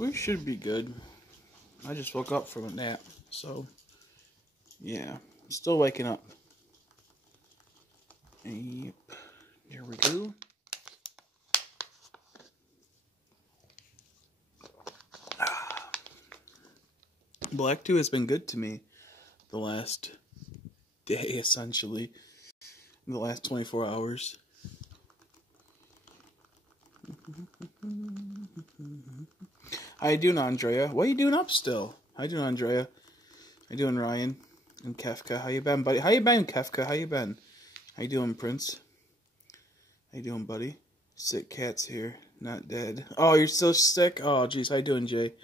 We should be good. I just woke up from a nap, so yeah, still waking up. Yep. Here we go. Black 2 has been good to me the last day, essentially. In the last 24 hours. How you doing, Andrhea? What are you doing up still? How you doing, Andrhea? How you doing, Ryan? And Kefka? How you been, buddy? How you been, Kefka? How you been? How you doing, Prince? How you doing, buddy? Sick cat's here. Not dead. Oh, you're still sick? Oh, jeez. How you doing, Jay?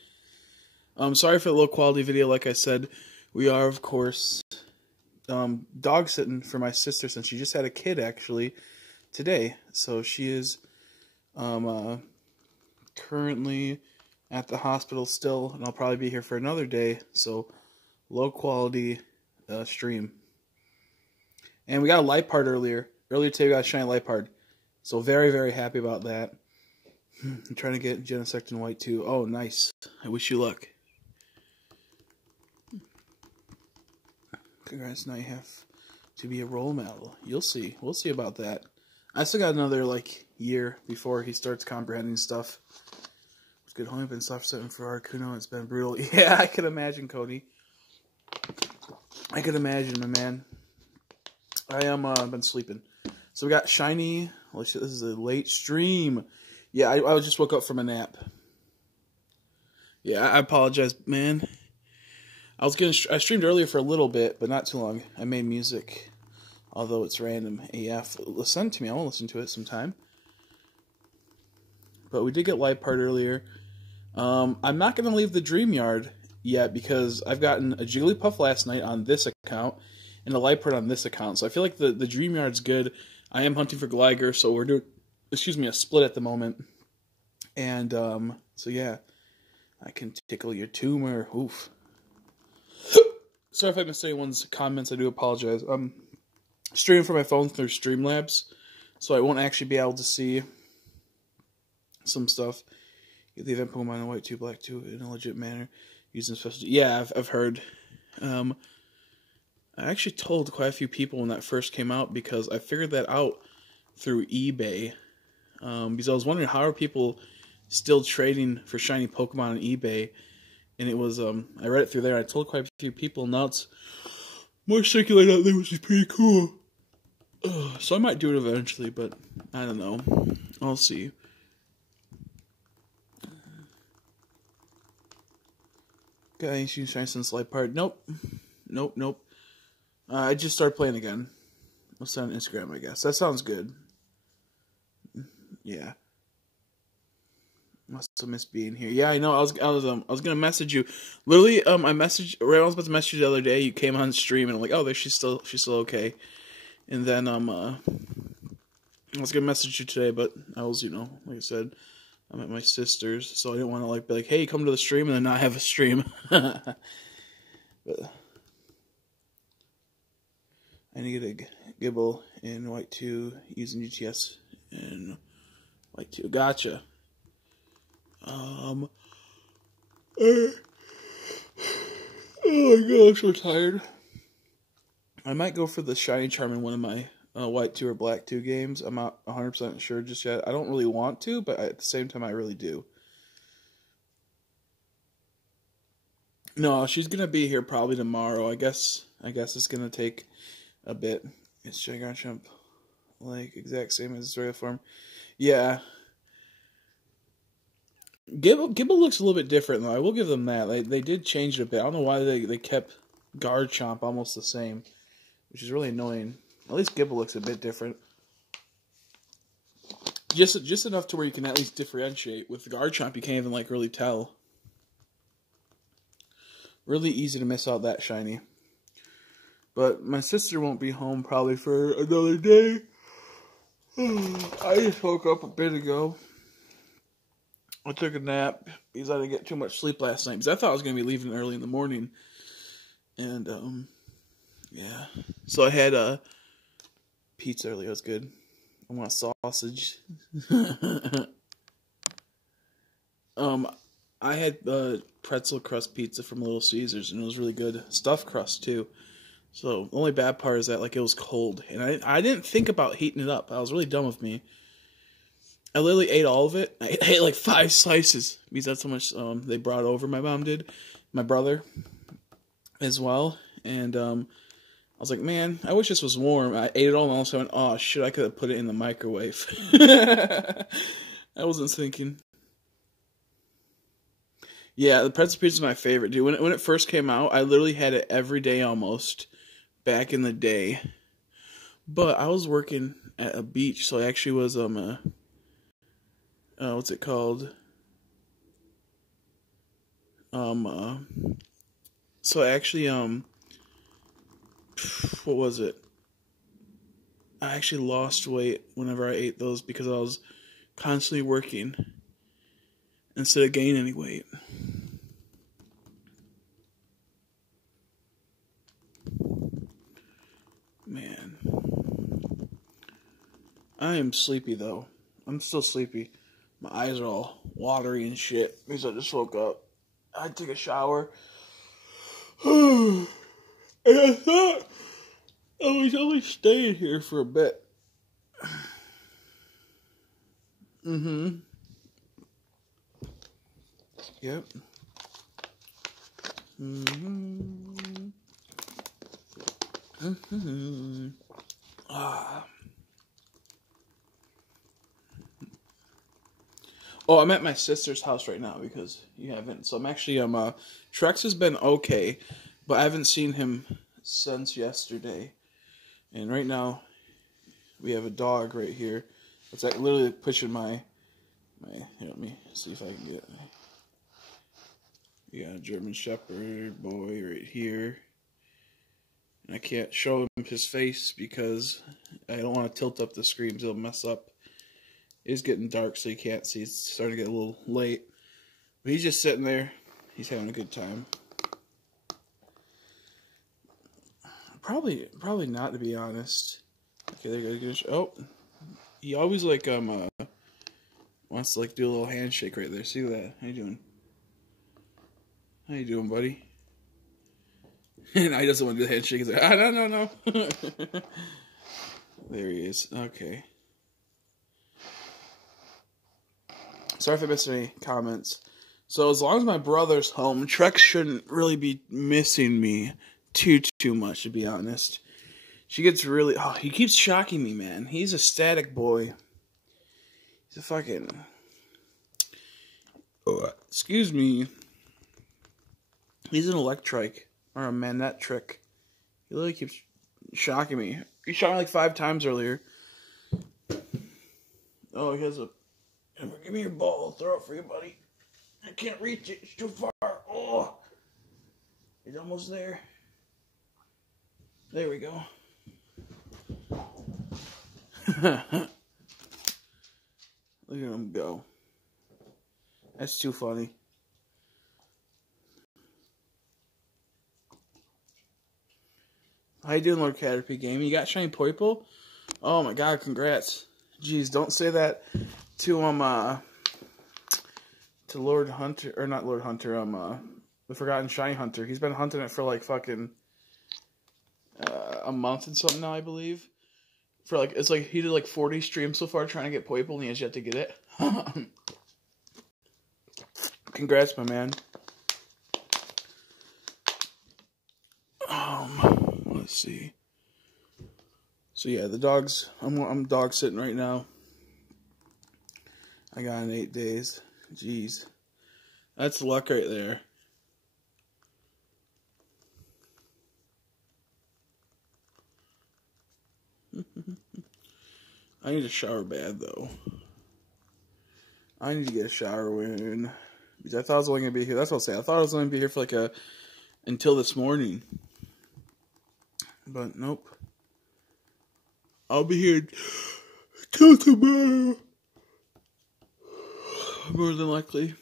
Sorry for the low quality video. Like I said, we are, of course, dog sitting for my sister since she just had a kid, actually, today. So she is currently at the hospital still, and I'll probably be here for another day. So, low quality stream. And we got a light part earlier. Earlier today we got a shiny light part. So very, very happy about that. I'm trying to get Genesect in white too. Oh, nice. I wish you luck. Congrats, now you have to be a role model. You'll see. We'll see about that. I still got another, year before he starts comprehending stuff. It's good. Homie, been soft setting for Arcuno. It's been brutal. Yeah, I can imagine, Cody. I can imagine, my man. I am, been sleeping. So we got shiny. This is a late stream. Yeah, I just woke up from a nap. Yeah, I apologize, man. I streamed earlier for a little bit, but not too long. I made music, although it's random AF. Listen to me. I want to listen to it sometime. But we did get light part earlier. I'm not going to leave the Dream Yard yet because I've gotten a Jigglypuff last night on this account and a light part on this account. So I feel like the Dream Yard's good. I am hunting for Gligar, so we're doing, a split at the moment. And, so yeah, I can tickle your tumor. Oof. Sorry if I missed anyone's comments. I do apologize. I'm streaming from my phone through Streamlabs, so I won't actually be able to see some stuff. Get the event Pokemon in white 2, black 2 in a legit manner using special. Yeah, I've heard. I actually told quite a few people when that first came out because I figured that out through eBay. Because I was wondering how are people still trading for shiny Pokemon on eBay. And it was, I read it through there. I told quite a few people. Now it's more circulated out there, which is pretty cool. So I might do it eventually, but I don't know. I'll see. Got any shiny since light part? Nope. Nope. I just started playing again. I'll send on Instagram, I guess. That sounds good. Yeah. Must have missed being here. Yeah, I know. I was gonna message you. Literally, I messaged. Right, I was about to message you the other day. You came on stream, and I'm like, oh, there she's still okay. And then I was gonna message you today, but I was, like I said, I'm at my sister's, so I didn't want to be like, hey, come to the stream, and then not have a stream. But I need to get a Gibble in white 2 using GTS in white 2. Gotcha. Oh my god, I'm so tired. I might go for the shiny charm in one of my white 2 or black 2 games. I'm not 100% sure just yet. I don't really want to, but at the same time I really do. No, she's gonna be here probably tomorrow. I guess it's gonna take a bit. It's Gigantomp, exact same as its regular form. Yeah. Gibble looks a little bit different, though. I will give them that. They did change it a bit. I don't know why they kept Garchomp almost the same, which is really annoying. At least Gibble looks a bit different. Just enough to where you can at least differentiate. With Garchomp, you can't even, really tell. Really easy to miss out that shiny. But my sister won't be home probably for another day. I just woke up a bit ago. I took a nap because I didn't get too much sleep last night. Because I thought I was going to be leaving early in the morning. And, yeah. So I had pizza earlier. It was good. I want sausage. I had pretzel crust pizza from Little Caesars, and it was really good. Stuffed crust, too. So, the only bad part is that, like, it was cold. And I didn't think about heating it up. I was really dumb of me. I literally ate all of it. I ate like 5 slices, because that's how much they brought over, my mom did. My brother as well. And I was like, man, I wish this was warm. I ate it all, and all of a sudden, oh, shit, I could have put it in the microwave. I wasn't thinking. Yeah, the pretzel pizza is my favorite, dude. When it first came out, I literally had it every day almost back in the day. But I was working at a beach, so I actually was what's it called? So I actually what was it? I actually lost weight whenever I ate those because I was constantly working instead of gaining any weight. Man. I am sleepy though. I'm still sleepy. My eyes are all watery and shit because I just woke up. I took a shower. And I thought I was only staying here for a bit. Mm-hmm. Yep. Mm-hmm. Mm-hmm. Ah. Oh, I'm at my sister's house right now because you haven't. So I'm actually, Trex has been okay, but I haven't seen him since yesterday. And right now, we have a dog right here. It's like literally pushing my, here, let me see if I can get it. We got a German Shepherd boy right here. And I can't show him his face because I don't want to tilt up the screen because it'll mess up. It's getting dark, so you can't see. It's starting to get a little late. But he's just sitting there. He's having a good time. Probably not, to be honest. Okay, there you go. Oh, he always like wants to like do a little handshake right there. See that? How you doing? How you doing, buddy? And he doesn't want to do the handshake. He's like, no. There he is. Okay. Sorry if I missed any comments. So as long as my brother's home, Trex shouldn't really be missing me too much, to be honest. She gets really... Oh, he keeps shocking me, man. He's a static boy. He's a fucking... Oh, excuse me. He's an electric. Or a manette trick. He literally keeps shocking me. He shot me like 5 times earlier. Oh, he has a... Give me your ball. I'll throw it for you, buddy. I can't reach it. It's too far. Oh. He's almost there. There we go. Look at him go. That's too funny. How you doing, Lord Caterpie Game? You got shiny purple? Oh my god, congrats. Jeez, don't say that to Lord Hunter, or not Lord Hunter, the Forgotten Shiny Hunter. He's been hunting it for like fucking a month and something now, I believe. For like, it's like he did like 40 streams so far trying to get purple and he has yet to get it. Congrats, my man. Let's see. So yeah, the dogs. I'm dog sitting right now. I got in 8 days. Jeez, that's luck right there. I need to shower bad though. I need to get a shower in because I thought I was only gonna be here. That's what I'll say. I thought I was only gonna be here for like until this morning, but nope. I'll be here till tomorrow, more than likely.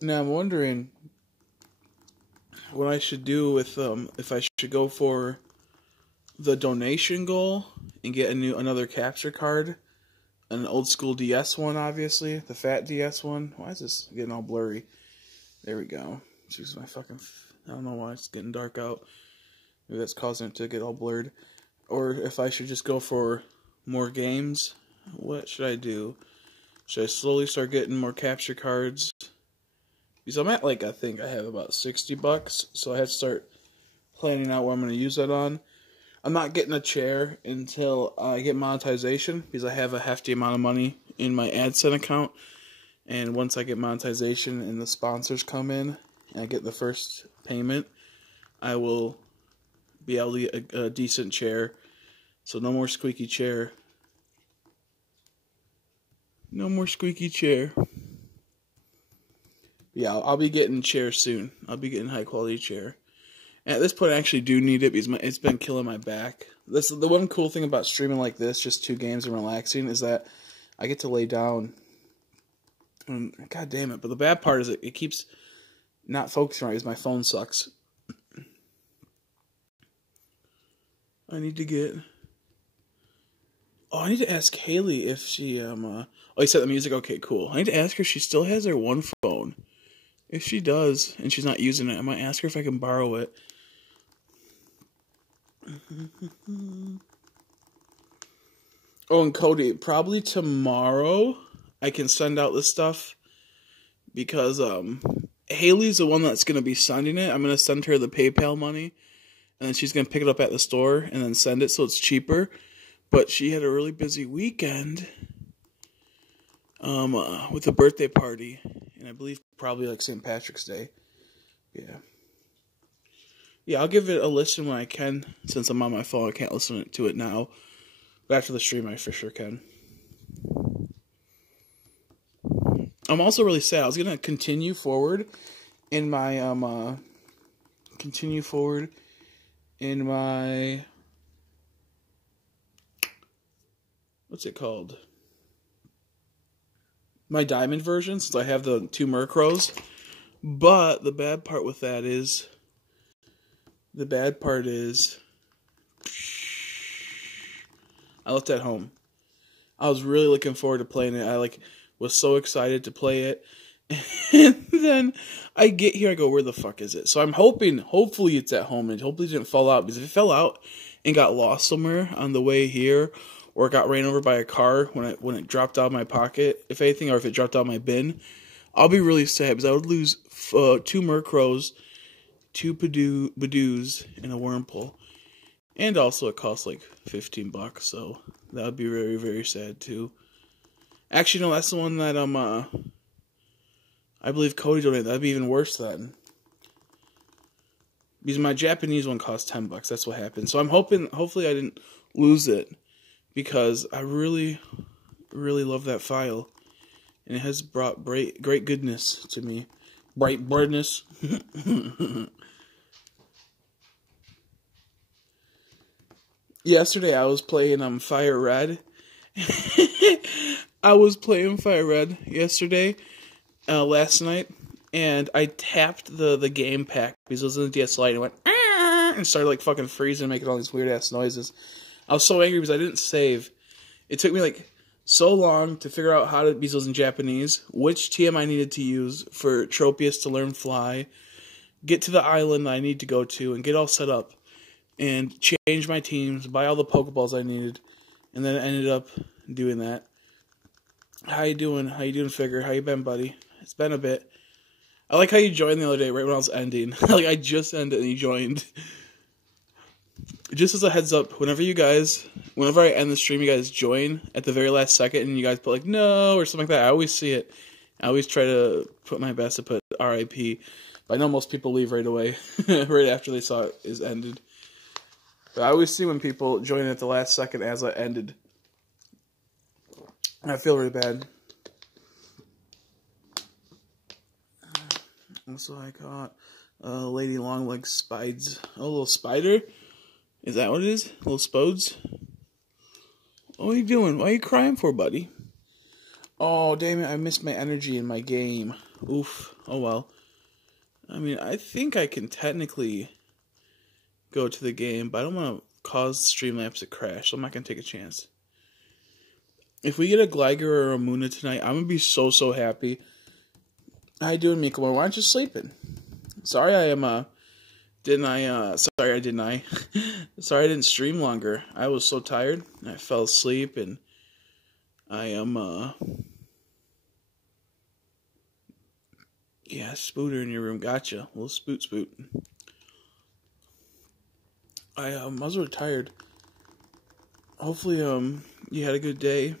Now I'm wondering what I should do with if I should go for the donation goal and get another capture card, an old school DS one, obviously the fat DS one. Why is this getting all blurry? There we go. Excuse my fucking. I don't know why it's getting dark out. Maybe that's causing it to get all blurred. Or if I should just go for more games. What should I do? Should I slowly start getting more capture cards? Because I'm at, like, I think I have about $60, so I have to start planning out what I'm going to use that on. I'm not getting a chair until I get monetization, because I have a hefty amount of money in my AdSense account. And once I get monetization and the sponsors come in, and I get the first payment, I will be able to get a decent chair. So no more squeaky chair. No more squeaky chair. Yeah, I'll be getting chairs soon. I'll be getting high quality chair. And at this point, I actually do need it because it's been killing my back. That's the one cool thing about streaming like this, just 2 games and relaxing, is that I get to lay down. And God damn it! But the bad part is it keeps not focusing right because my phone sucks. I need to get. Oh, I need to ask Haley if she Oh, you set the music. Okay, cool. I need to ask her if she still has her one phone. If she does, and she's not using it, I might ask her if I can borrow it. Oh, and Cody, probably tomorrow I can send out this stuff because Haley's the one that's going to be sending it. I'm going to send her the PayPal money, and then she's going to pick it up at the store and then send it so it's cheaper. But she had a really busy weekend with a birthday party, and I believe probably like St. Patrick's Day. Yeah, I'll give it a listen when I can. Since I'm on my phone, I can't listen to it now. But after the stream, I for sure can. I'm also really sad. I was gonna continue forward in my what's it called? My diamond version, since I have the 2 Murkrows. But the bad part with that is I left it at home. I was really looking forward to playing it. I was so excited to play it. And then I get here, I go, where the fuck is it? So I'm hopefully it's at home, and hopefully it didn't fall out. Because if it fell out and got lost somewhere on the way here, or it got ran over by a car when it dropped out of my pocket, if anything, or if it dropped out of my bin, I'll be really sad, because I would lose 2 Murkrows, 2 Badoos, and a Wurmple. And also it costs like $15, so that would be very, very sad too. Actually, no, that's the one that I believe Cody donated. That'd be even worse then. Because my Japanese one cost $10. That's what happened. So I'm hopefully I didn't lose it, because I really, really love that file. And it has brought great goodness to me. Bright brightness. Yesterday I was playing Fire Red. I was playing Fire Red yesterday, last night, and I tapped the game pack because it was in the DS Lite, and it went and started like fucking freezing, making all these weird ass noises. I was so angry because I didn't save. It took me like so long to figure out how to, because it was in Japanese, which TM I needed to use for Tropius to learn fly, get to the island I need to go to, and get all set up, and change my teams, buy all the Pokeballs I needed, and then I ended up doing that. How you doing? How you doing, Figure? How you been, buddy? It's been a bit. I like how you joined the other day, right when I was ending. Like, I just ended and you joined. Just as a heads up, whenever I end the stream, you guys join at the very last second, and you guys put like, no, or something like that. I always see it. I always try to put my best to put RIP. But I know most people leave right away, right after they saw it is ended. But I always see when people join at the last second as I ended. And I feel really bad. Also, I caught Lady Longlegs Spides. Oh, a little spider? Is that what it is? Little spodes? Oh, What are you doing? Why are you crying for, buddy? Oh, damn it, I missed my energy in my game. Oof. Oh, well. I mean, I think I can technically go to the game, but I don't want to cause Streamlabs to crash, so I'm not going to take a chance. If we get a Gligar or a Muna tonight, I'm going to be so, so happy. How you doing, miekelmore? Why aren't you sleeping? Sorry I am, didn't I, sorry I didn't I. Sorry I didn't stream longer. I was so tired. I fell asleep, and I am, yeah, Spooter in your room. Gotcha. Little spoot. I was really tired. Hopefully, you had a good day.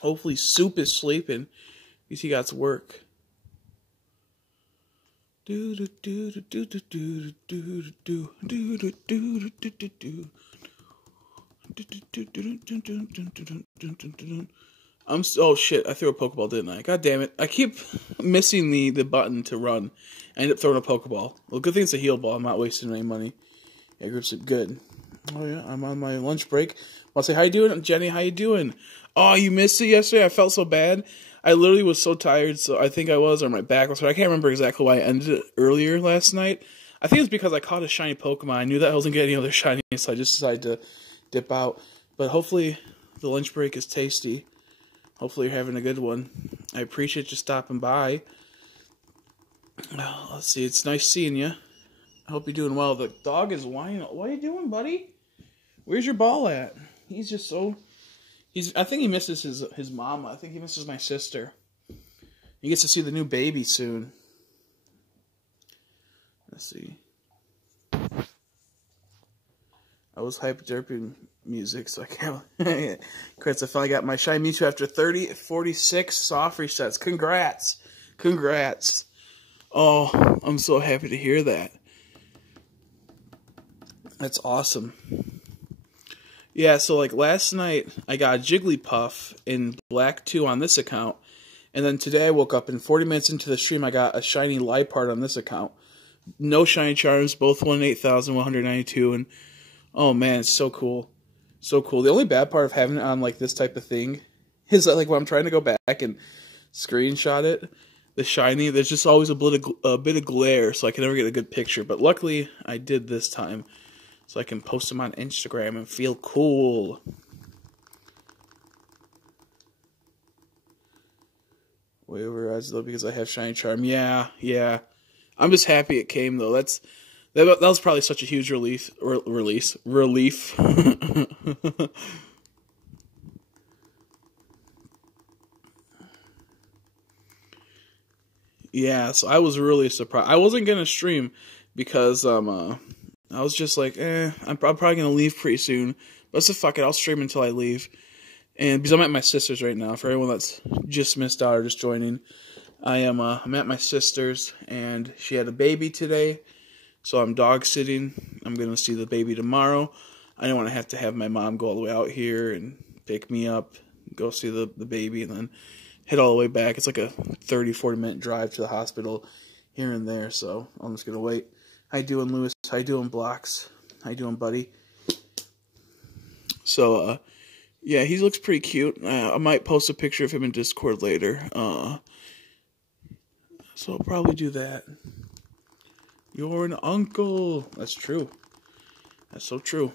Hopefully, Soup is sleeping because he got to work. Oh shit, I threw a Pokeball, didn't I? God damn it. I keep missing the button to run. I end up throwing a Pokeball. Well, good thing it's a heal ball. I'm not wasting any money. Yeah, grips it good. Oh yeah, I'm on my lunch break. I'll say, how you doing, Jenny? How you doing? Oh, you missed it yesterday? I felt so bad. I literally was so tired, so I think I was, or my back was hurt. I can't remember exactly why I ended it earlier last night. I think it was because I caught a shiny Pokemon. I knew that I wasn't getting any other shiny, so I just decided to dip out. But hopefully the lunch break is tasty. Hopefully you're having a good one. I appreciate you stopping by. Let's see, it's nice seeing you. I hope you're doing well. The dog is whining. What are you doing, buddy? Where's your ball at? He's just so... I think he misses his mama. I think he misses my sister. He gets to see the new baby soon. Let's see. I was hyper-derping music, so I can't... Chris, I finally got my shiny Mewtwo after 46 soft resets. Congrats. Congrats. Oh, I'm so happy to hear that. That's awesome. Yeah, so like last night, I got a Jigglypuff in Black 2 on this account. And then today I woke up and 40 minutes into the stream, I got a shiny Liepard on this account. No shiny charms, both won 8,192. And oh man, it's so cool. So cool. The only bad part of having it on like this type of thing is that like when I'm trying to go back and screenshot it, the shiny, there's just always a bit of glare, so I can never get a good picture. But luckily, I did this time. So I can post them on Instagram and feel cool. Way over eyes though because I have shiny charm. Yeah. I'm just happy it came though. That was probably such a huge relief. Yeah, so I was really surprised. I wasn't gonna stream because I was just like, I'm probably going to leave pretty soon. But so fuck it, I'll stream until I leave. And because I'm at my sister's right now, for everyone that's just missed out or just joining, I'm at my sister's, and she had a baby today. So I'm dog sitting. I'm going to see the baby tomorrow. I don't want to have my mom go all the way out here and pick me up, go see the baby, and then head all the way back. It's like a 30-40 minute drive to the hospital here and there, so I'm just going to wait. How you doing, Lewis? How you doing, Blocks? How you doing, buddy? So, yeah, he looks pretty cute. I might post a picture of him in Discord later. So I'll probably do that. You're an uncle. That's true. That's so true.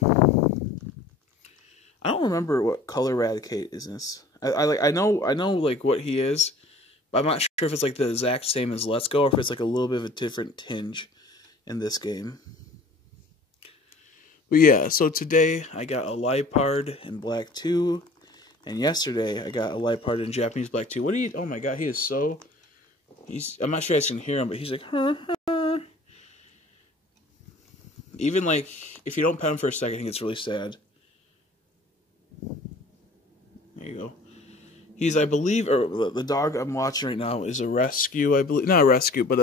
I don't remember what color Eradicate is in this. I know like what he is, but I'm not sure if it's like the exact same as Let's Go or if it's like a little bit of a different tinge in this game. But yeah, so today I got a Liepard in Black 2, and yesterday I got a Liepard in Japanese Black 2. What do you... Oh my god, he is so... I'm not sure you guys can hear him, but he's like... Even like, if you don't pet him for a second, he gets really sad. There you go. He's, I believe, or the dog I'm watching right now is a rescue, I believe. Not a rescue, but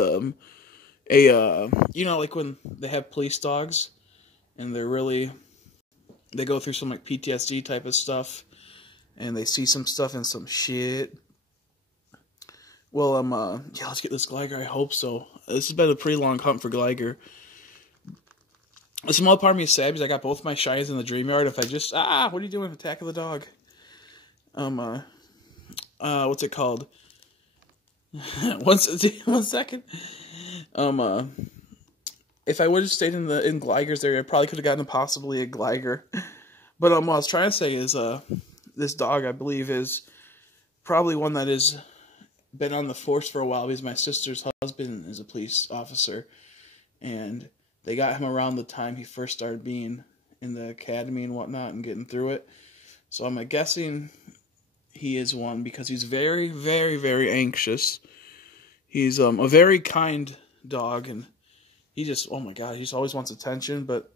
you know, like when they have police dogs and they go through some like PTSD type of stuff and they see some stuff and some shit. Well, yeah, let's get this Gligar. I hope so. This has been a pretty long hunt for Gligar. A small part of me is sad because I got both my shinies in the dream yard. If I just what are you doing? Attack of the dog. What's it called? one second. If I would have stayed in Gliger's area, I probably could have gotten possibly a Gliger. But what I was trying to say is this dog, I believe, is probably one that has been on the force for a while because my sister's husband is a police officer, and they got him around the time he first started being in the academy and whatnot and getting through it. So I'm guessing he is one because he's very, very, very anxious. He's a very kind dog, and he just, oh my god, he just always wants attention, but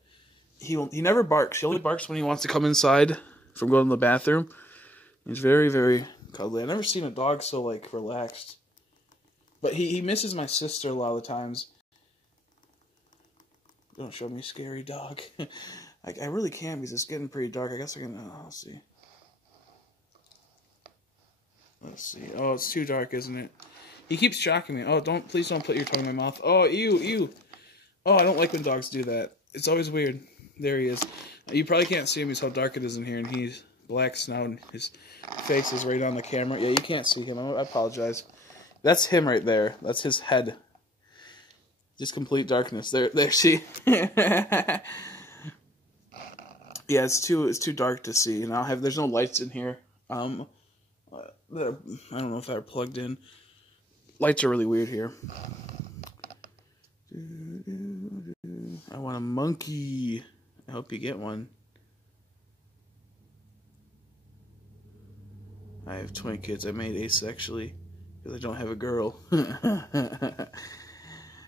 he never barks. He only barks when he wants to come inside from going to the bathroom. He's very, very cuddly. I've never seen a dog so, like, relaxed. But he misses my sister a lot of the times. Don't show me scary dog. I really can't because it's getting pretty dark. I guess I can, let's see. Let's see. Oh, it's too dark, isn't it? He keeps shocking me. Oh, please don't put your tongue in my mouth. Oh, ew, ew. Oh, I don't like when dogs do that. It's always weird. There he is. You probably can't see him because how dark it is in here, and he's black snout, and his face is right on the camera. Yeah, you can't see him. I apologize. That's him right there. That's his head. Just complete darkness. There, see? Yeah, it's too dark to see, and there's no lights in here. I don't know if they're plugged in. Lights are really weird here. I want a monkey. I hope you get one. I have 20 kids. I made asexually because I don't have a girl. And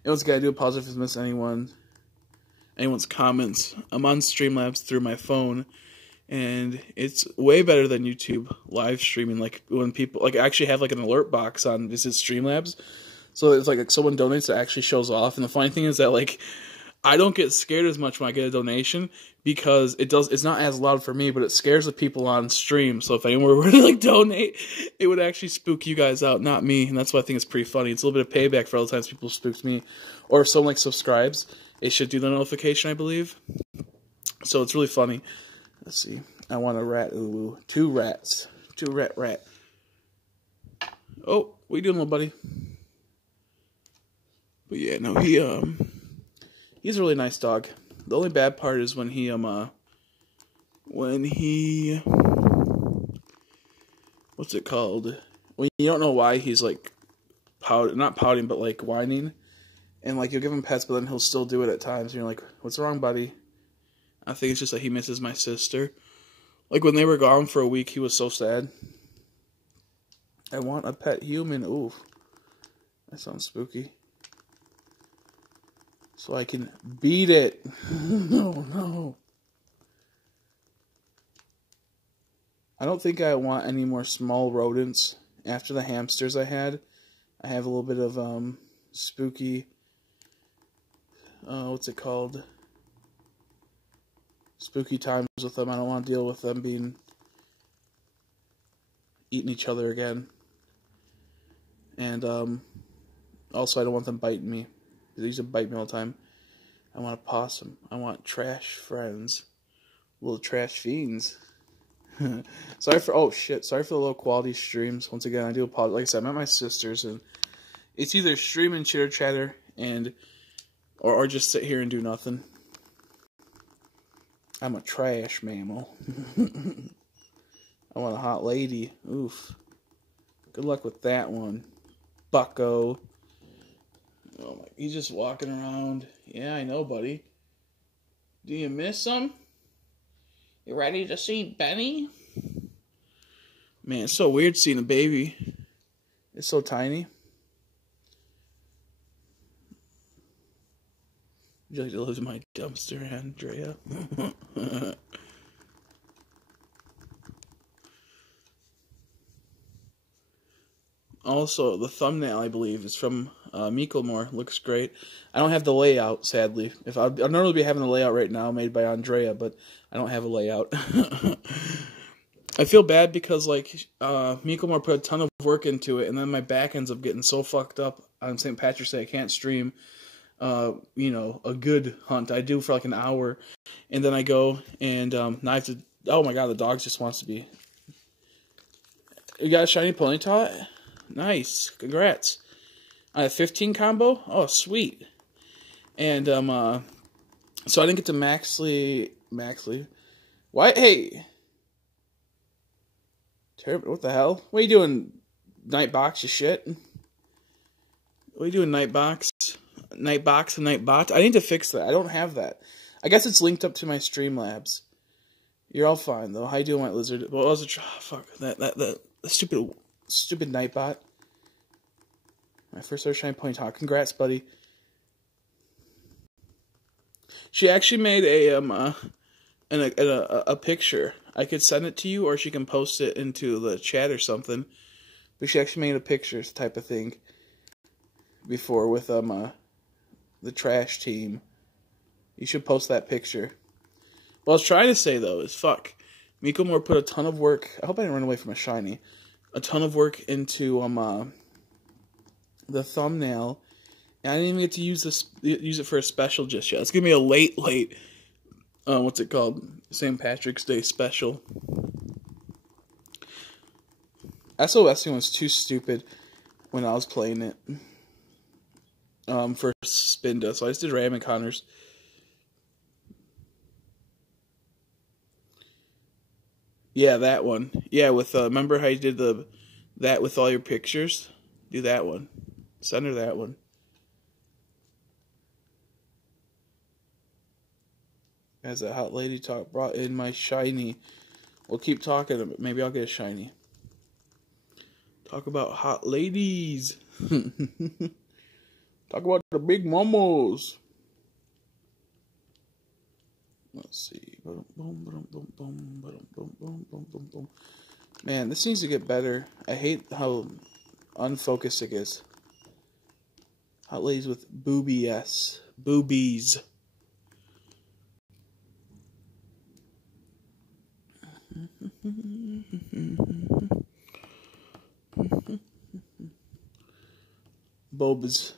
once again, I do apologize if I miss anyone's comments. I'm on Streamlabs through my phone, and it's way better than YouTube live streaming. Like when people I actually have like an alert box on Visit Streamlabs, so it's like someone donates, it actually shows off. And the funny thing is that like I don't get scared as much when I get a donation because it's not as loud for me, but it scares the people on stream. So if anyone were to like donate, it would actually spook you guys out, not me. And that's why I think it's pretty funny. It's a little bit of payback for all the times people spooked me. Or if someone like subscribes, it should do the notification, I believe. So it's really funny. Let's see. I want a rat. Ooh, 2 rats. 2 rat. Oh, what you doing, little buddy? But yeah, no, he's a really nice dog. The only bad part is when he what's it called? When you don't know why he's like not pouting, but like whining, and like you'll give him pets, but then he'll still do it at times. And you're like, "What's wrong, buddy?" I think it's just that he misses my sister. Like when they were gone for a week, he was so sad. I want a pet human. Ooh, that sounds spooky. So I can beat it. No. I don't think I want any more small rodents. After the hamsters I have a little bit of spooky, what's it called? Spooky times with them. I don't want to deal with them eating each other again. And also I don't want them biting me. They used to bite me all the time. I want a possum. I want trash friends. Little trash fiends. Sorry for the low quality streams. Once again, I do apologize. Like I said, I'm at my sister's, and it's either stream and chitter chatter or just sit here and do nothing. I'm a trash mammal. I want a hot lady. Oof. Good luck with that one, bucko. Oh my, he's just walking around. Yeah, I know, buddy. Do you miss him? You ready to see Benny? Man, it's so weird seeing a baby. It's so tiny. Would you like to live in my dumpster, Andrhea? Also, the thumbnail, I believe, is from Miekelmore. Looks great. I don't have the layout, sadly. I'd normally be having the layout right now made by Andrhea, but I don't have a layout. I feel bad because, like, Miekelmore put a ton of work into it, and then my back ends up getting so fucked up on St. Patrick's Day I can't stream. you know, a good hunt. I do for like an hour, and then I go and now I have to. Oh my god, the dog just wants to be. You got a shiny Ponyta? Nice, congrats. I have 15 combo. Oh sweet. And so I didn't get to Maxley. Why? Hey, what the hell? What are you doing, Nightbox? You shit. What are you doing, Nightbox? Nightbox and Nightbot. I need to fix that. I don't have that. I guess it's linked up to my Streamlabs. You're all fine though. How you doing, White Lizard? What was it? Oh, fuck that stupid Nightbot. My first ever shiny Ponyta. Congrats, buddy. She actually made a picture. I could send it to you, or she can post it into the chat or something. But she actually made a picture type of thing before with the trash team. You should post that picture. What I was trying to say though is fuck. miekelmore put a ton of work. I hope I didn't run away from a shiny. A ton of work into the thumbnail. And I didn't even get to use it for a special just yet. It's gonna be a late what's it called? St. Patrick's Day special. SOSing was too stupid when I was playing it. For Spinda, so I just did random encounters. Yeah, that one. Yeah, with remember how you did that with all your pictures? Do that one. Send her that one. As a hot lady talk brought in my shiny. We'll keep talking. Maybe I'll get a shiny. Talk about hot ladies. Talk about the big momos. Let's see. Man, this needs to get better. I hate how unfocused it gets. Hot ladies with boobies. Boobies. Bobs.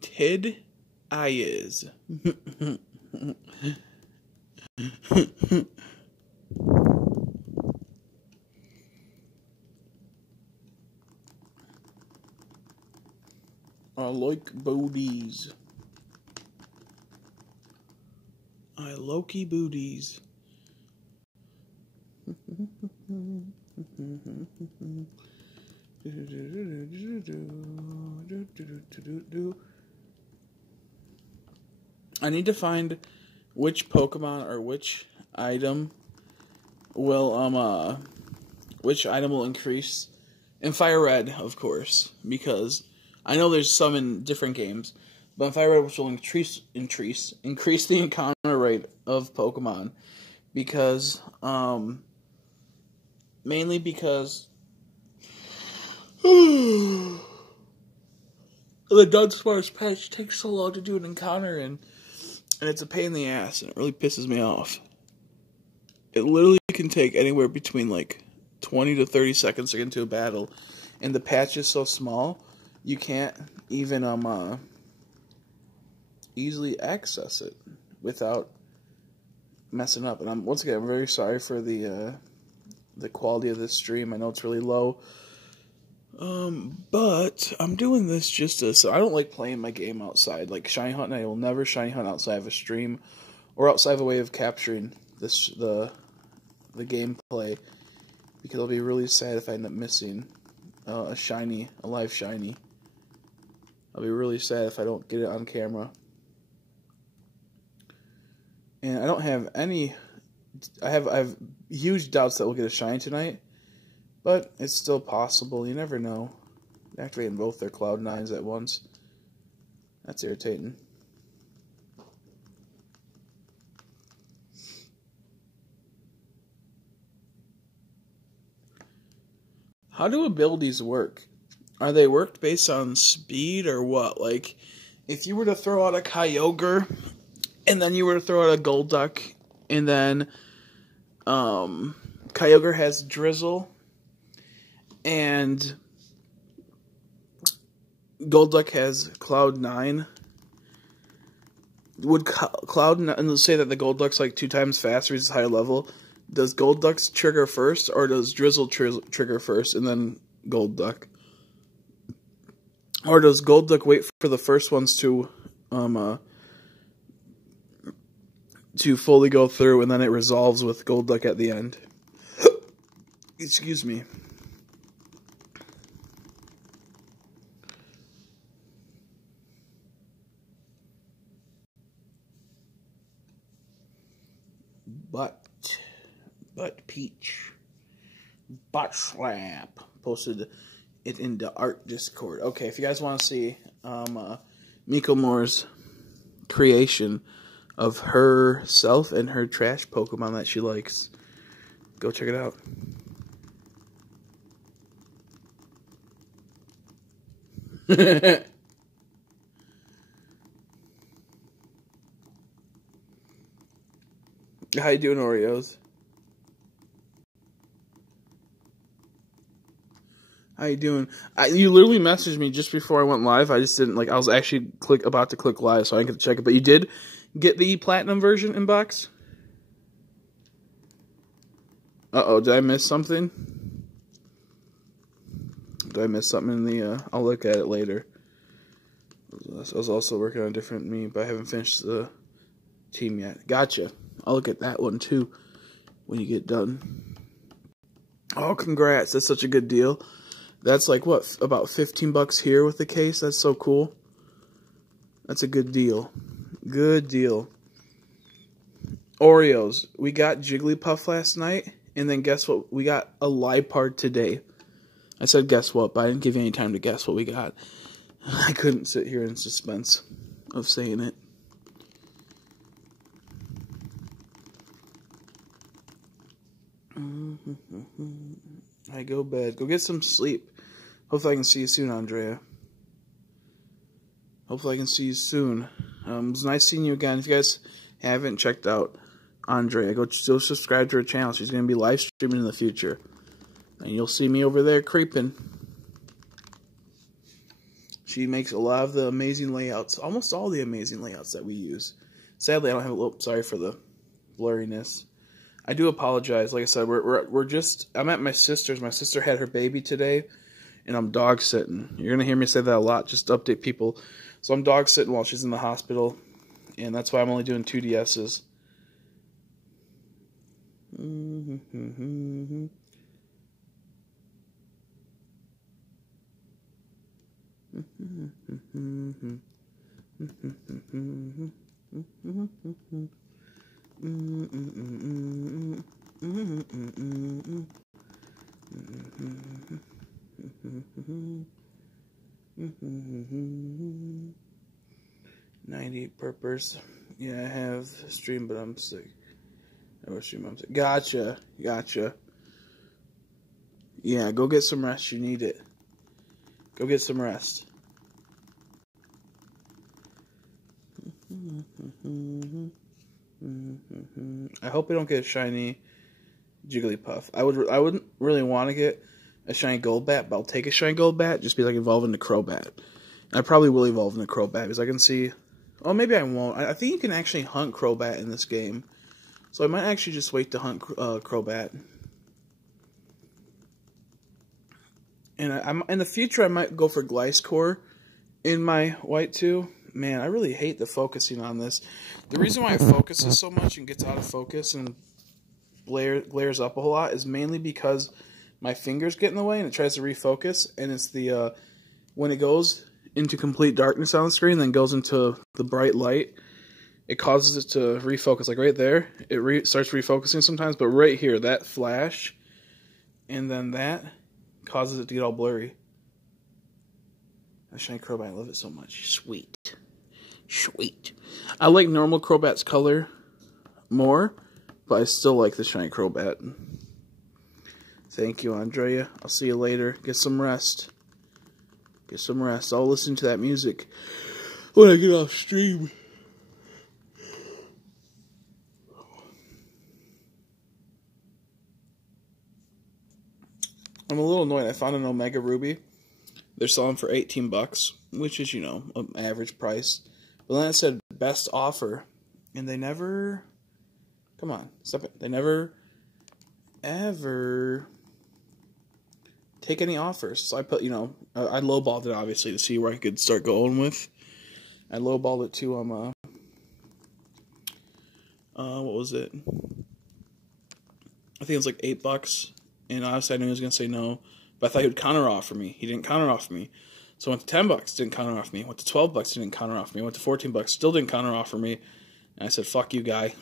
Tid Ayes. I like booties. I Loki booties. I need to find which Pokemon or which item will increase in Fire Red, of course, because I know there's some in different games, but in Fire Red which will increase the encounter rate of Pokemon, because mainly because the Dunsparce patch takes so long to do an encounter and it's a pain in the ass, and it really pisses me off. It literally can take anywhere between like 20 to 30 seconds to get into a battle, and the patch is so small, you can't even easily access it without messing up. And I'm very sorry for the quality of this stream. I know it's really low. But I'm doing this just so I don't like playing my game outside. Like shiny hunting, I will never shiny hunt outside of a stream or outside of a way of capturing the gameplay, because I'll be really sad if I end up missing a live shiny. I'll be really sad if I don't get it on camera. And I don't have any. I have huge doubts that we'll get a shiny tonight. But it's still possible. You never know. Activating both their Cloud 9s at once. That's irritating. How do abilities work? Are they worked based on speed or what? Like, if you were to throw out a Kyogre, and then you were to throw out a Golduck, and then, Kyogre has Drizzle, and Golduck has Cloud9. Would Cloud9 say that the Golduck's like 2 times faster, he's higher level? Does Golduck's trigger first, or does Drizzle trigger first and then Golduck? Or does Golduck wait for the first ones to fully go through, and then it resolves with Golduck at the end? Excuse me. But Peach. Butt slap. Posted it in the art Discord. Okay, if you guys want to see miekelmore's creation of herself and her trash Pokemon that she likes, go check it out. How you doing, Oreos? How you doing? You literally messaged me just before I went live. I just didn't, like, I was actually about to click live, so I didn't get to check it. But you did get the Platinum version in box? Uh-oh, did I miss something? Did I miss something in the, I'll look at it later. I was also working on a different meme, but I haven't finished the team yet. Gotcha. I'll look at that one, too, when you get done. Oh, congrats. That's such a good deal. That's like, what, about 15 bucks here with the case? That's so cool. That's a good deal. Good deal. Oreos. We got Jigglypuff last night, and then guess what? We got a Liepard today. I said guess what, but I didn't give you any time to guess what we got. I couldn't sit here in suspense of saying it. I go bed. Go get some sleep. Hopefully I can see you soon, Andrhea. Hopefully I can see you soon. It was nice seeing you again. If you guys haven't checked out Andrhea, go subscribe to her channel. She's going to be live streaming in the future. And you'll see me over there creeping. She makes a lot of the amazing layouts. Almost all the amazing layouts that we use. Sadly, I don't have a little... Sorry for the blurriness. I do apologize. Like I said, we're just... I'm at my sister's. My sister had her baby today, and I'm dog sitting. You're gonna hear me say that a lot, just to update people. So I'm dog sitting while she's in the hospital, and that's why I'm only doing 2 DSs. Purpose. Yeah, I have stream, but I'm sick. I was stream, I'm sick. Gotcha. Yeah, go get some rest. You need it. Go get some rest. I hope I don't get a shiny Jigglypuff. I wouldn't really want to get a shiny Golbat, but I'll take a shiny Golbat just be like evolve into Crobat. And I probably will evolve into Crobat because I can see. Oh, maybe I won't. I think you can actually hunt Crobat in this game, so I might actually just wait to hunt Crobat. And in the future, I might go for Gliscor in my white 2. Man, I really hate the focusing on this. The reason why it focuses so much and gets out of focus and glares up a whole lot is mainly because my fingers get in the way and it tries to refocus. And it's the when it goes into complete darkness on the screen, then goes into the bright light, it causes it to refocus. Like right there, it starts refocusing sometimes, but right here, that flash, and then that causes it to get all blurry. That shiny Crobat, I love it so much. Sweet. I like normal Crobat's color more, but I still like the shiny Crobat. Thank you, Andrhea. I'll see you later. Get some rest. I'll listen to that music when I get off stream. a little annoyed. I found an Omega Ruby. They're selling for $18, which is, you know, an average price. But then it said best offer, and they never... Come on, stop it. They never, ever take any offers. So I put, you know, I lowballed it, obviously, to see where I could start going with. I lowballed it to, what was it? I think it was like $8, and obviously I knew he was going to say no, but I thought he would counter offer me. He didn't counter offer me. So I went to $10, didn't counter offer me. Went to $12, didn't counter offer me. Went to $14, still didn't counter offer me. And I said, fuck you, guy.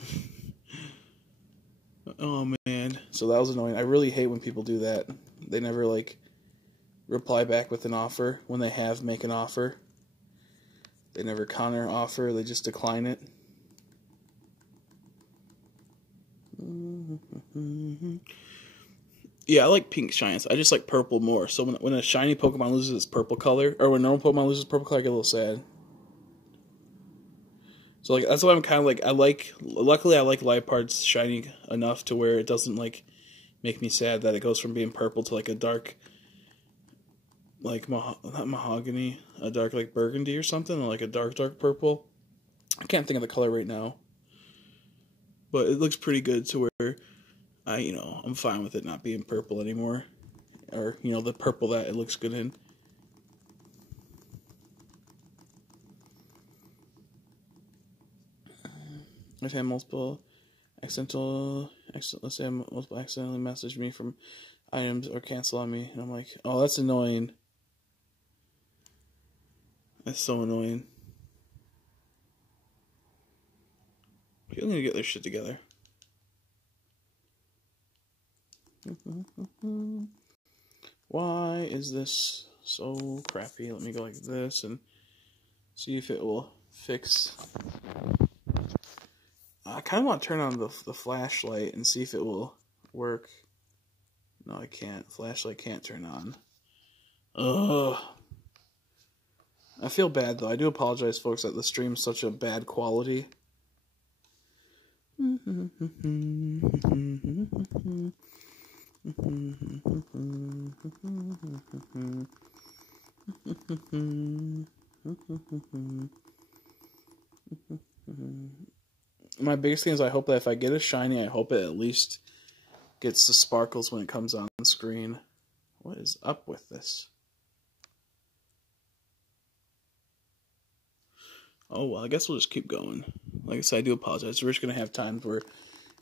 Oh, man. So that was annoying. I really hate when people do that. They never, like, reply back with an offer when they make an offer. They never counter offer. They just decline it. Yeah, I like pink shinies. I just like purple more. So when a shiny Pokemon loses its purple color, or when normal Pokemon loses purple color, I get a little sad. So like that's why I'm kind of like luckily I like Liepard's shiny enough to where it doesn't like make me sad that it goes from being purple to like a dark like not mahogany, a dark like burgundy or something, or like a dark purple. I can't think of the color right now. But it looks pretty good to where I'm fine with it not being purple anymore. Or, the purple that it looks good in. I've had multiple accidentally message me from items or cancel on me. And I'm like, oh, that's annoying. That's so annoying. People need to get their shit together. Why is this so crappy? Let me go like this and see if it will fix. I kind of want to turn on the flashlight and see if it will work. No, I can't. Flashlight can't turn on. Ugh. I feel bad though. I do apologize, folks, that the stream's such a bad quality. My biggest thing is I hope that if I get a shiny, I hope it at least gets the sparkles when it comes on the screen. What is up with this? Oh, well, I guess we'll just keep going. Like I said, I do apologize. We're just going to have times where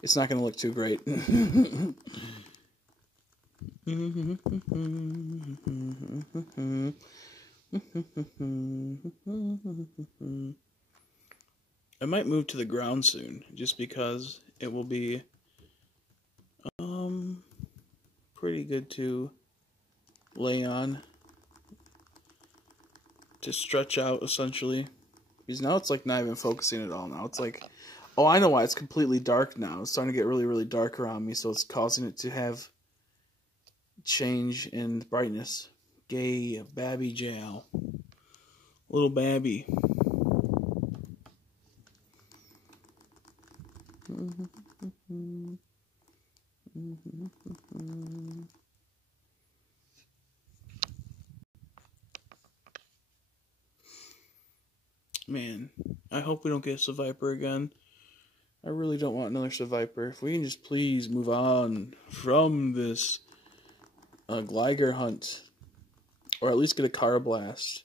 it's not going to look too great. I might move to the ground soon, just because it will be pretty good to lay on, to stretch out, essentially. Because now it's like not even focusing at all. Now it's like, oh, I know why. It's completely dark now. It's starting to get really, really dark around me, so it's causing it to have change in brightness. Gay Babby Jow. Little Babby. Man, I hope we don't get a Seviper again. I really don't want another Seviper. If we can just please move on from this Gligar hunt, or at least get a Carablast,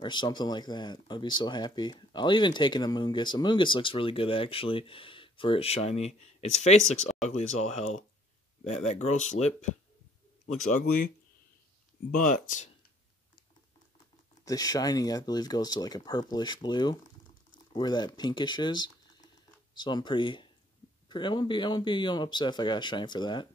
or something like that. I'd be so happy. I'll even take an Amoonguss. Amoonguss looks really good, actually, for its shiny. Its face looks ugly as all hell. That gross lip looks ugly, but the shiny, I believe, goes to like a purplish blue, where that pinkish is. So I'm pretty I won't be upset if I got a shiny for that.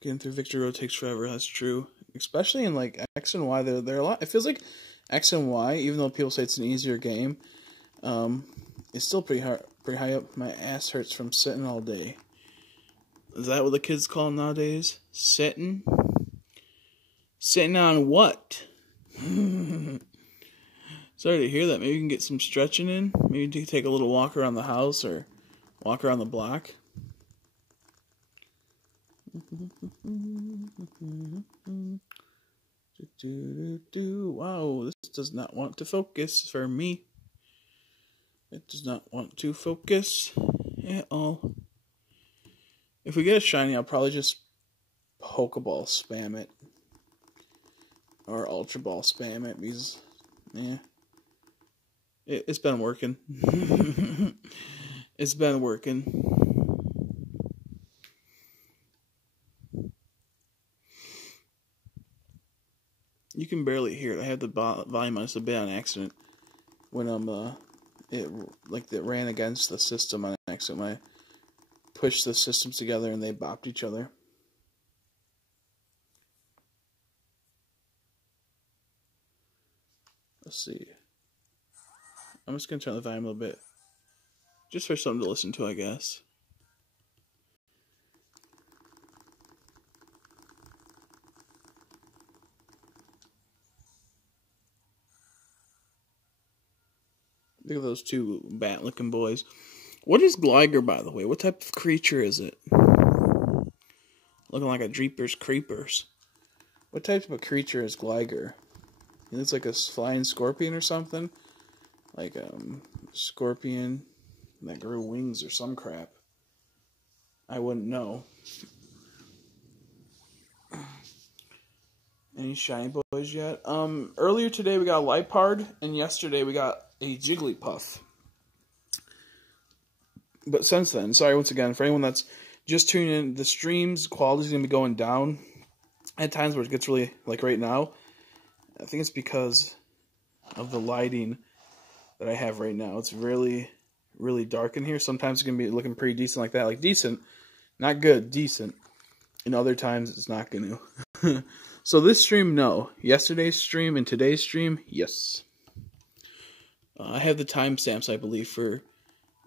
Getting through Victory Road takes forever. That's true, especially in like X and Y. They're a lot. It feels like X and Y, even though people say it's an easier game, it's still pretty high up. My ass hurts from sitting all day. Is that what the kids call them nowadays? Sitting? Sitting on what? Sorry to hear that. Maybe you can get some stretching in. Maybe you can take a little walk around the house or walk around the block. Wow, this does not want to focus for me. It does not want to focus at all. If we get a shiny, I'll probably just Pokeball spam it. Or Ultra Ball spam it, because, yeah. It's been working. It's been working. You can barely hear it. I had the volume on just a bit on accident. When it ran against the system on accident. I pushed the systems together and they bopped each other. Let's see. I'm just going to turn the volume a little bit. Just for something to listen to, I guess. Look at those two bat-looking boys. What is Gligar, by the way? What type of creature is it? Looking like a Jeepers Creepers. What type of a creature is Gligar? He looks like a flying scorpion or something. Like a scorpion that grew wings or some crap. I wouldn't know. Any shiny boys yet? Earlier today we got a Liepard, and yesterday we got a Jigglypuff. But since then, sorry once again, for anyone that's just tuning in, the stream's quality is going to be going down at times where it gets really, like right now. I think it's because of the lighting that I have right now. It's really, really dark in here. Sometimes it's going to be looking pretty decent like that. Like decent, not good, decent. And other times it's not going to. So this stream, no. Yesterday's stream and today's stream, yes. I have the timestamps, I believe, for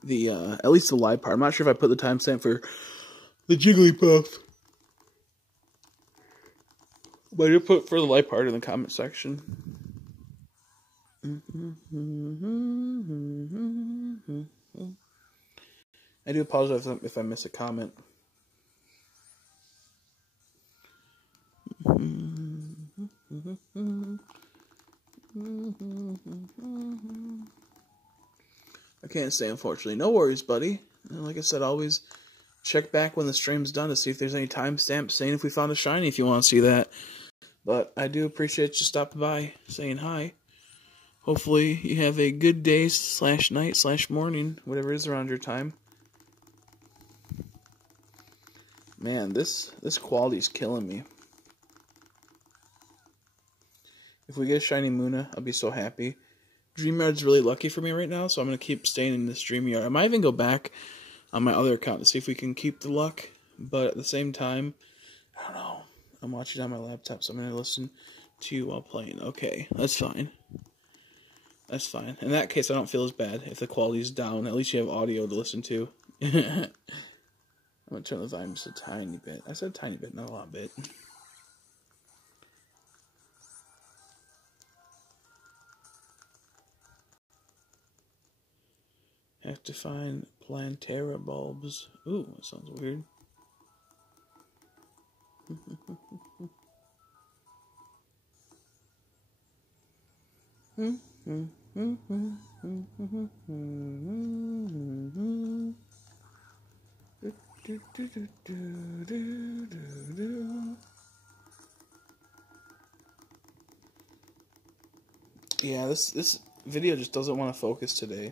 the, at least the live part. I'm not sure if I put the timestamp for the Jigglypuff. But I did put for the live part in the comment section. I do apologize if I miss a comment. I can't say, unfortunately. No worries, buddy. And like I said, always check back when the stream's done to see if there's any timestamps saying if we found a shiny, if you want to see that. But I do appreciate you stopping by, saying hi. Hopefully you have a good day / night / morning, whatever is around your time. Man, this quality's killing me. If we get a shiny Munna, I'll be so happy. Dreamyard's really lucky for me right now, so I'm going to keep staying in this Dreamyard. I might even go back on my other account to see if we can keep the luck. But at the same time, I don't know. I'm watching on my laptop, so I'm going to listen to you while playing. Okay, that's fine. That's fine. In that case, I don't feel as bad if the quality's down. At least you have audio to listen to. I'm going to turn the volume just a tiny bit. I said a tiny bit, not a lot bit. Have to find Plantera bulbs. Ooh, that sounds weird. Yeah, this video just doesn't want to focus today.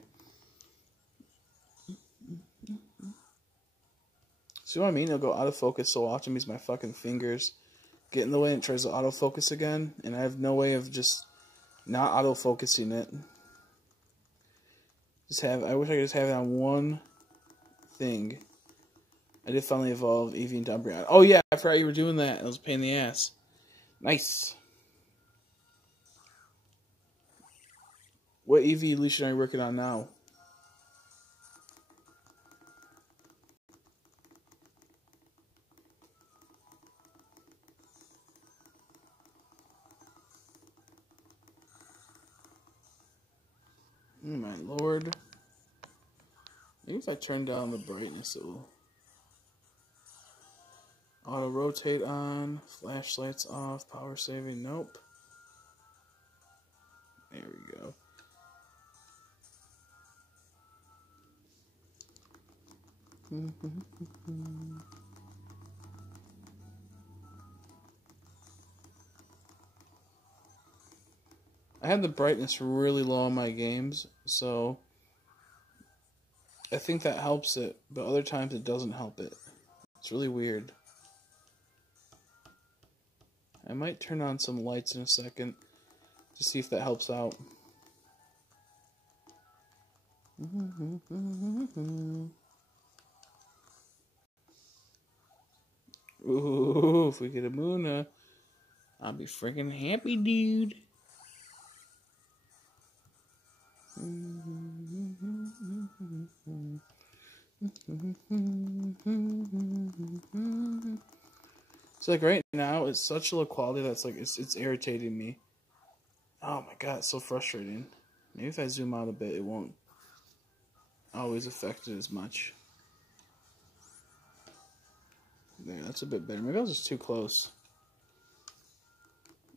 See what I mean? It'll go out of focus so often because my fucking fingers get in the way and it tries to autofocus again, and I have no way of just not autofocusing it. I wish I could just have it on one thing. I did finally evolve Eevee into Andrhea. Oh yeah, I forgot you were doing that. It was a pain in the ass. Nice. What Eevee evolution are you working on now? Oh my lord. Are you think if I turn down the brightness, it will auto rotate on, flashlights off, power saving, nope. There we go. I have the brightness really low on my games, so I think that helps it, but other times it doesn't help it. It's really weird. I might turn on some lights in a second to see if that helps out. Ooh, if we get a Moona, I'll be freaking happy, dude. So like right now, it's such low quality that's like it's irritating me. Oh my god, it's so frustrating. Maybe if I zoom out a bit, it won't always affect it as much. There, that's a bit better. Maybe I was just too close.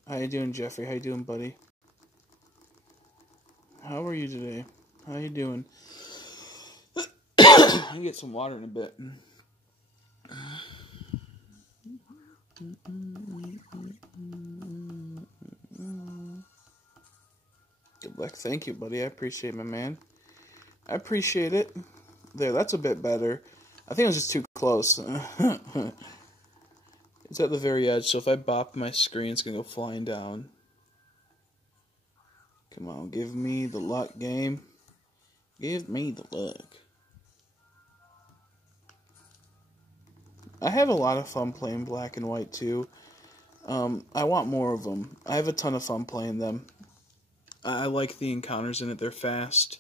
How you doing, Jeffrey? How you doing, buddy? How are you today? How you doing? I can get some water in a bit. Good luck. Thank you, buddy. I appreciate it, my man. I appreciate it. There, that's a bit better. I think it was just too close. It's at the very edge, so if I bop my screen, it's going to go flying down. Come on, give me the luck, game. Give me the luck. I have a lot of fun playing black and white, too. I want more of them. I have a ton of fun playing them. I like the encounters in it. They're fast.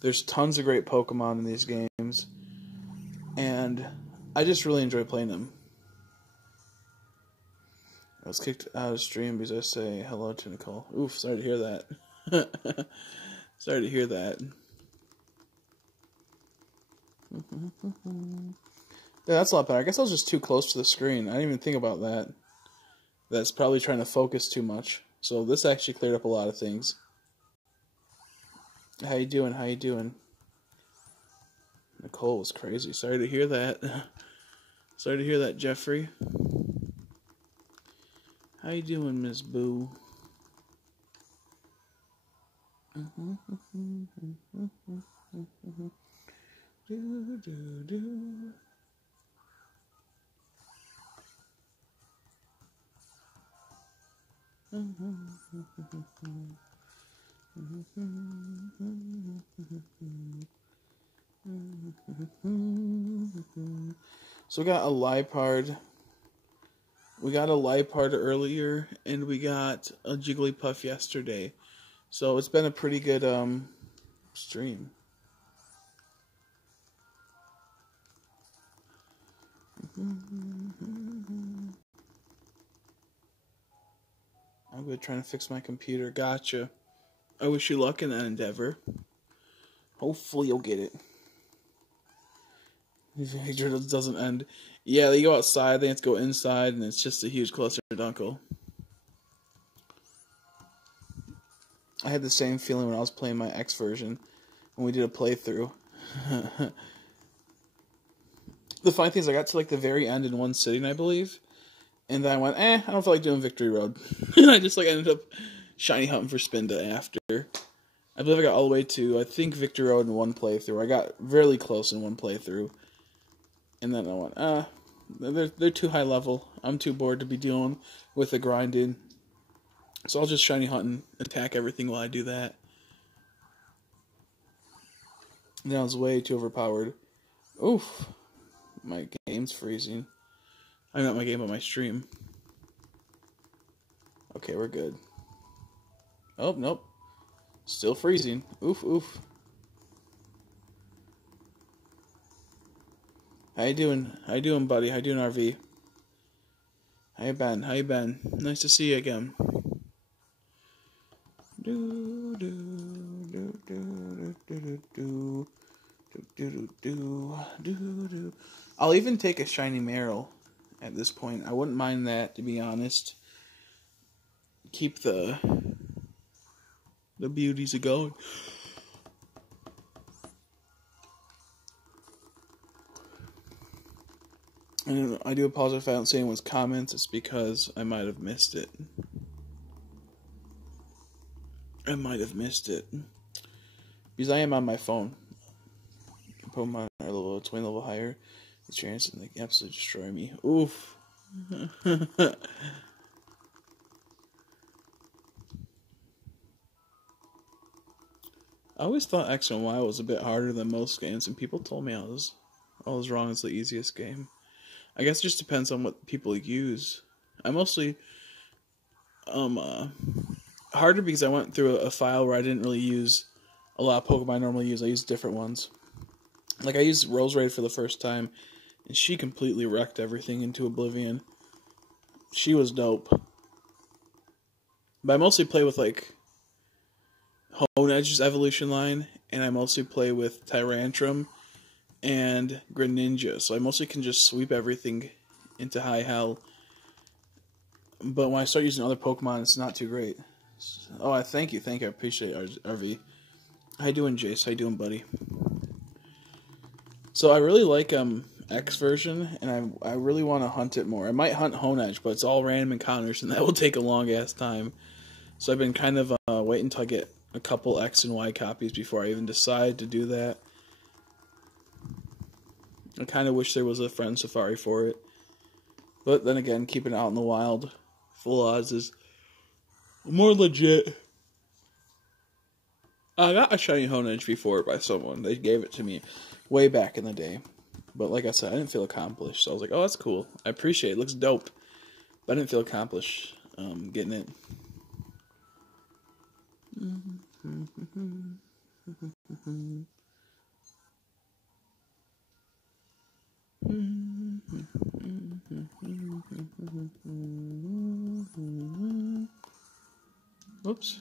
There's tons of great Pokemon in these games. And I just really enjoy playing them. I was kicked out of stream because I say hello to Nicole. Oof, sorry to hear that. Sorry to hear that. Yeah, that's a lot better. I guess I was just too close to the screen. I didn't even think about that. That's probably trying to focus too much. So this actually cleared up a lot of things. How you doing? How you doing? Nicole was crazy. Sorry to hear that. Sorry to hear that, Jeffrey. How you doing, Miss Boo? So we got a Liepard. We got a Liepard earlier, and we got a Jigglypuff yesterday. So it's been a pretty good stream. I'm good trying to fix my computer. Gotcha. I wish you luck in that endeavor. Hopefully you'll get it. It doesn't end. Yeah, they go outside, they have to go inside, and it's just a huge cluster dunkle. I had the same feeling when I was playing my X version, when we did a playthrough. The funny thing is, I got to like the very end in one sitting, I believe, and then I went, I don't feel like doing Victory Road. And I just like ended up shiny hunting for Spinda after. I believe I got all the way to, I think, Victory Road in one playthrough. I got really close in one playthrough. And then I went, they're too high level. I'm too bored to be dealing with the grinding. So I'll just shiny hunt and attack everything while I do that. And I was way too overpowered. Oof. My game's freezing. I'm not my game, but my stream. Okay, we're good. Oh, nope. Still freezing. Oof, oof. How you doing? How you doing, buddy? How you doing, RV? How you been? How you been? Nice to see you again. Do. I'll even take a shiny Meryl at this point. I wouldn't mind that, to be honest. Keep the beauties going. And I do apologize if I don't see anyone's comments. It's because I might have missed it. Because I am on my phone. Put them on our little 20 level higher. The chance to absolutely destroy me. Oof. I always thought X and Y was a bit harder than most games, and people told me I was wrong. It's the easiest game. I guess it just depends on what people use. I mostly harder because I went through a file where I didn't really use a lot of Pokemon I normally use. I used different ones. Like I used Roserade for the first time, and she completely wrecked everything into oblivion. She was dope. But I mostly play with like Honedge's evolution line, and I mostly play with Tyrantrum and Greninja, so I mostly can just sweep everything into high hell. But when I start using other Pokemon, it's not too great. Oh, thank you, I appreciate it, RV. How you doing, Jace? How you doing, buddy? So I really like X version, and I really want to hunt it more. I might hunt Honedge, but it's all random encounters, and that will take a long ass time. So I've been kind of waiting until I get a couple X and Y copies before I even decide to do that. I kind of wish there was a friend safari for it. But then again, keeping it out in the wild, full odds is more legit. I got a shiny Honedge before by someone. They gave it to me way back in the day. But like I said, I didn't feel accomplished. So I was like, oh, that's cool. I appreciate it. It looks dope. But I didn't feel accomplished getting it. Oops.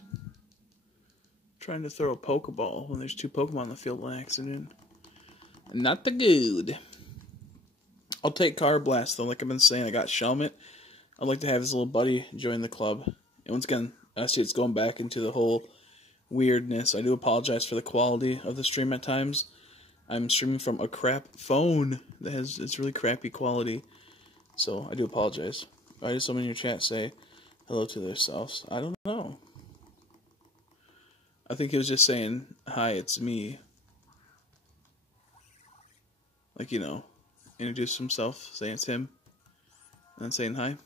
Trying to throw a Pokeball when there's two Pokemon on the field by accident. Not the good. I'll take Carablast though, like I've been saying. I got Shelmet. I'd like to have his little buddy join the club. And once again, I see it's going back into the whole weirdness. I do apologize for the quality of the stream at times. I'm streaming from a crap phone that has it's really crappy quality. So I do apologize. Why did someone in your chat say hello to themselves? I don't know. I think he was just saying, hi, it's me. Like, you know, introduce himself, saying it's him, and then saying hi.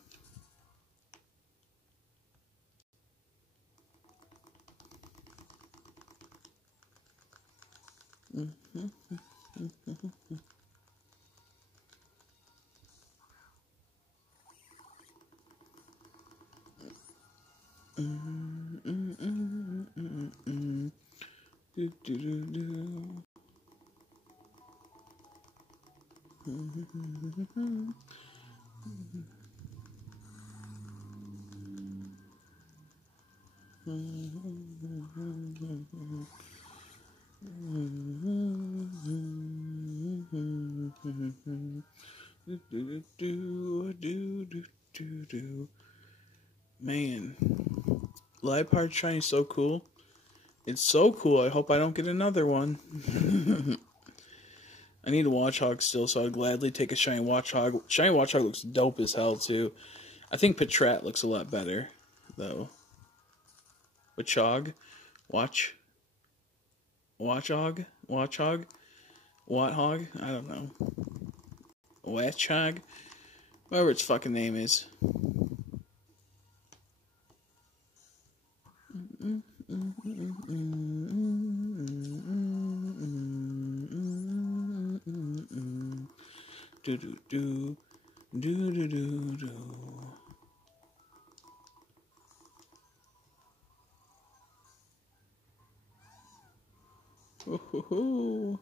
Man, Liepard shiny is so cool. It's so cool. I hope I don't get another one. I need a Watchog still, so I'd gladly take a shiny Watchog. Shiny Watchog looks dope as hell too. I think Patrat looks a lot better, though. Watchog, Watchog, Watthog. I don't know. Watchog, whatever its fucking name is. Do do do do do do do. Oh.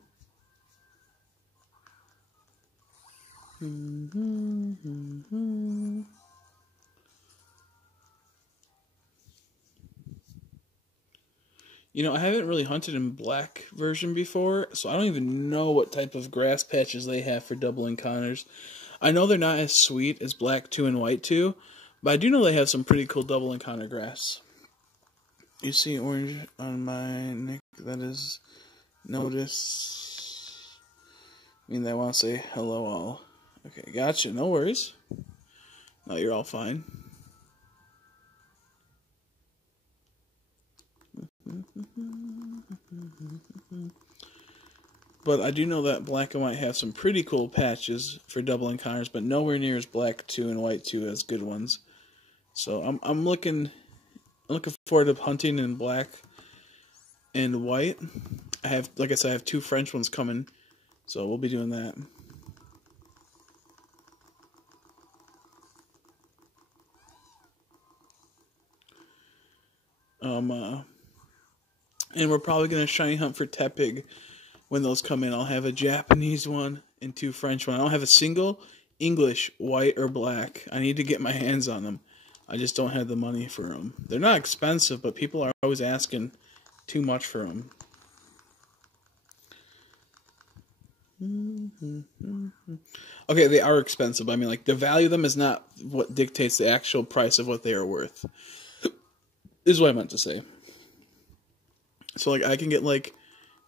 You know, I haven't really hunted in black version before, so I don't even know what type of grass patches they have for double encounters. I know they're not as sweet as black 2 and white 2, but I do know they have some pretty cool double encounter grass. You see orange on my neck, that is notice. I mean, they want to say hello all. Okay, gotcha, no worries. No, you're all fine. But I do know that black and white have some pretty cool patches for double encounters, but nowhere near as black 2 and white 2 as good ones. So I'm looking forward to hunting in black and white. I have, like I said, I have 2 French ones coming, so we'll be doing that. And we're probably gonna shiny hunt for tepig when those come in. I'll have a Japanese one and 2 French ones. I don't have a single English white or black. I need to get my hands on them. I just don't have the money for them. They're not expensive, but people are always asking too much for them. Okay, they are expensive. I mean, like, the value of them is not what dictates the actual price of what they are worth. This is what I meant to say. So, like, I can get, like,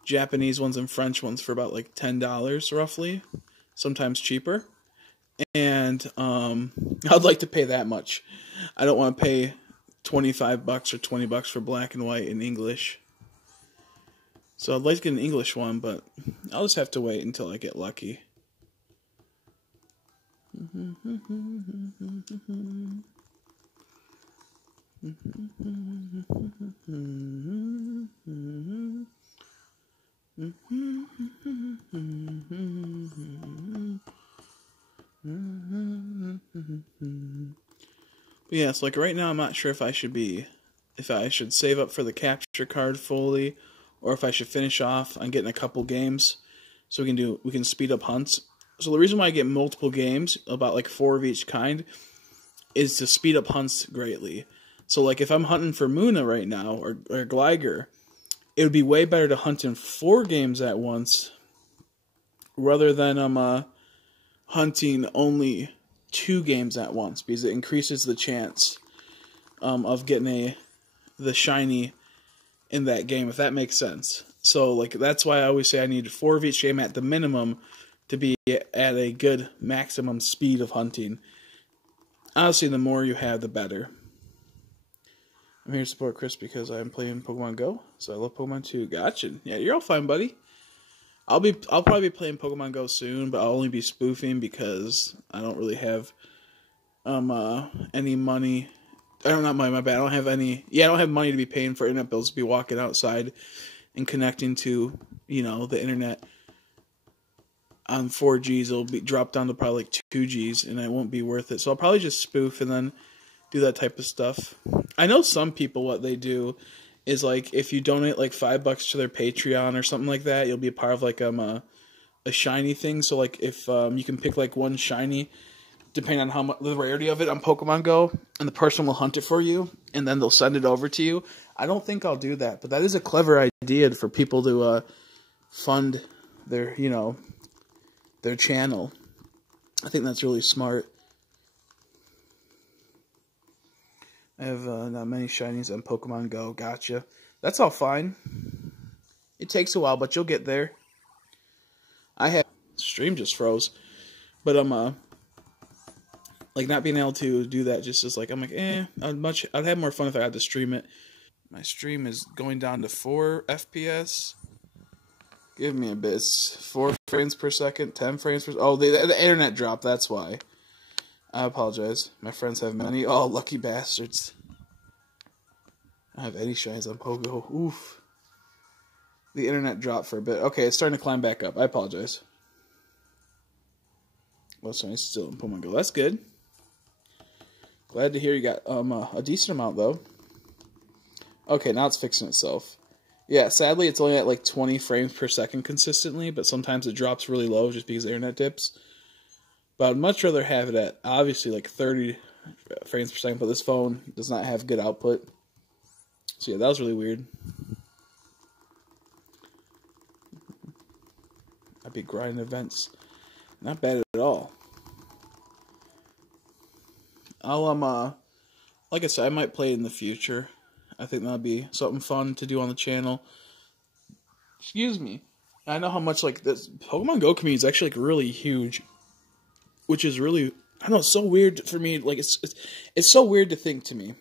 Japanese ones and French ones for about, like, $10, roughly. Sometimes cheaper. And, I'd like to pay that much. I don't want to pay $25 or $20 for black and white in English. So I'd like to get an English one, but I'll just have to wait until I get lucky. But yeah, so like right now I'm not sure if I should save up for the capture card fully, or if I should finish off on getting a couple games so we can speed up hunts. So the reason why I get multiple games, about like 4 of each kind, is to speed up hunts greatly. So like if I'm hunting for Muna right now, or Gliger, it would be way better to hunt in 4 games at once rather than hunting only 2 games at once, because it increases the chance of getting the shiny in that game, if that makes sense. So like that's why I always say I need 4 of each game at the minimum to be at a good maximum speed of hunting. Honestly, the more you have, the better. I'm here to support Chris because I'm playing Pokemon Go, so I love Pokemon too. Gotcha. Yeah, you're all fine, buddy. I'll probably be playing Pokemon Go soon, but I'll only be spoofing because I don't really have any money. Not money, my bad. I don't have money to be paying for internet bills to be walking outside and connecting to, the internet on 4Gs. It'll be dropped down to probably like 2Gs, and it won't be worth it. So I'll probably just spoof and then do that type of stuff. I know some people, what they do is like if you donate like $5 to their Patreon or something like that, you'll be a part of like a shiny thing. So like if you can pick like one shiny, depending on how much the rarity of it on Pokemon Go, and the person will hunt it for you, and then they'll send it over to you. I don't think I'll do that, but that is a clever idea for people to fund their their channel. I think that's really smart. I have not many shinies on Pokemon Go. Gotcha. That's all fine. It takes a while, but you'll get there. Stream just froze, but like not being able to do that just is like I'm like I'd have more fun if I had to stream it. My stream is going down to 4 FPS. Give me a bit. It's 4 frames per second, 10 frames per. Oh, the internet dropped. That's why. I apologize. My friends have many. Oh, lucky bastards. I don't have any shines on Pogo. Oof. The internet dropped for a bit. Okay, it's starting to climb back up. I apologize. Well, it's still in Pokemon Go. That's good. Glad to hear you got a decent amount, though. Okay, now it's fixing itself. Yeah, sadly, it's only at like 20 frames per second consistently, but sometimes it drops really low just because the internet dips. But I'd much rather have it at, obviously, like 30 frames per second, but this phone does not have good output. So yeah, that was really weird. big grind events. Not bad at all. Like I said, I might play it in the future. I think that'd be something fun to do on the channel. Excuse me. I know how much, like, this Pokemon Go community is actually, like, really huge. Which is really, I know, it's so weird for me. Like, it's so weird to think to me.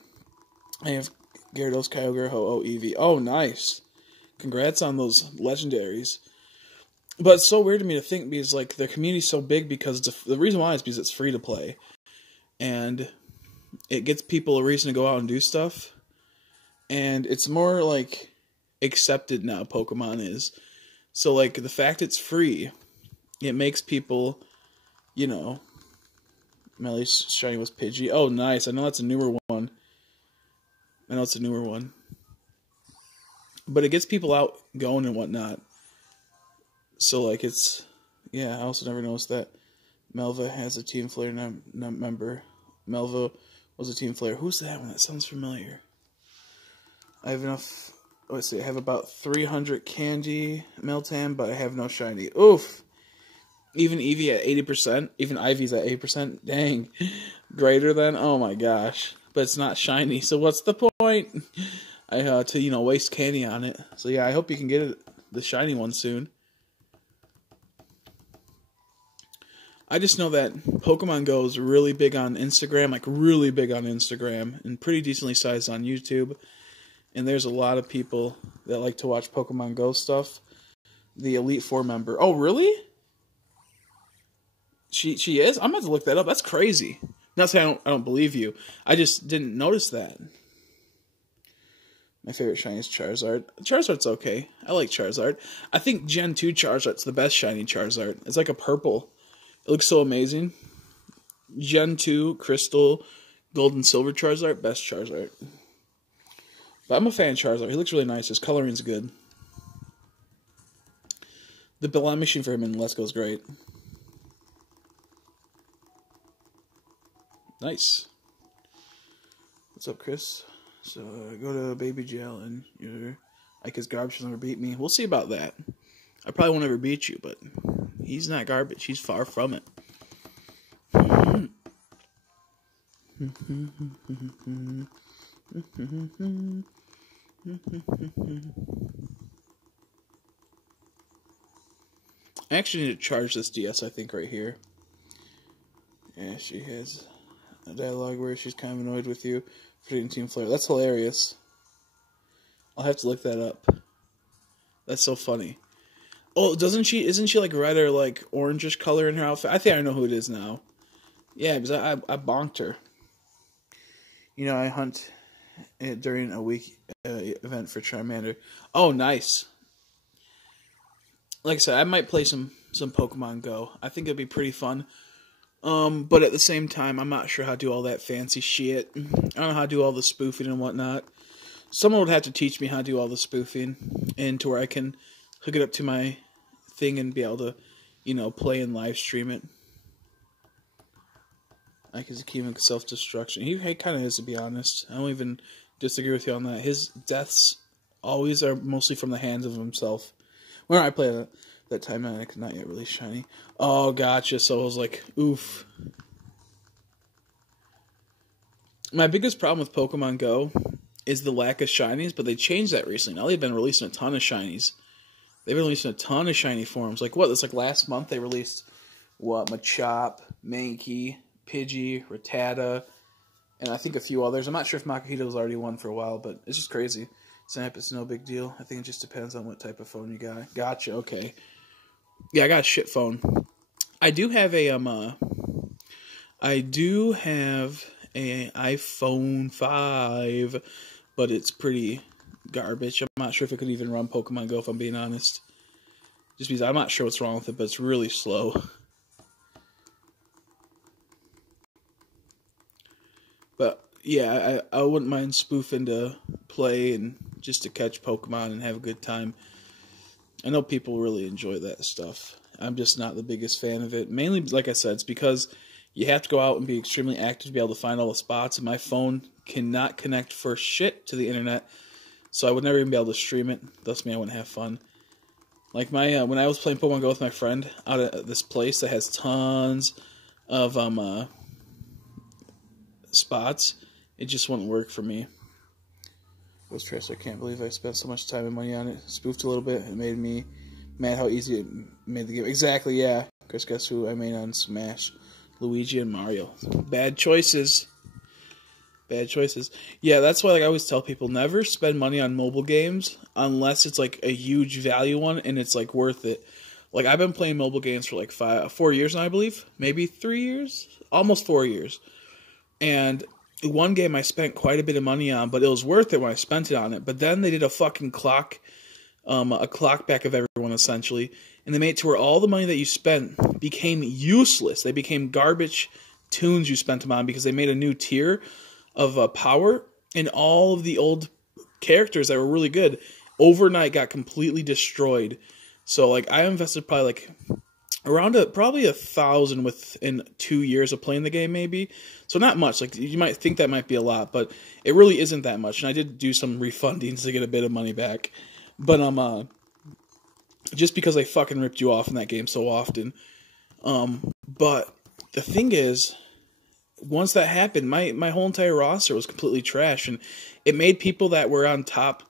I have Gyarados, Kyogre, Ho-Oh, Eevee. Oh, nice. Congrats on those legendaries. But it's so weird to me to think because, like, the community's so big because the reason why is because it's free to play. And it gets people a reason to go out and do stuff. And it's more, like, accepted now, Pokemon is. So, like, the fact it's free, it makes people, you know... Melly's shiny was Pidgey. Oh, nice. I know that's a newer one. But it gets people out going and whatnot. So, like, it's... Yeah, I also never noticed that Melva has a Team Flare member. Melva was a Team Flare. Who's that one? That sounds familiar. I have enough... Let's see. I have about 300 candy Meltan, but I have no shiny. Oof! Even Eevee at 80%. Even Ivy's at 8%. Dang. Greater than? Oh, my gosh. But it's not shiny, so what's the point? To waste candy on it. So yeah, I hope you can get the shiny one soon. I just know that Pokemon Go is really big on Instagram, like really big on Instagram, and pretty decently sized on YouTube. And there's a lot of people that like to watch Pokemon Go stuff. The Elite Four member. Oh, really? She is? I'm about to look that up. That's crazy. Not saying I don't believe you. I just didn't notice that. My favorite shiny is Charizard. Charizard's okay. I like Charizard. I think Gen 2 Charizard's the best shiny Charizard. It's like a purple. It looks so amazing. Gen 2 Crystal Gold and Silver Charizard, best Charizard. But I'm a fan of Charizard. He looks really nice. His coloring's good. The Bellon machine for him in Let's Go is great. Nice. What's up, Chris? So, go to baby jail and you're like his garbage will never beat me. We'll see about that. I probably won't ever beat you, but he's not garbage. He's far from it. I actually need to charge this DS, I think, right here. Yeah, she has a dialogue where she's kind of annoyed with you for doing Team Flare. That's hilarious. I'll have to look that up. That's so funny. Oh, isn't she like red or like orangish color in her outfit? I think I know who it is now. Yeah, because I bonked her. You know, I hunt during a week event for Charmander. Oh, nice. Like I said, I might play some Pokemon Go. I think it'd be pretty fun. But at the same time, I'm not sure how to do all that fancy shit. I don't know how to do all the spoofing and whatnot. Someone would have to teach me how to do all the spoofing, and to where I can hook it up to my thing and be able to, play and live stream it. Like his chemical self-destruction. He kind of is, to be honest. I don't even disagree with you on that. His deaths always are mostly from the hands of himself. When I play that time, I could not yet release shiny. Oh, gotcha. So I was like, oof. My biggest problem with Pokemon Go is the lack of shinies, but they changed that recently. Now they've been releasing a ton of shinies. They've been releasing a ton of shiny forms. Like what? It's like last month they released Machop, Mankey, Pidgey, Rattata, and I think a few others. I'm not sure if Makahito's already won for a while, but it's just crazy. Snap, it's no big deal. I think it just depends on what type of phone you got. Gotcha, okay. Yeah, I got a shit phone. I do have a iPhone 5, but it's pretty garbage. I'm not sure if it could even run Pokemon Go, if I'm being honest. Just because I'm not sure what's wrong with it, but it's really slow. But yeah, I wouldn't mind spoofing to play and just to catch Pokemon and have a good time. I know people really enjoy that stuff. I'm just not the biggest fan of it. Mainly, like I said, it's because you have to go out and be extremely active to be able to find all the spots, and my phone cannot connect for shit to the internet, so I would never even be able to stream it. Thus, I wouldn't have fun. Like my when I was playing Pokemon Go with my friend out at this place that has tons of spots, it just wouldn't work for me. Ghost Trash, I can't believe I spent so much time and money on it. Spoofed a little bit. It made me mad how easy it made the game. Exactly, yeah. Guess who I made on Smash? Luigi and Mario. Bad choices. Bad choices. Yeah, that's why, like, I always tell people, never spend money on mobile games unless it's like a huge value one and it's like worth it. Like, I've been playing mobile games for like 4 years now, I believe. Maybe 3 years? Almost 4 years. And one game I spent quite a bit of money on, but it was worth it when I spent it on it. But then they did a fucking clock back of everyone, essentially. And they made it to where all the money that you spent became useless. They became garbage tunes you spent them on because they made a new tier of power, and all of the old characters that were really good overnight got completely destroyed. So, like, I invested probably like around probably 1,000 within 2 years of playing the game, maybe. So not much. Like, you might think that might be a lot, but it really isn't that much. And I did do some refundings to get a bit of money back, but just because they fucking ripped you off in that game so often. But the thing is, once that happened, my whole entire roster was completely trash, and it made people that were on top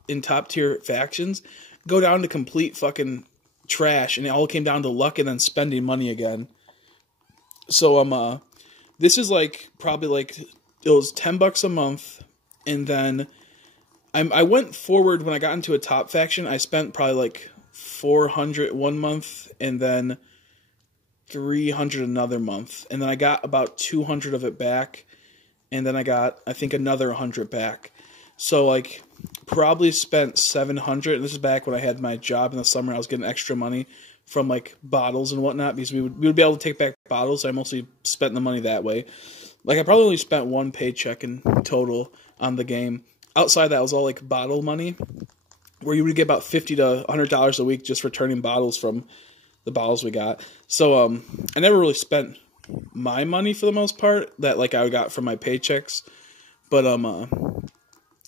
tier factions go down to complete fucking trash, and it all came down to luck and then spending money again. So this is like probably like it was $10 a month, and then I went forward when I got into a top faction. I spent probably like 400 one month, and then 300 another month, and then I got about 200 of it back, and then I got, I think, another 100 back. So, like, probably spent 700, and this is back when I had my job in the summer. I was getting extra money from, like, bottles and whatnot, because we would be able to take back bottles, so I mostly spent the money that way. Like, I probably only spent one paycheck in total on the game. Outside that was all, like, bottle money, where you would get about $50 to $100 a week just returning bottles from the bottles we got. So, I never really spent my money for the most part that, like, I got from my paychecks. But,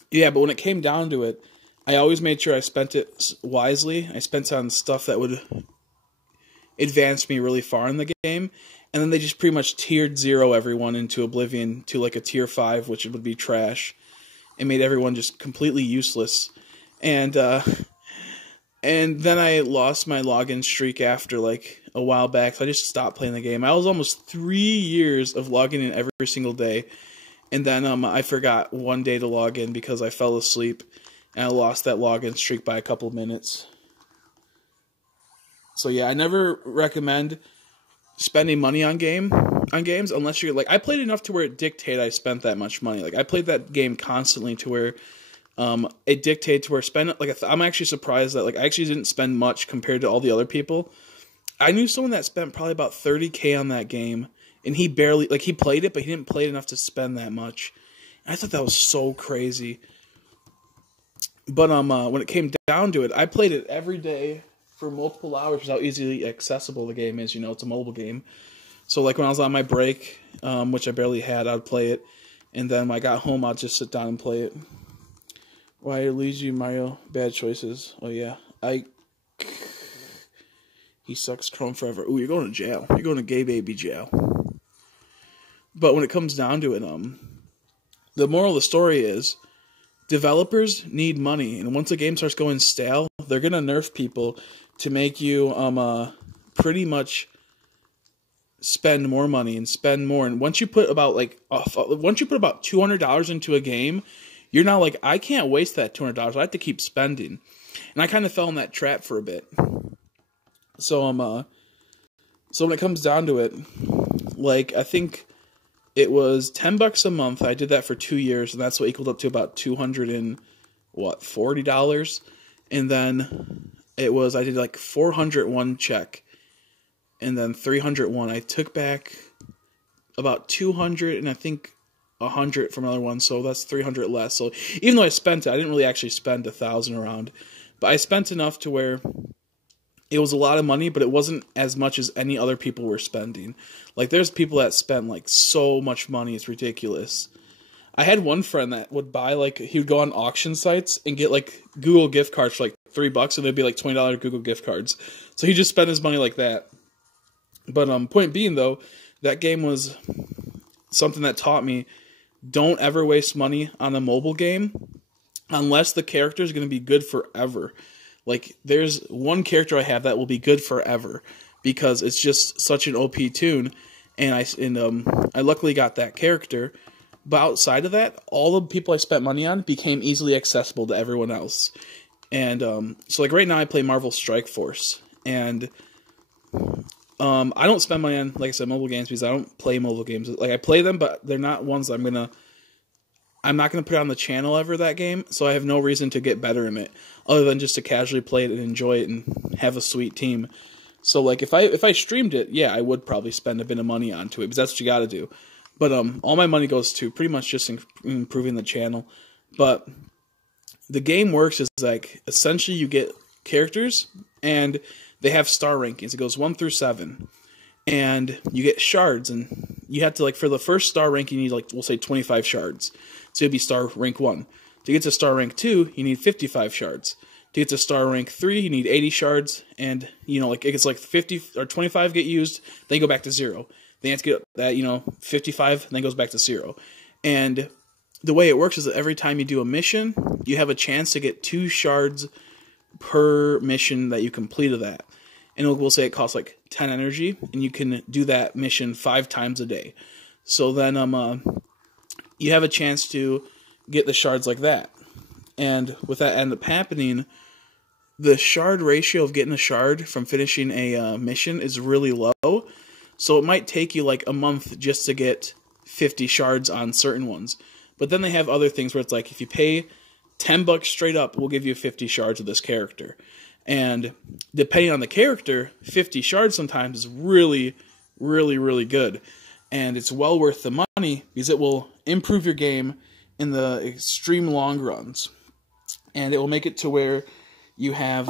yeah, but when it came down to it, I always made sure I spent it wisely. I spent it on stuff that would advance me really far in the game. And then they just pretty much tiered 0 everyone into oblivion to, like, a tier 5, which would be trash. And made everyone just completely useless. And then I lost my login streak after, like, a while back, so I just stopped playing the game. I was almost 3 years of logging in every single day, and then I forgot one day to log in because I fell asleep, and I lost that login streak by a couple minutes. So yeah, I never recommend spending money on games unless you're, like, I played enough to where it dictated I spent that much money. Like, I played that game constantly to where it dictated to where I'm actually surprised that, like, I actually didn't spend much compared to all the other people. I knew someone that spent probably about $30K on that game, and he barely, like, he played it, but he didn't play it enough to spend that much. And I thought that was so crazy. But when it came down to it, I played it every day for multiple hours, how easily accessible the game is. You know, it's a mobile game. So, like, when I was on my break, which I barely had, I'd play it, and then when I got home, I'd just sit down and play it. Why Luigi, Mario, bad choices. Oh yeah, he sucks Chrome forever. Ooh, you're going to jail. You're going to gay baby jail. But when it comes down to it, the moral of the story is, developers need money, and once a game starts going stale, they're gonna nerf people to make you pretty much spend more money and spend more. And once you put about $200 into a game, you're now like, I can't waste that $200. I have to keep spending. And I kind of fell in that trap for a bit. So so when it comes down to it, like, I think it was $10 a month. I did that for 2 years, and that's what equaled up to about $240. And then I did like 401 check, and then 301. I took back about 200, and I think 100 from another one, so that's 300 less. So even though I spent it, I didn't really actually spend 1,000 around, but I spent enough to where it was a lot of money, but it wasn't as much as any other people were spending. Like, there's people that spend, like, so much money, it's ridiculous. I had one friend that would buy, like, he would go on auction sites and get, like, Google gift cards for, like, $3 and it'd be like $20 Google gift cards. So he just spent his money like that. But point being though, that game was something that taught me, don't ever waste money on a mobile game unless the character is going to be good forever. Like, there's one character I have that will be good forever because it's just such an OP tune, and I luckily got that character. But outside of that, all the people I spent money on became easily accessible to everyone else. And so like right now I play Marvel Strike Force, and I don't spend money on, like I said, mobile games because I don't play mobile games. Like, I play them, but they're not ones I'm not gonna put on the channel ever, that game, so I have no reason to get better in it other than just to casually play it and enjoy it and have a sweet team. So like if I streamed it, yeah, I would probably spend a bit of money onto it because that's what you got to do. But all my money goes to pretty much just improving the channel. But the game works is like essentially you get characters and they have star rankings. It goes 1 through 7. And you get shards, and you have to, like, for the first star rank, you need, like, we'll say 25 shards. So it'd be star rank 1. To get to star rank 2, you need 55 shards. To get to star rank 3, you need 80 shards, and, you know, like, it gets, like, 50 or 25 get used, then you go back to 0. Then you have to get that, you know, 55, then it goes back to 0. And the way it works is that every time you do a mission, you have a chance to get 2 shards per mission that you complete of that. And we'll say it costs like 10 energy, and you can do that mission 5 times a day. So then you have a chance to get the shards like that. And with that end up happening, the shard ratio of getting a shard from finishing a mission is really low. So it might take you like a month just to get 50 shards on certain ones. But then they have other things where it's like, if you pay $10 straight up, we'll give you 50 shards of this character. And depending on the character, 50 shards sometimes is really, really, really good. And it's well worth the money because it will improve your game in the extreme long runs. And it will make it to where you have,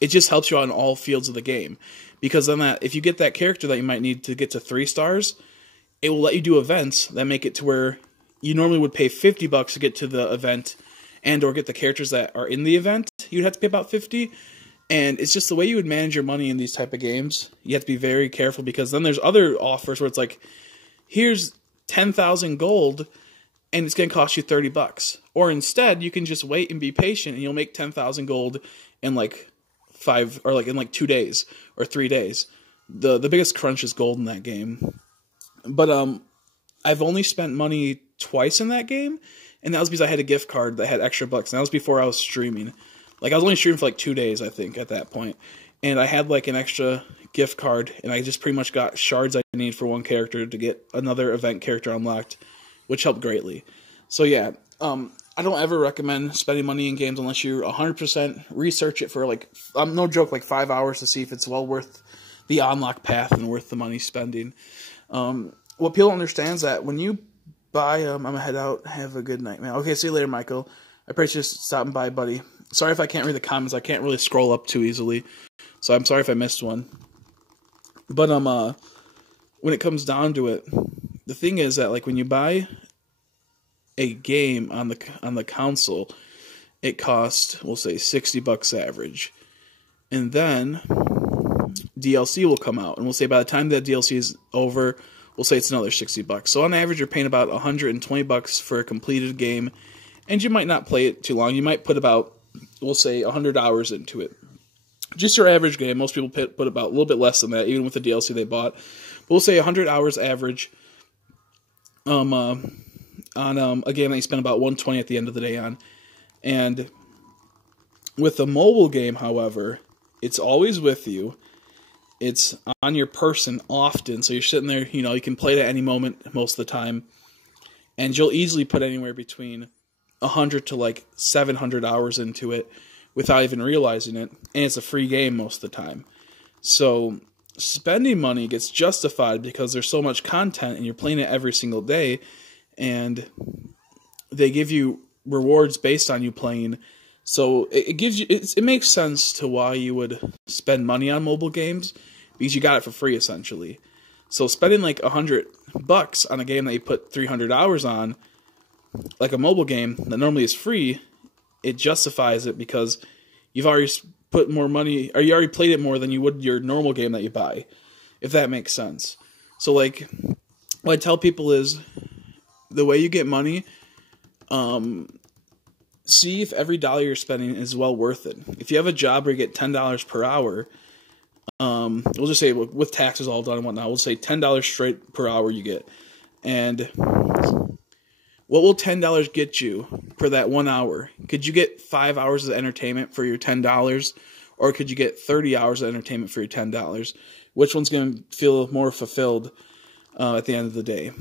it just helps you out in all fields of the game. Because then if you get that character that you might need to get to 3 stars, it will let you do events that make it to where you normally would pay $50 to get to the event and or get the characters that are in the event. You'd have to pay about 50, and it's just the way you would manage your money in these type of games. You have to be very careful because then there's other offers where it's like, here's 10,000 gold, and it's going to cost you $30. Or instead, you can just wait and be patient, and you'll make 10,000 gold in like 2 days or 3 days. The biggest crunch is gold in that game. But I've only spent money twice in that game, and that was because I had a gift card that had extra bucks, and that was before I was streaming. Like, I was only streaming for like 2 days, I think, at that point. And I had like an extra gift card, and I just pretty much got shards I need for one character to get another event character unlocked, which helped greatly. So yeah, I don't ever recommend spending money in games unless you 100% research it for like, no joke, like 5 hours to see if it's well worth the unlock path and worth the money spending. What people don't understand is that when you buy, I'm going to head out. Have a good night, man. Okay, see you later, Michael. I appreciate you stopping by, buddy. Sorry if I can't read the comments. I can't really scroll up too easily. So I'm sorry if I missed one. But when it comes down to it, the thing is that like when you buy a game on the console, it costs, we'll say, $60 average. And then DLC will come out, and we'll say by the time that DLC is over, we'll say it's another $60. So on average, you're paying about $120 for a completed game, and you might not play it too long. You might put about, we'll say, 100 hours into it. Just your average game. Most people put about a little bit less than that, even with the DLC they bought. But we'll say 100 hours average on a game that you spend about $120 at the end of the day on. And with a mobile game, however, it's always with you. It's on your person often, so you're sitting there, you know, you can play it at any moment most of the time. And you'll easily put anywhere between 100 to like 700 hours into it without even realizing it. And it's a free game most of the time. So spending money gets justified because there's so much content and you're playing it every single day. And they give you rewards based on you playing. So it gives you, it makes sense to why you would spend money on mobile games, because you got it for free essentially. So spending like $100 on a game that you put 300 hours on, like a mobile game that normally is free, it justifies it because you've already put more money, or you already played it more than you would your normal game that you buy, if that makes sense. So, like, what I tell people is, the way you get money, see if every dollar you're spending is well worth it. If you have a job where you get $10 per hour, we'll just say with taxes all done and whatnot, we'll say $10 straight per hour you get. And what will $10 get you for that 1 hour? Could you get 5 hours of entertainment for your $10? Or could you get 30 hours of entertainment for your $10? Which one's going to feel more fulfilled at the end of the day?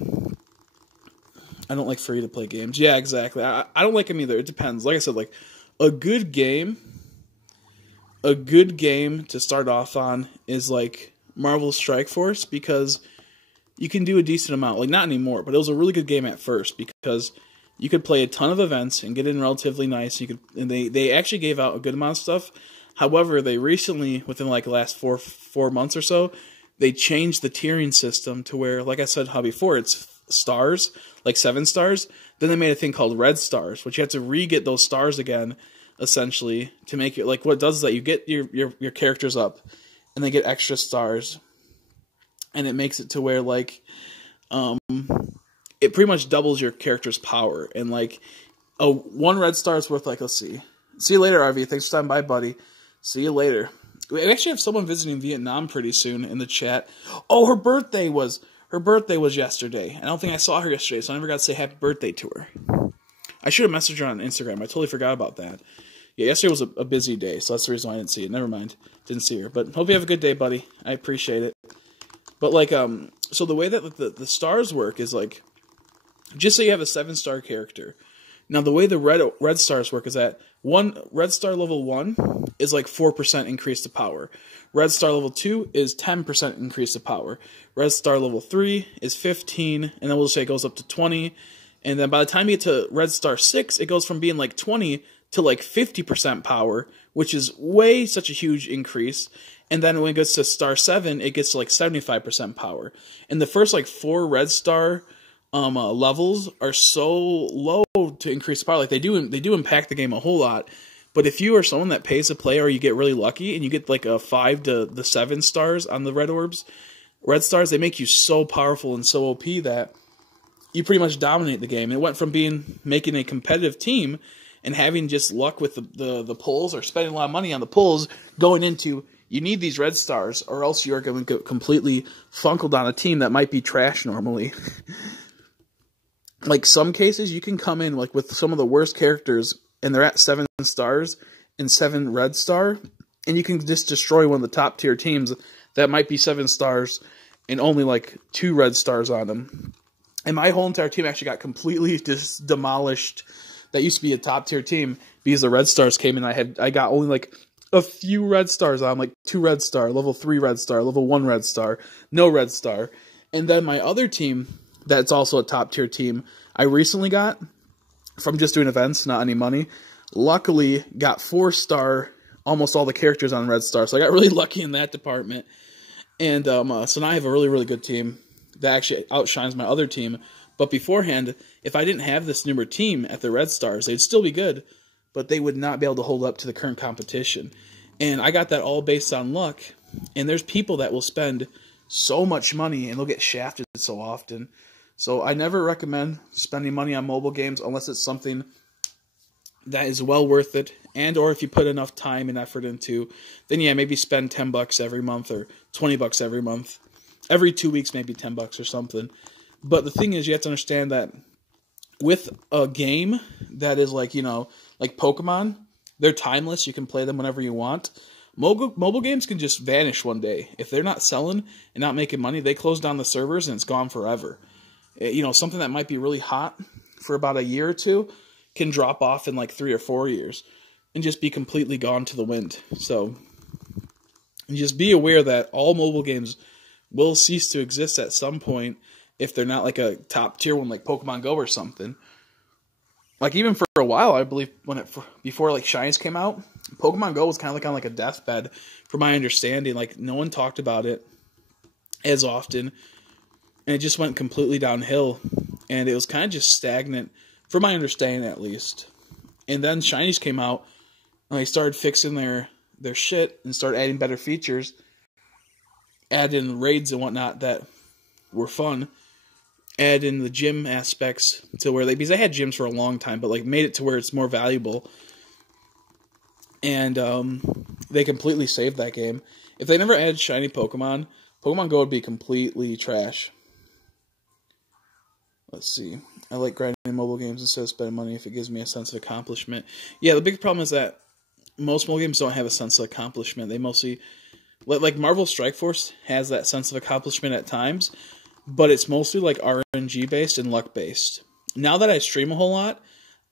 I don't like free-to-play games. Yeah, exactly. I don't like them either. It depends. Like I said, like, a good game to start off on is, like, Marvel Strike Force, because you can do a decent amount. Like, not anymore, but it was a really good game at first, because you could play a ton of events and get in relatively nice. And they actually gave out a good amount of stuff. However, they recently, within, like, the last four months or so, they changed the tiering system to where, like I said how before, it's stars, like 7 stars. Then they made a thing called red stars, which you have to re-get those stars again, essentially, to make it, like, what it does is that you get your characters up, and they get extra stars, and it makes it to where, like, it pretty much doubles your character's power, and, like, 1 red star is worth, like, let's see you later, RV, thanks for stopping by, buddy, see you later. We actually have someone visiting Vietnam pretty soon in the chat. Oh, her birthday was yesterday. I don't think I saw her yesterday, so I never got to say happy birthday to her. I should have messaged her on Instagram. I totally forgot about that. Yeah, yesterday was a busy day, so that's the reason why I didn't see it. Never mind. Didn't see her. But hope you have a good day, buddy. I appreciate it. But, like, so the way that the stars work is, like, just say you have a 7-star character. Now, the way the red stars work is that red star level 1 is like 4% increase to power. Red star level 2 is 10% increase to power. Red star level 3 is 15, and then we'll say it goes up to 20. And then by the time you get to red star 6, it goes from being like 20 to like 50% power, which is such a huge increase. And then when it gets to star 7, it gets to like 75% power. And the first like 4 red star levels are so low to increase the power. Like, they do impact the game a whole lot. But if you are someone that pays to play, or you get really lucky and you get like a 5 to the 7 stars on the red stars, they make you so powerful and so OP that you pretty much dominate the game. It went from making a competitive team and having just luck with the pulls, or spending a lot of money on the pulls, going into, you need these red stars or else you're going to get completely funkled on a team that might be trash normally. Like, some cases you can come in like with some of the worst characters and they're at 7 stars and 7 red star, and you can just destroy one of the top tier teams that might be 7 stars and only like 2 red stars on them. And my whole entire team actually got completely just demolished. That used to be a top tier team because the red stars came in. I got only like a few red stars on, like 2 red star, level 3 red star, level 1 red star, no red star. And then my other team, that's also a top tier team, I recently got from just doing events, not any money. Luckily, got 4-star almost all the characters on red star, so I got really lucky in that department. And so now I have a really, really good team that actually outshines my other team. But beforehand, if I didn't have this newer team at the red stars, they'd still be good, but they would not be able to hold up to the current competition. And I got that all based on luck. And there's people that will spend so much money and they'll get shafted so often. So I never recommend spending money on mobile games unless it's something that is well worth it, and or if you put enough time and effort into, then yeah, maybe spend $10 every month or $20 every month. Every 2 weeks, maybe $10 or something. But the thing is, you have to understand that with a game that is like, like Pokemon, they're timeless. You can play them whenever you want. Mobile games can just vanish one day. If they're not selling and not making money, they close down the servers and it's gone forever. Something that might be really hot for about a year or two can drop off in like 3 or 4 years and just be completely gone to the wind. So just be aware that all mobile games will cease to exist at some point if they're not like a top tier one like Pokemon Go or something. Like, even for a while, I believe before like Shinies came out, Pokemon Go was kind of like on like a deathbed, from my understanding. Like, no one talked about it as often, and it just went completely downhill, and it was kind of just stagnant, from my understanding at least. And then Shinies came out, When they started fixing their shit and started adding better features, add in raids and whatnot that were fun, add in the gym aspects to where because they had gyms for a long time, but like made it to where it's more valuable. And they completely saved that game. If they never added shiny Pokemon, Pokemon Go would be completely trash. Let's see. I like grinding mobile games instead of spending money if it gives me a sense of accomplishment. Yeah, the big problem is that most mobile games don't have a sense of accomplishment. They mostly, like Marvel Strike Force has that sense of accomplishment at times, but it's mostly like RNG based and luck based. Now that I stream a whole lot,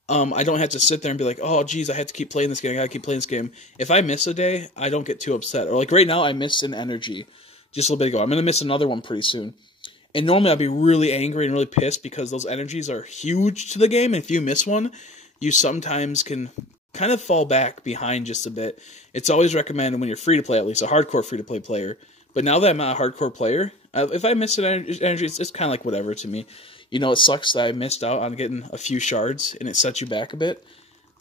I don't have to sit there and be like, oh, geez, I have to keep playing this game. I gotta keep playing this game. If I miss a day, I don't get too upset. Or like right now, I missed an energy just a little bit ago. I'm gonna miss another one pretty soon. And normally I'd be really angry and really pissed because those energies are huge to the game. And if you miss one, you sometimes can kind of fall back behind just a bit. It's always recommended when you're free to play, at least a hardcore free to play player. But now that I'm not a hardcore player, if I miss an energy, it's kind of like whatever to me. You know, it sucks that I missed out on getting a few shards and it sets you back a bit.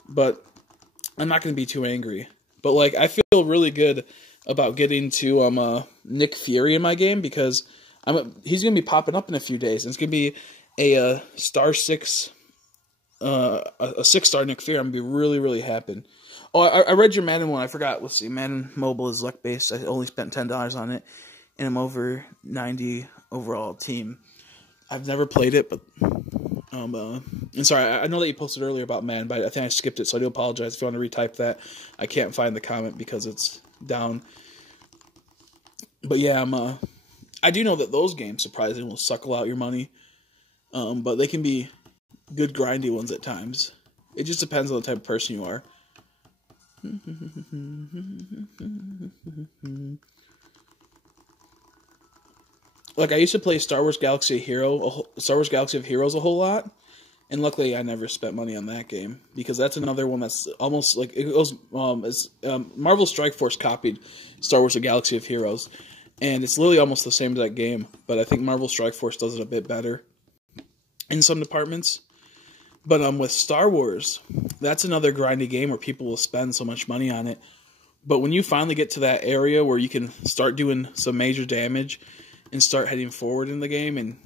But I'm not going to be too angry. But like, I feel really good about getting to Nick Fury in my game because he's going to be popping up in a few days. And it's going to be a star 6, a 6-star Nick Fury. I'm going to be really, really happy. Oh, I read your Madden one. I forgot. Let's see. Madden Mobile is luck-based. I only spent $10 on it. And I'm over 90 overall team. I've never played it, but and sorry, I know that you posted earlier about Madden, but I think I skipped it, so I do apologize if you want to retype that. I can't find the comment because it's down. But yeah, I do know that those games surprisingly will suckle out your money, but they can be good grindy ones at times. It just depends on the type of person you are. Like, I used to play Star Wars Galaxy of Heroes a whole lot, and luckily I never spent money on that game, because that's another one that's almost like, it goes, Marvel Strike Force copied Star Wars Galaxy of Heroes, and it's literally almost the same as that game, but I think Marvel Strike Force does it a bit better in some departments. But with Star Wars, that's another grindy game where people will spend so much money on it, but when you finally get to that area where you can start doing some major damage and start heading forward in the game and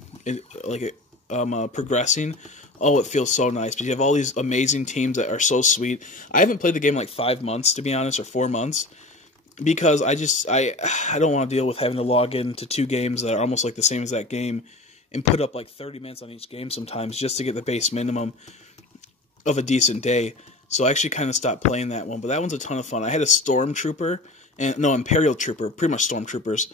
progressing, oh, it feels so nice. But you have all these amazing teams that are so sweet. I haven't played the game in like 5 months, to be honest, or 4 months, because I don't want to deal with having to log into 2 games that are almost like the same as that game and put up like 30 minutes on each game sometimes just to get the base minimum of a decent day. So I actually kind of stopped playing that one, but that one's a ton of fun. I had a Imperial Trooper, pretty much Stormtroopers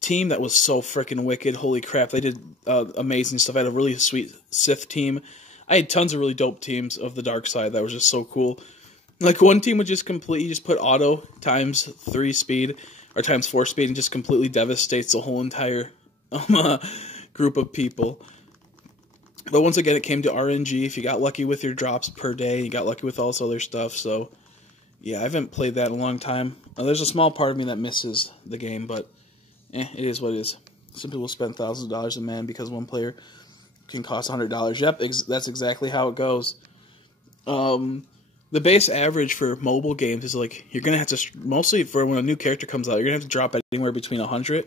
team that was so freaking wicked. Holy crap, they did amazing stuff. I had a really sweet Sith team. I had tons of really dope teams of the dark side that was just so cool. Like, one team would just put auto times 3 speed or times 4 speed and just completely devastates the whole entire group of people. But once again, it came to RNG. If you got lucky with your drops per day, you got lucky with all this other stuff. So yeah, I haven't played that in a long time. There's a small part of me that misses the game, but it is what it is. Some people spend thousands of dollars in Madden because one player can cost $100. Yep, that's exactly how it goes. The base average for mobile games is like, you're going to have to, mostly for when a new character comes out, you're going to have to drop anywhere between $100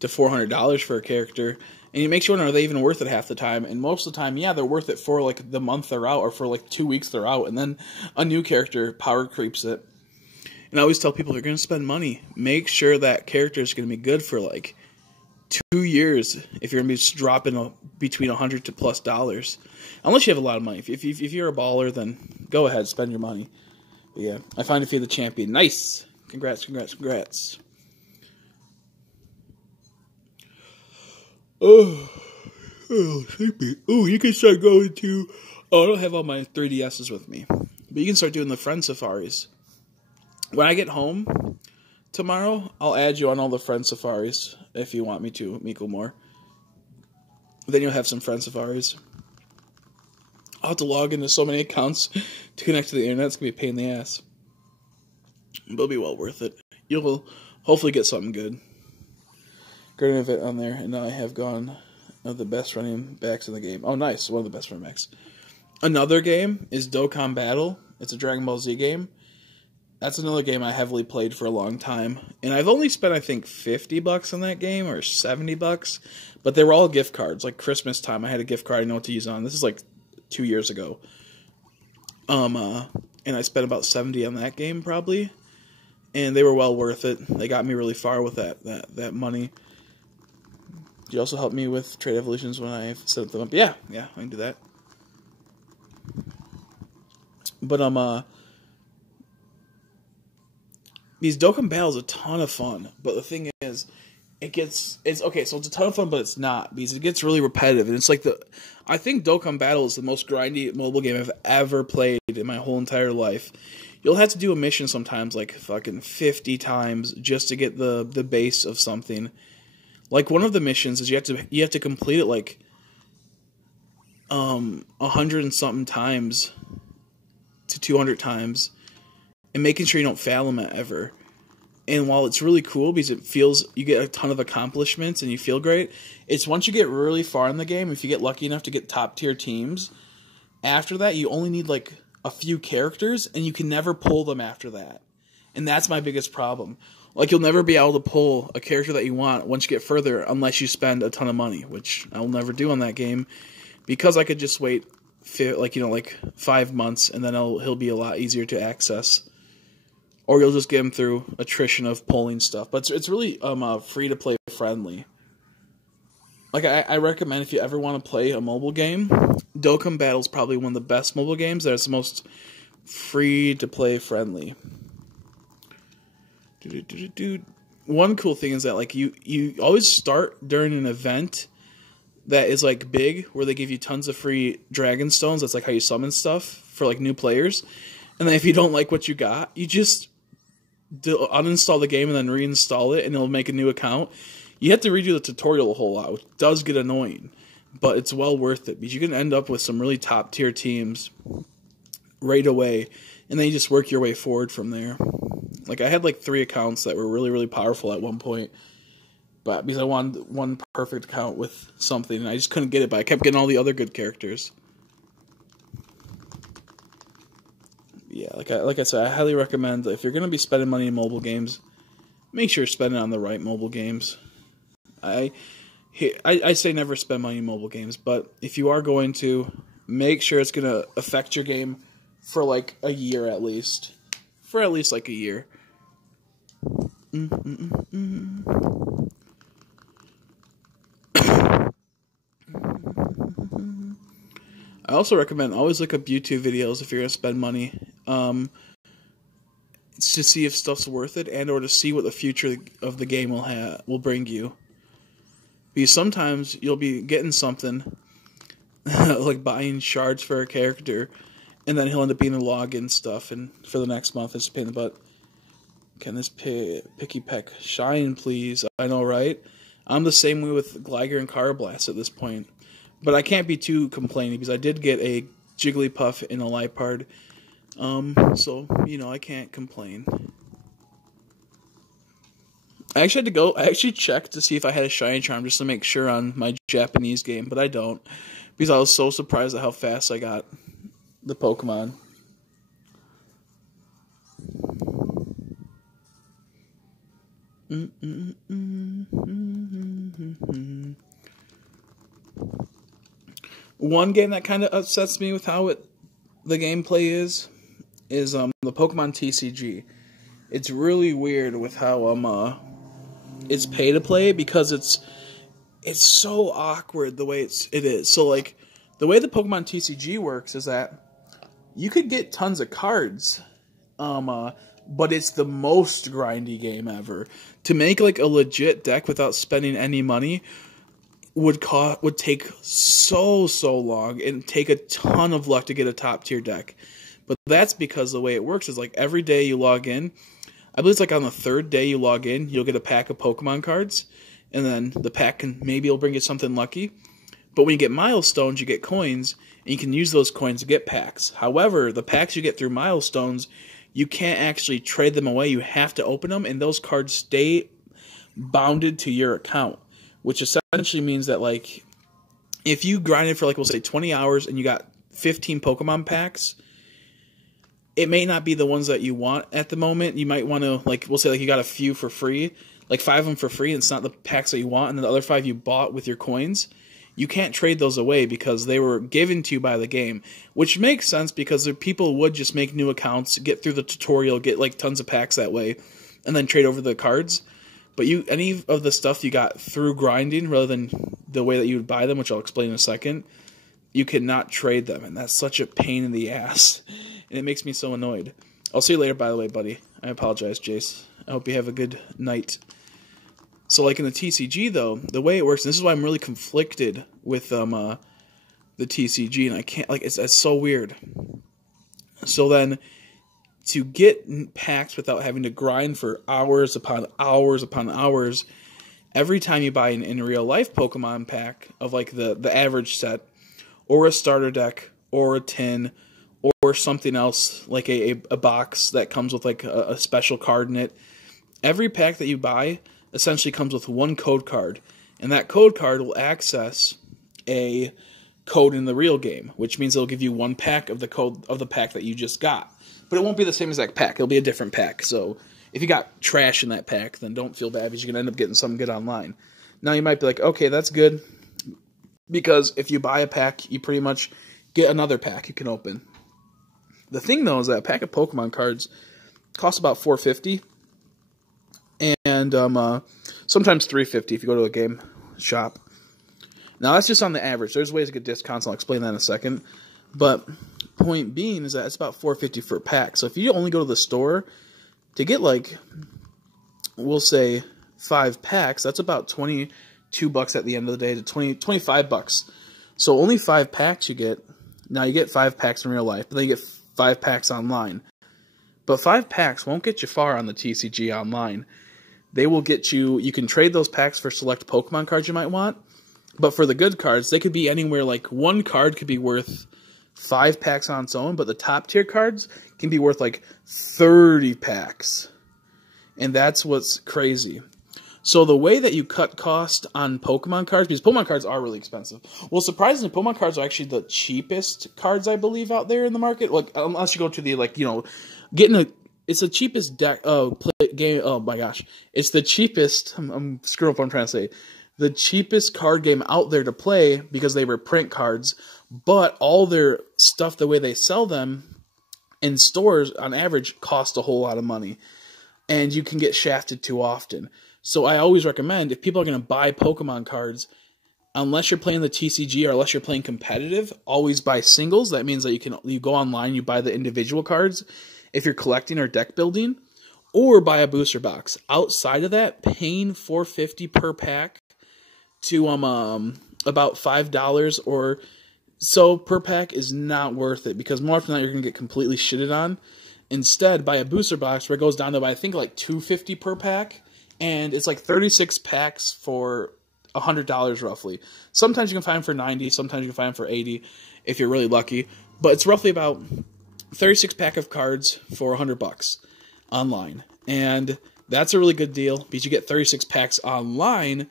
to $400 for a character. And it makes you wonder, are they even worth it half the time? And most of the time, yeah, they're worth it for like the month they're out, or for like 2 weeks they're out, and then a new character power creeps it. And I always tell people, they're going to spend money, make sure that character is going to be good for like 2 years if you're going to be just dropping between $100 to plus dollars. Unless you have a lot of money. If you're a baller, then go ahead, spend your money. But yeah, I find Defeat the Champion. Nice! Congrats, congrats, congrats. Oh, sleepy. Oh, you can start going to... Oh, I don't have all my 3DSs with me. But you can start doing the friend safaris. When I get home tomorrow, I'll add you on all the friend safaris, if you want me to, miekelmore. Then you'll have some friend safaris. I'll have to log into so many accounts to connect to the internet. It's going to be a pain in the ass. But it'll be well worth it. You'll hopefully get something good. Great event on there, and now I have gone of the best running backs in the game. Oh, nice. One of the best running backs. Another game is Dokkan Battle. It's a Dragon Ball Z game. That's another game I heavily played for a long time. And I've only spent, I think, $50 on that game, or $70. But they were all gift cards. Like Christmas time, I had a gift card I know what to use on. This is like 2 years ago. And I spent about $70 on that game, probably. And they were well worth it. They got me really far with that money. You also helped me with Trade Evolutions when I set them up. Yeah, I can do that. But, these Dokkan battles a ton of fun. But the thing is, it's okay, so it's a ton of fun, but it's not, because it gets really repetitive. And it's like I think Dokkan Battle is the most grindy mobile game I've ever played in my whole entire life. You'll have to do a mission sometimes like fucking 50 times just to get the base of something. Like one of the missions is you have to complete it like 100 and something times to 200 times, and making sure you don't fail them ever. And while it's really cool because it feels you get a ton of accomplishments and you feel great, it's once you get really far in the game, if you get lucky enough to get top tier teams, after that you only need like a few characters and you can never pull them after that. And that's my biggest problem. Like you'll never be able to pull a character that you want once you get further unless you spend a ton of money, which I will never do on that game because I could just wait like 5 months and then he'll be a lot easier to access. Or you'll just get him through attrition of pulling stuff. But it's really free-to-play friendly. Like, I recommend if you ever want to play a mobile game, Dokkan Battle is probably one of the best mobile games that's the most free-to-play friendly. One cool thing is that, like, you always start during an event that is, like, big, where they give you tons of free dragon stones. That's, like, how you summon stuff for, like, new players. And then if you don't like what you got, you just uninstall the game and then reinstall it, and it'll make a new account. You have to redo the tutorial a whole lot, which does get annoying, but it's well worth it because you can end up with some really top tier teams right away, and then you just work your way forward from there. Like I had like 3 accounts that were really, really powerful at one point, but because I wanted one perfect account with something, and I just couldn't get it, but I kept getting all the other good characters. Yeah, like I said, I highly recommend if you're going to be spending money in mobile games, make sure you're spending on the right mobile games. I say never spend money in mobile games, but if you are going to, make sure it's going to affect your game for like a year at least. For at least like a year. I also recommend always look up YouTube videos if you're going to spend money. It's to see if stuff's worth it, and or to see what the future of the game will bring you. Because sometimes you'll be getting something, like buying shards for a character, and then he'll end up being the login stuff, and for the next month it's a pain in the butt. Can this Picky Peck shine, please? I know, right? I'm the same way with Gligar and Carablast at this point. But I can't be too complaining, because I did get a Jigglypuff and a Liepard. So, you know, I can't complain. I actually checked to see if I had a Shiny Charm just to make sure on my Japanese game, but I don't. Because I was so surprised at how fast I got the Pokemon. One game that kind of upsets me with how the gameplay is the Pokemon TCG. It's really weird with how it's pay to play, because it's so awkward the way it is. So like the way the Pokemon TCG works is that you could get tons of cards, but it's the most grindy game ever. To make like a legit deck without spending any money would take so long and take a ton of luck to get a top tier deck. But that's because the way it works is like every day you log in, I believe it's like on the 3rd day you log in, you'll get a pack of Pokemon cards, and then the pack maybe it'll bring you something lucky. But when you get milestones, you get coins, and you can use those coins to get packs. However, the packs you get through milestones, you can't actually trade them away. You have to open them, and those cards stay bounded to your account. Which essentially means that, like, if you grinded for, like, we'll say 20 hours and you got 15 Pokemon packs, it may not be the ones that you want at the moment. You might want to, like, we'll say, like, you got a few for free, like 5 of them for free, and it's not the packs that you want, and then the other 5 you bought with your coins. You can't trade those away because they were given to you by the game, which makes sense because people would just make new accounts, get through the tutorial, get like tons of packs that way, and then trade over the cards. But any of the stuff you got through grinding rather than the way that you would buy them, which I'll explain in a second, you cannot trade them, and that's such a pain in the ass, and it makes me so annoyed. I'll see you later, by the way, buddy. I apologize, Jace. I hope you have a good night. So, like in the TCG, though, the way it works, and this is why I'm really conflicted with the TCG, and I can't, like, it's so weird. So then, to get packs without having to grind for hours upon hours upon hours, every time you buy an in real life Pokemon pack of, like, the average set, or a starter deck, or a tin, or something else, like a box that comes with, like, a special card in it, every pack that you buy essentially comes with one code card, and that code card will access a code in the real game, which means it'll give you one pack of the code of the pack that you just got. But it won't be the same exact pack. It'll be a different pack. So if you got trash in that pack, then don't feel bad because you're going to end up getting something good online. Now you might be like, okay, that's good, because if you buy a pack, you pretty much get another pack you can open. The thing, though, is that a pack of Pokemon cards costs about $4.50. And sometimes $3.50 if you go to a game shop. Now, that's just on the average. There's ways to get discounts. I'll explain that in a second. But point being is that it's about $4.50 for a pack. So if you only go to the store to get, like, we'll say 5 packs, that's about $22 at the end of the day to $25. So only 5 packs you get. Now, you get 5 packs in real life, but then you get 5 packs online. But 5 packs won't get you far on the TCG online. They will get you, you can trade those packs for select Pokemon cards you might want, but for the good cards, they could be anywhere, like one card could be worth 5 packs on its own, but the top tier cards can be worth like 30 packs. And that's what's crazy. So the way that you cut cost on Pokemon cards, because Pokemon cards are really expensive. Well, surprisingly, Pokemon cards are actually the cheapest cards, I believe, out there in the market. Like, unless you go to the, like, you know, it's the cheapest deck game. Oh my gosh, it's the cheapest. I'm screwing up what I'm trying to say. The cheapest card game out there to play because they were print cards, but all their stuff, the way they sell them in stores, on average, cost a whole lot of money, and you can get shafted too often. So I always recommend, if people are going to buy Pokemon cards, unless you're playing the TCG or unless you're playing competitive, always buy singles. That means that you go online, you buy the individual cards if you're collecting or deck building, or buy a booster box. Outside of that, paying $4.50 per pack to about $5 or so per pack is not worth it, because more often than not you're going to get completely shitted on. Instead, buy a booster box where it goes down to, I think, like $2.50 per pack, and it's like 36 packs for $100 roughly. Sometimes you can find them for $90, sometimes you can find them for $80 if you're really lucky, but it's roughly about 36 pack of cards for $100 online, and that's a really good deal because you get 36 packs online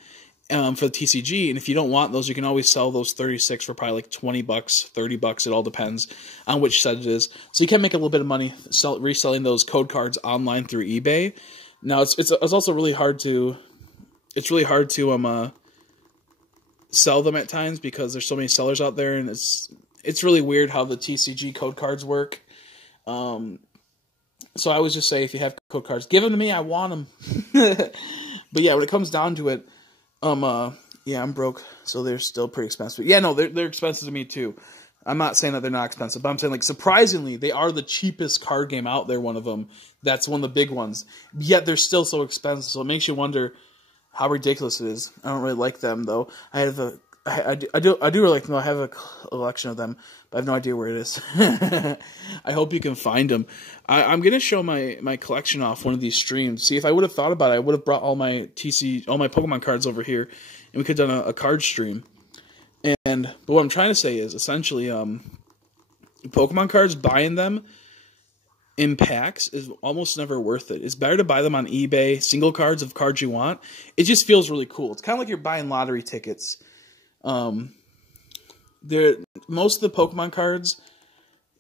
for the TCG, and if you don't want those, you can always sell those 36 for probably like $20, $30. It all depends on which set it is. So you can make a little bit of money reselling those code cards online through eBay. Now it's also really hard to sell them at times because there's so many sellers out there, and it's really weird how the TCG code cards work. So I always just say, if you have code cards, give them to me. I want them. But yeah, when it comes down to it, yeah, I'm broke, so they're still pretty expensive. Yeah, no, they're expensive to me too. I'm not saying that they're not expensive, but I'm saying, like, surprisingly, they are the cheapest card game out there, one of them. That's one of the big ones. Yet they're still so expensive, so it makes you wonder how ridiculous it is. I don't really like them, though. I do really like them. I have a collection of them, but I have no idea where it is. I hope you can find them. I'm gonna show my collection off one of these streams. See, if I would have thought about it, I would have brought all my Pokemon cards over here, and we could have done a card stream. But what I'm trying to say is, essentially, Pokemon cards, buying them in packs is almost never worth it. It's better to buy them on eBay, single cards of cards you want. It just feels really cool. It's kind of like you're buying lottery tickets. Most of the Pokemon cards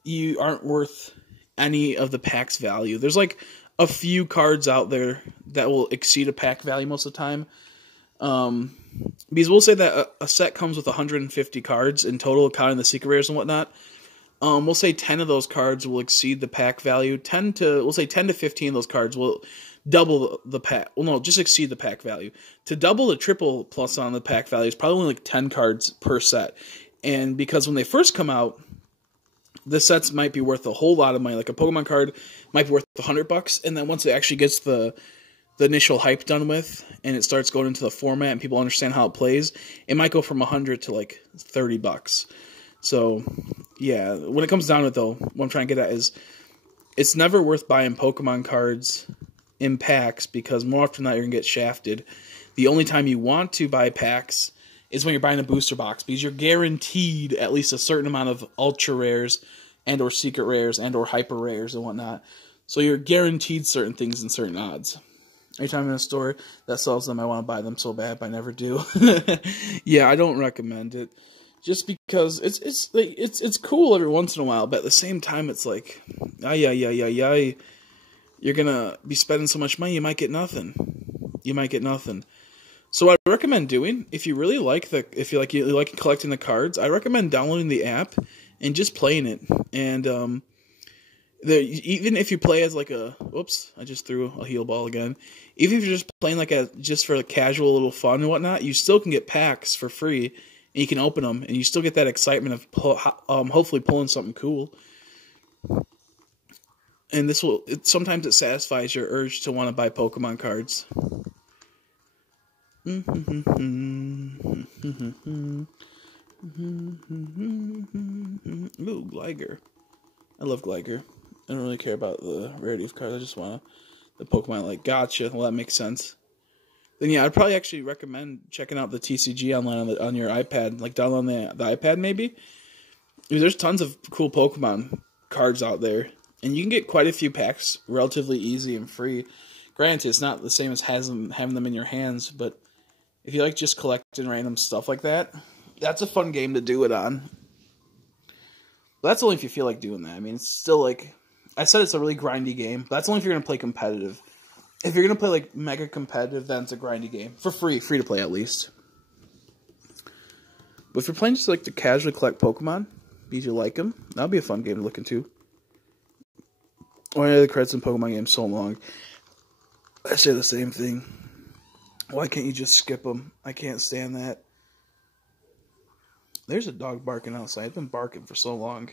you aren't worth any of the pack's value. There's like a few cards out there that will exceed a pack value most of the time. Because we'll say that a set comes with 150 cards in total, counting the secret rares and whatnot. We'll say 10 of those cards will exceed the pack value. We'll say 10 to 15 of those cards will double the pack. Well, no, just exceed the pack value. To double the triple plus on the pack value is probably only like 10 cards per set. And because when they first come out, the sets might be worth a whole lot of money. Like a Pokemon card might be worth $100, and then once it actually gets the initial hype done with, and it starts going into the format, and people understand how it plays, it might go from $100 to like $30. So, yeah, when it comes down to it, though, what I'm trying to get at is it's never worth buying Pokemon cards in packs because more often than not, you're going to get shafted. The only time you want to buy packs is when you're buying a booster box because you're guaranteed at least a certain amount of ultra rares and or secret rares and or hyper rares and whatnot. So you're guaranteed certain things and certain odds. Anytime I'm in a store that sells them, I want to buy them so bad, but I never do. Yeah, I don't recommend it. Just because it's cool every once in a while, but at the same time, it's like, you're gonna be spending so much money, you might get nothing. You might get nothing. So what I recommend doing, if you really like you like collecting the cards, I recommend downloading the app and just playing it. And even if you play as like whoops, I just threw a heal ball again. Even if you're just playing like just for a casual little fun and whatnot, you still can get packs for free, and you can open them, and you still get that excitement of hopefully pulling something cool. And sometimes it satisfies your urge to want to buy Pokemon cards. Ooh, Gligar. I love Gligar. I don't really care about the rarity of cards. I just want the Pokemon like, gotcha. Well, that makes sense. Then yeah, I'd probably actually recommend checking out the TCG online on your iPad. Like download the iPad maybe. There's tons of cool Pokemon cards out there. And you can get quite a few packs relatively easy and free. Granted, it's not the same as having them in your hands, but if you like just collecting random stuff like that, that's a fun game to do it on. But that's only if you feel like doing that. I mean, it's still like, I said it's a really grindy game, but that's only if you're going to play competitive. If you're going to play like mega competitive, then it's a grindy game. For free to play at least. But if you're playing just like to casually collect Pokemon, because you like them, that'll be a fun game to look into. Why are the credits in Pokemon games so long? I say the same thing. Why can't you just skip them? I can't stand that. There's a dog barking outside. It's been barking for so long.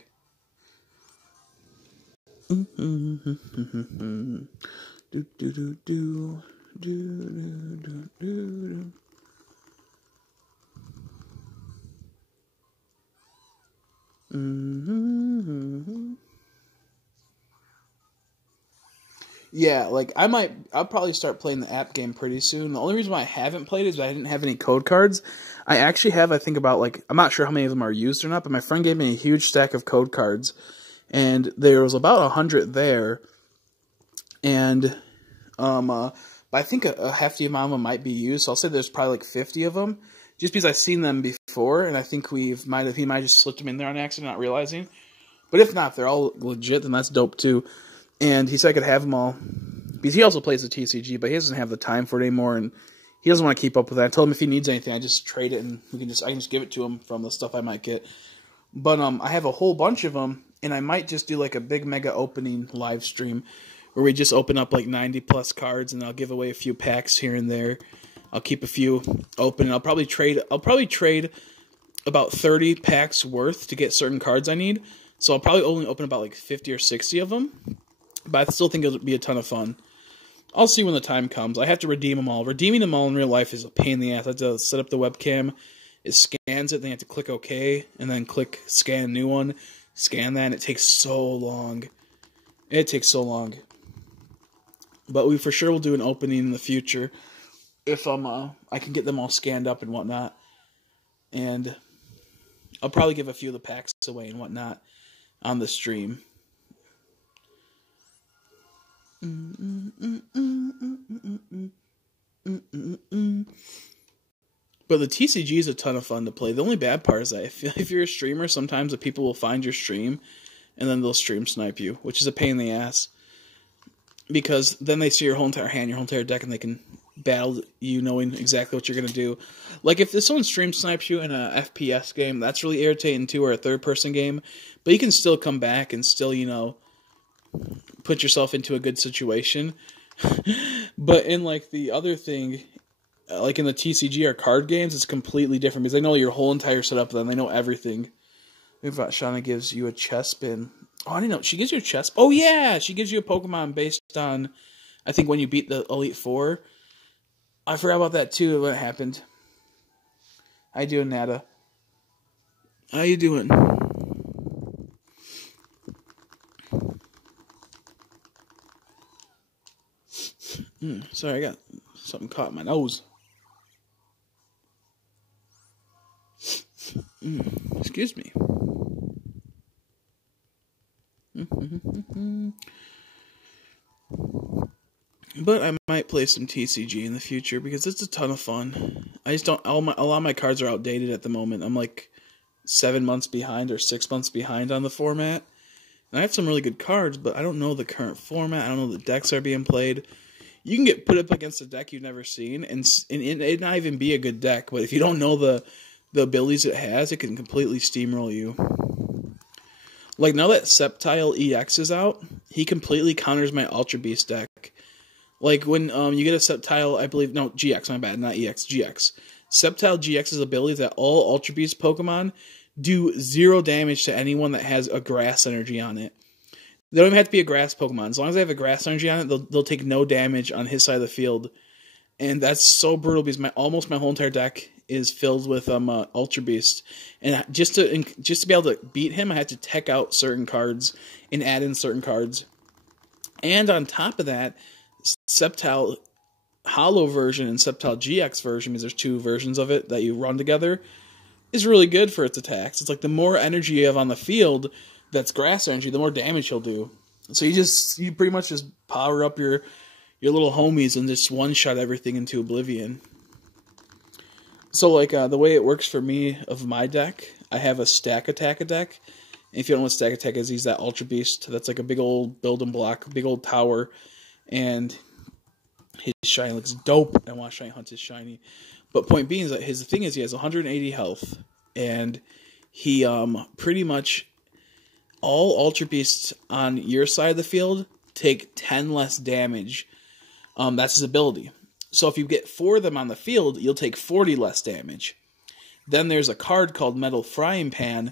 Yeah, like I'll probably start playing the app game pretty soon. The only reason why I haven't played it is I didn't have any code cards. I actually have, I think about like, I'm not sure how many of them are used or not, but my friend gave me a huge stack of code cards, and there was about 100 there, and but I think a hefty amount of them might be used. So I'll say there's probably like 50 of them, just because I've seen them before, and I think he might have just slipped them in there on accident, not realizing. But if not, if they're all legit, then that's dope too. And he said I could have them all, because he also plays the TCG, but he doesn't have the time for it anymore, and he doesn't want to keep up with that. I told him if he needs anything, I just trade it, and I can just give it to him from the stuff I might get. But I have a whole bunch of them, and I might just do like a big mega opening live stream, where we just open up like 90 plus cards, and I'll give away a few packs here and there. I'll keep a few open, and I'll probably trade about 30 packs worth to get certain cards I need. So I'll probably only open about like 50 or 60 of them. But I still think it'll be a ton of fun. I'll see when the time comes. I have to redeem them all. Redeeming them all in real life is a pain in the ass. I have to set up the webcam. It scans it. Then you have to click OK. And then click scan a new one. Scan that. And it takes so long. It takes so long. But we for sure will do an opening in the future. If I can get them all scanned up and whatnot. And I'll probably give a few of the packs away and whatnot on the stream. But the TCG is a ton of fun to play. The only bad part is that if you're a streamer, sometimes the people will find your stream and then they'll stream snipe you, which is a pain in the ass. Because then they see your whole entire hand, your whole entire deck, and they can battle you knowing exactly what you're going to do. Like, if someone stream snipes you in a FPS game, that's really irritating too, or a third-person game. But you can still come back and still, you know, put yourself into a good situation. But in, like, the other thing, like in the TCG or card games, it's completely different. Because they know your whole entire setup, then they know everything. We've got Shauna gives you a chest spin. Oh, I didn't know. She gives you a chest. Oh, yeah. She gives you a Pokemon based on, I think, when you beat the Elite Four. I forgot about that, too, when it happened. How you doing, Nada? How you doing? Sorry, I got something caught in my nose. Excuse me. But I might play some TCG in the future because it's a ton of fun. I just don't. A lot of my cards are outdated at the moment. I'm like 7 months behind or 6 months behind on the format. And I have some really good cards, but I don't know the current format. I don't know the decks are being played. You can get put up against a deck you've never seen, and it not even be a good deck. But if you don't know the abilities it has, it can completely steamroll you. Like, now that Sceptile EX is out, he completely counters my Ultra Beast deck. Like, when you get a Sceptile, I believe, no, GX, my bad, not EX, GX. Sceptile GX's ability is that all Ultra Beast Pokemon do 0 damage to anyone that has a Grass energy on it. They don't even have to be a Grass Pokemon. As long as they have a Grass energy on it, they'll take no damage on his side of the field. And that's so brutal because almost my whole entire deck is filled with Ultra Beast, and just to be able to beat him, I had to tech out certain cards and add in certain cards. And on top of that, Sceptile Holo version and Sceptile GX version, because there's 2 versions of it that you run together, is really good for its attacks. It's like the more energy you have on the field that's Grass energy, the more damage he'll do. So you pretty much just power up your little homies and just one-shot everything into oblivion. So, like, the way it works for me of my deck, I have a Stack Attack deck. And if you don't know what Stack Attack is, he's that Ultra Beast. That's like a big old building block, big old tower. And his shiny looks dope. I want to shiny hunt his shiny. But point being is that the thing is he has 180 health. And he pretty much, all Ultra Beasts on your side of the field take 10 less damage. That's his ability. So if you get 4 of them on the field, you'll take 40 less damage. Then there's a card called Metal Frying Pan.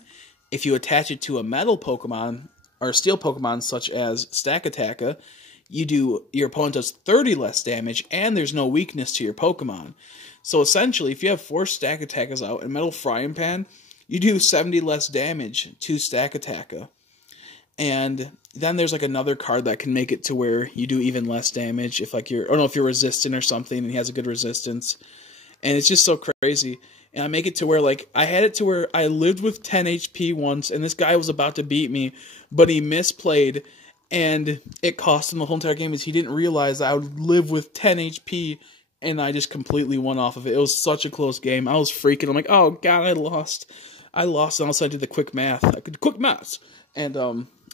If you attach it to a metal Pokemon, or steel Pokemon such as Stack Attacka, your opponent does 30 less damage, and there's no weakness to your Pokemon. So essentially, if you have 4 Stack Attackas out and Metal Frying Pan, you do 70 less damage to Stack Attacka. And then there's like another card that can make it to where you do even less damage if like if you're resistant or something and he has a good resistance. And it's just so crazy. And I make it to where like I had it to where I lived with 10 HP once and this guy was about to beat me, but he misplayed and it cost him the whole entire game because he didn't realize I would live with 10 HP and I just completely won off of it. It was such a close game. I was freaking. I'm like, oh god, I lost. And also I did the quick math. I could quick maths. And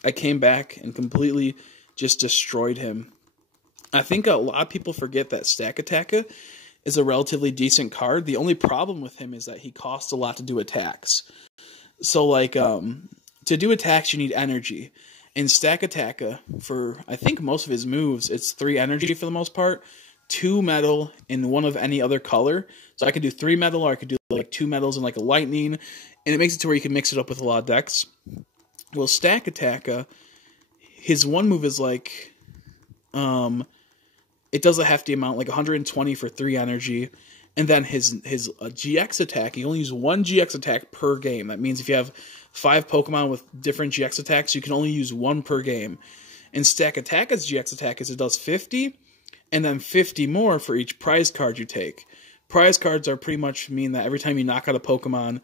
I came back and completely just destroyed him. I think a lot of people forget that Stack Attacka is a relatively decent card. The only problem with him is that he costs a lot to do attacks. So, like, to do attacks, you need energy. And Stack Attacka, for, I think, most of his moves, it's 3 energy for the most part, 2 metal, and 1 of any other color. So I could do 3 metal, or I could do, like, 2 metals and, like, a lightning. And it makes it to where you can mix it up with a lot of decks. Well, Stack Attacka, his one move is like, it does a hefty amount, like 120 for 3 energy, and then his GX attack, he only uses 1 GX attack per game. That means if you have 5 Pokemon with different GX attacks, you can only use 1 per game. And Stack Attacka's GX attack it does 50, and then 50 more for each prize card you take. Prize cards are pretty much mean that every time you knock out a Pokemon,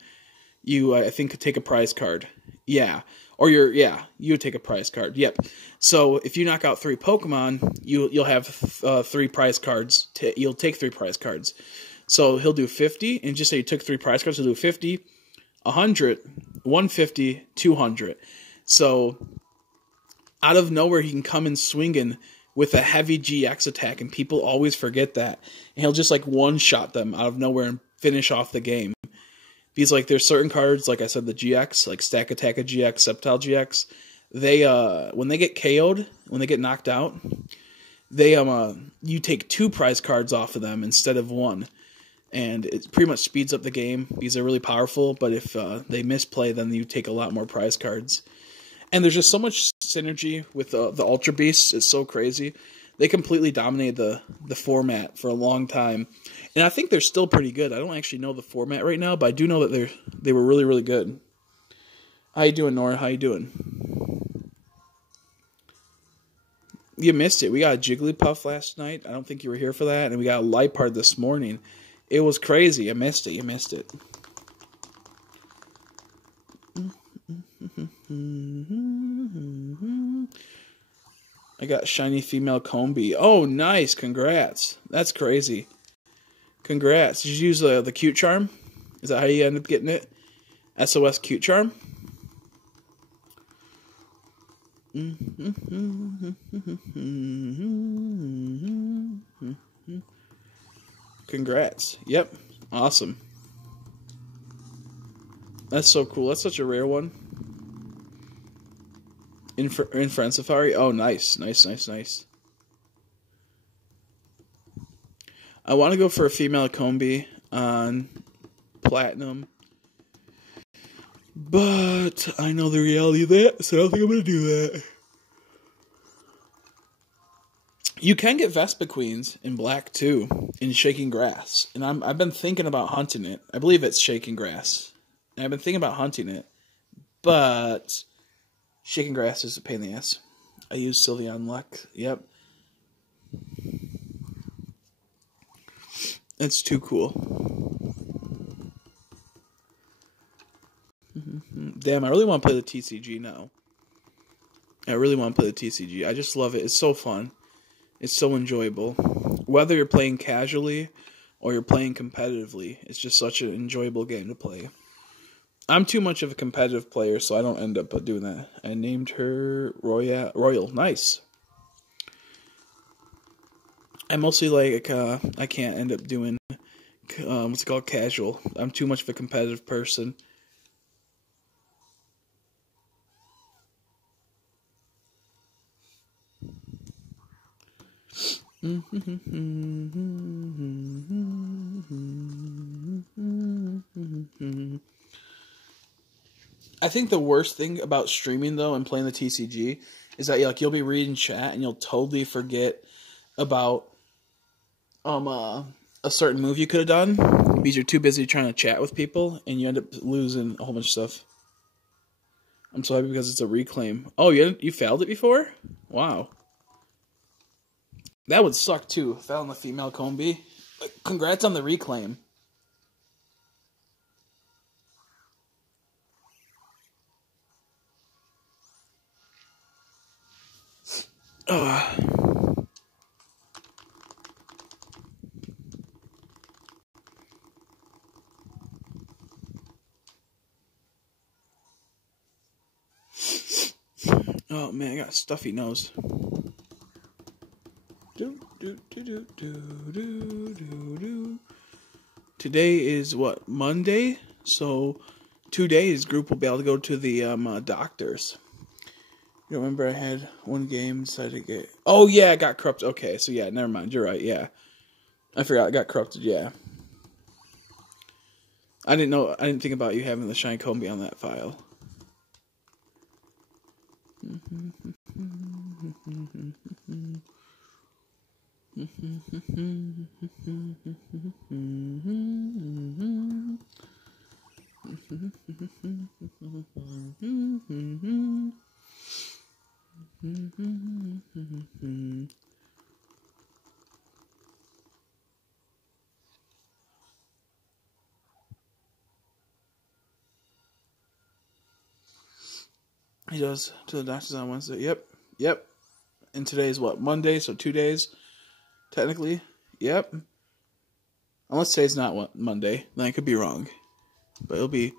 you, I think, could take a prize card. Yeah. Or you would take a prize card. Yep. So if you knock out 3 Pokemon, you'll have 3 prize cards. You'll take 3 prize cards. So he'll do 50, and just say you took 3 prize cards, he'll do 50, 100, 150, 200. So, out of nowhere, he can come in swinging with a heavy GX attack, and people always forget that. And he'll just, like, one-shot them out of nowhere and finish off the game. Because, like, there's certain cards, like I said, the GX, like Stack Attack GX, Sceptile GX, they, when they get KO'd, when they get knocked out, they, you take 2 prize cards off of them instead of 1. And it pretty much speeds up the game because they're really powerful, but if they misplay, then you take a lot more prize cards. And there's just so much synergy with the Ultra Beasts. It's so crazy. They completely dominated the format for a long time. And I think they're still pretty good. I don't actually know the format right now, but I do know that they were really, really good. How you doing, Nora? How you doing? You missed it. We got a Jigglypuff last night. I don't think you were here for that. And we got a Liepard this morning. It was crazy. You missed it. You missed it. I got shiny female Combi. Oh, nice. Congrats. That's crazy. Congrats. Did you use the cute charm? Is that how you end up getting it? SOS cute charm? Congrats. Yep. Awesome. That's so cool. That's such a rare one. In Friend Safari? Oh, nice. Nice, nice, nice. I want to go for a female Combi on Platinum. But I know the reality of that, so I don't think I'm going to do that. You can get Vespa Queens in black, too, in Shaking Grass. And I've been thinking about hunting it. I believe it's Shaking Grass. And I've been thinking about hunting it. But Shaking Grass is a pain in the ass. I use Sylveon Luck. Yep. It's too cool. Damn, I really want to play the TCG now. I really want to play the TCG. I just love it. It's so fun. It's so enjoyable. Whether you're playing casually or you're playing competitively, it's just such an enjoyable game to play. I'm too much of a competitive player, so I don't end up doing that. I named her Royal. Nice. I mostly like, I can't end up doing, what's it called, casual. I'm too much of a competitive person. I think the worst thing about streaming, though, and playing the TCG is that you'll be reading chat and you'll totally forget about a certain move you could have done because you're too busy trying to chat with people and you end up losing a whole bunch of stuff. I'm so happy because it's a reclaim. Oh, you failed it before? Wow. That would suck, too. Fell on the female Combi. Congrats on the reclaim. Oh, man, I got a stuffy nose. Today is what, Monday? So 2 days group will be able to go to the doctors. You remember I had one game decided to get... Oh yeah, I got corrupted. Okay, so yeah, never mind. You're right, yeah. I forgot I got corrupted, yeah. I didn't think about you having the shiny Combi on that file. He goes to the doctor's on Wednesday. Yep. And today's what? Monday, so 2 days, technically. Yep. Unless today's not Monday, then I could be wrong. But it'll be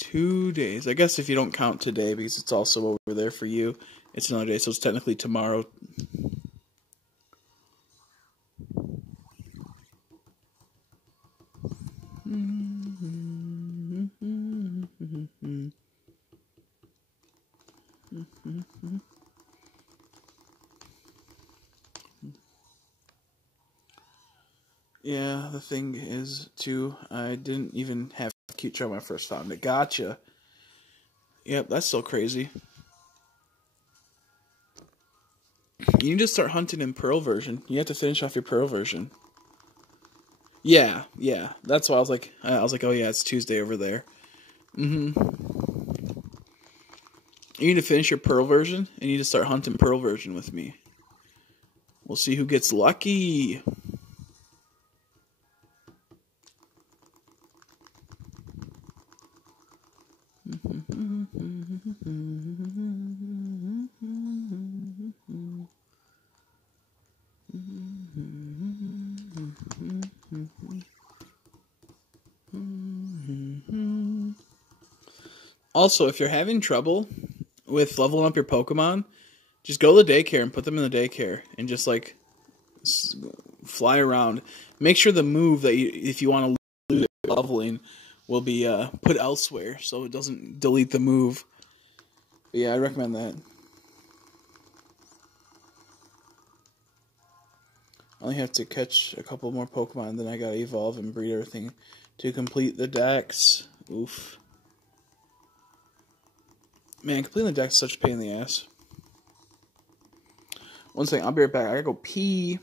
2 days. I guess if you don't count today, because it's also over there for you, it's another day, so it's technically tomorrow. Yeah, the thing is, too, I didn't even have cute charm when I first found it. Gotcha. Yep, that's still crazy. You need to start hunting in Pearl version. You have to finish off your Pearl version. Yeah. That's why I was like, oh yeah, it's Tuesday over there. You need to finish your Pearl version, and you need to start hunting Pearl version with me. We'll see who gets lucky. Also, if you're having trouble with leveling up your Pokemon, just go to the daycare and put them in the daycare and just like fly around. Make sure the move that if you want to lose leveling will be put elsewhere so it doesn't delete the move. But yeah, I recommend that. I only have to catch a couple more Pokemon, then I gotta evolve and breed everything to complete the dex. Oof. Man, completing the dex is such a pain in the ass. One second, I'll be right back. I gotta go pee.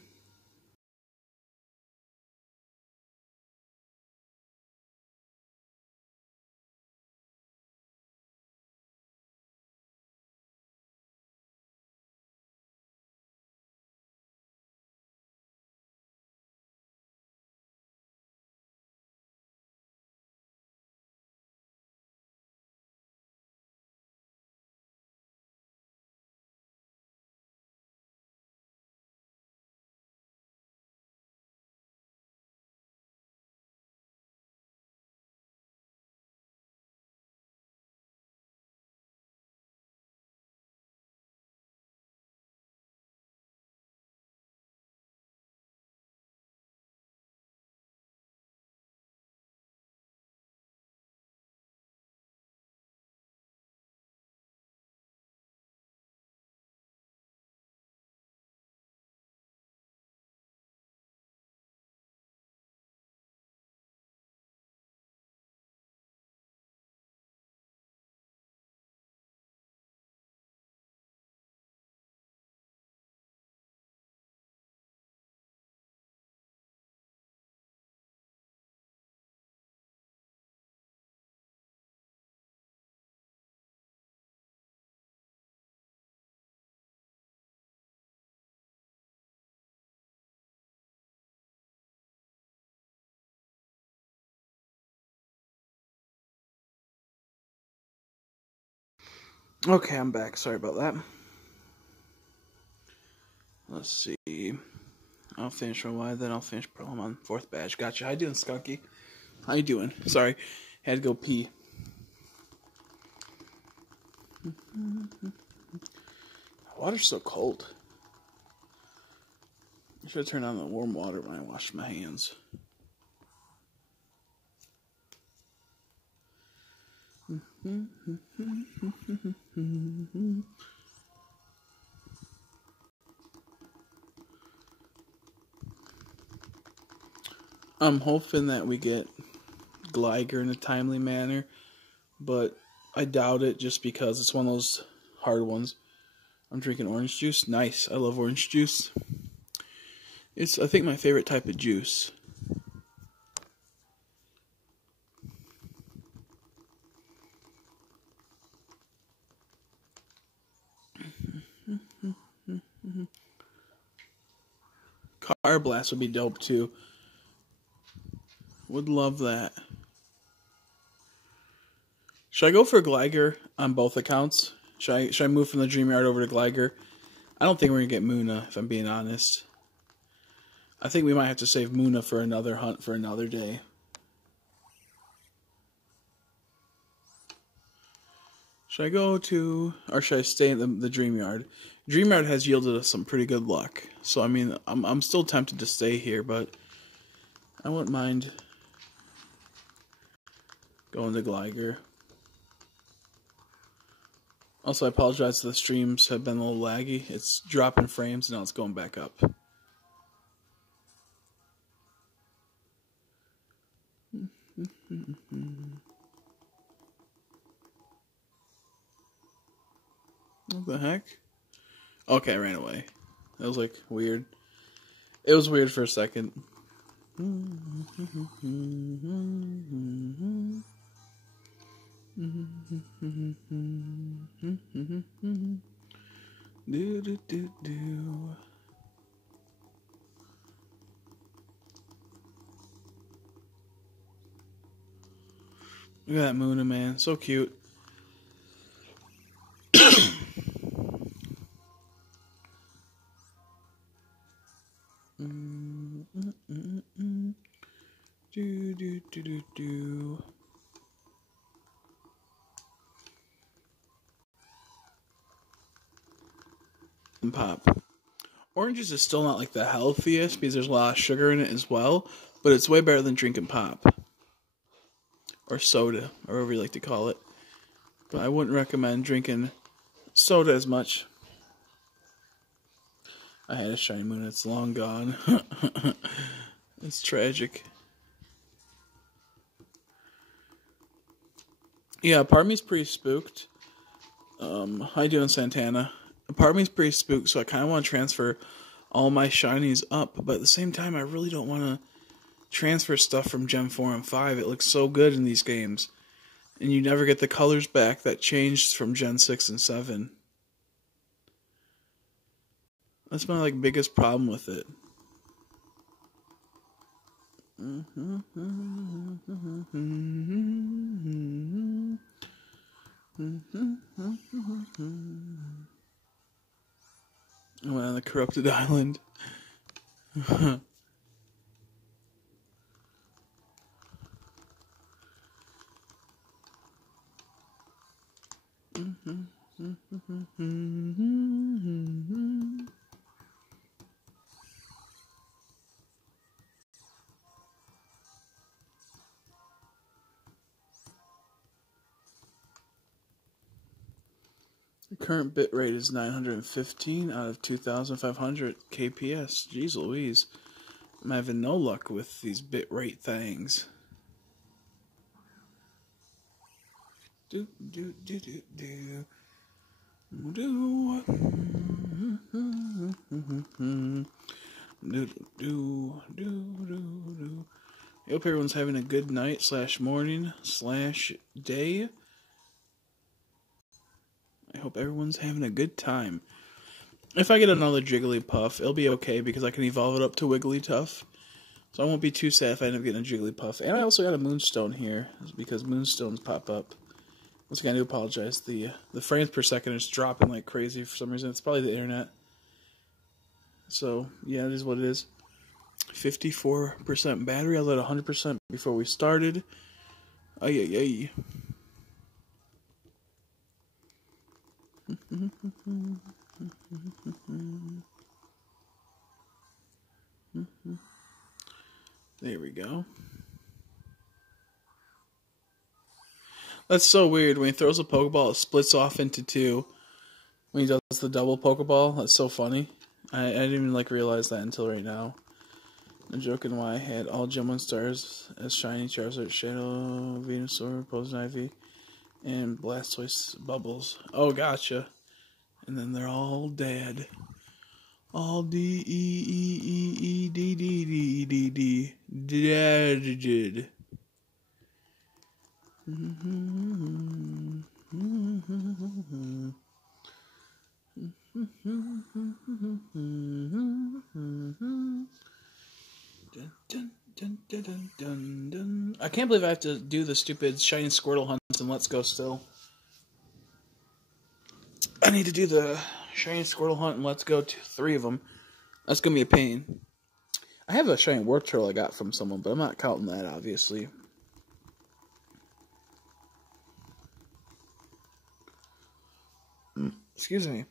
Okay, I'm back. Sorry about that. Let's see. I'll finish one Y, then I'll finish Pearl. I'm on 4th badge. Gotcha. How you doing, Skunky? How you doing? Sorry, had to go pee. Water's so cold. I should have turned on the warm water when I washed my hands. I'm hoping that we get Gligar in a timely manner, but I doubt it just because it's one of those hard ones. I'm drinking orange juice. Nice. I love orange juice. It's, I think, my favorite type of juice. Car Blast would be dope too. Would love that. Should I go for Gligar on both accounts? Should I move from the Dream Yard over to Gligar? I don't think we're gonna get Muna, if I'm being honest. I think we might have to save Muna for another hunt for another day. Should I go to, or should I stay in the Dream Yard? Dream Yard has yielded us some pretty good luck. So, I mean, I'm still tempted to stay here, but I wouldn't mind going to Gligar. Also, I apologize if the streams have been a little laggy. It's dropping frames, and now it's going back up. What the heck? Okay, I ran away. That was, like, weird. It was weird for a second. Look at that Moona, man. So cute. And pop. Oranges is still not like the healthiest because there's a lot of sugar in it as well, but it's way better than drinking pop. Or soda, or whatever you like to call it. But I wouldn't recommend drinking soda as much. I had a shiny moon, it's long gone. It's tragic. Yeah, part of me's pretty spooked. How you doing, Santana? Part of me's pretty spooked, so I kind of want to transfer all my shinies up, but at the same time, I really don't want to transfer stuff from Gen 4 and 5. It looks so good in these games. And you never get the colors back that changed from Gen 6 and 7. That's my biggest problem with it. I went on the corrupted island. The current bit rate is 915 out of 2,500 kps. Jeez Louise. I'm having no luck with these bit rate things. Do. I hope everyone's having a good night / morning / day. I hope everyone's having a good time. If I get another Jigglypuff, it'll be okay because I can evolve it up to Wigglytuff. So I won't be too sad if I end up getting a Jigglypuff. And I also got a Moonstone here because Moonstones pop up. Once again, I do apologize. The frames per second is dropping like crazy for some reason. It's probably the internet. So, yeah, it is what it is. 54% battery. I let 100% before we started. Ay. There we go. That's so weird. When he throws a Pokeball, it splits off into two. When he does the double Pokeball, that's so funny. I didn't even realize that until right now. I'm joking why I had all Gen 1 stars as shiny Charizard, Shadow, Venusaur, Poison Ivy, and Blastoise Bubbles. Oh, gotcha. And then they're all dead. All D-E-E-E-E-D-D-D-D-D. Dead. I can't believe I have to do the stupid shiny Squirtle hunts and Let's Go still. I need to do the shiny Squirtle hunt and Let's Go 3 of them. That's going to be a pain. I have a shiny Warp Turtle I got from someone, but I'm not counting that, obviously. Excuse me.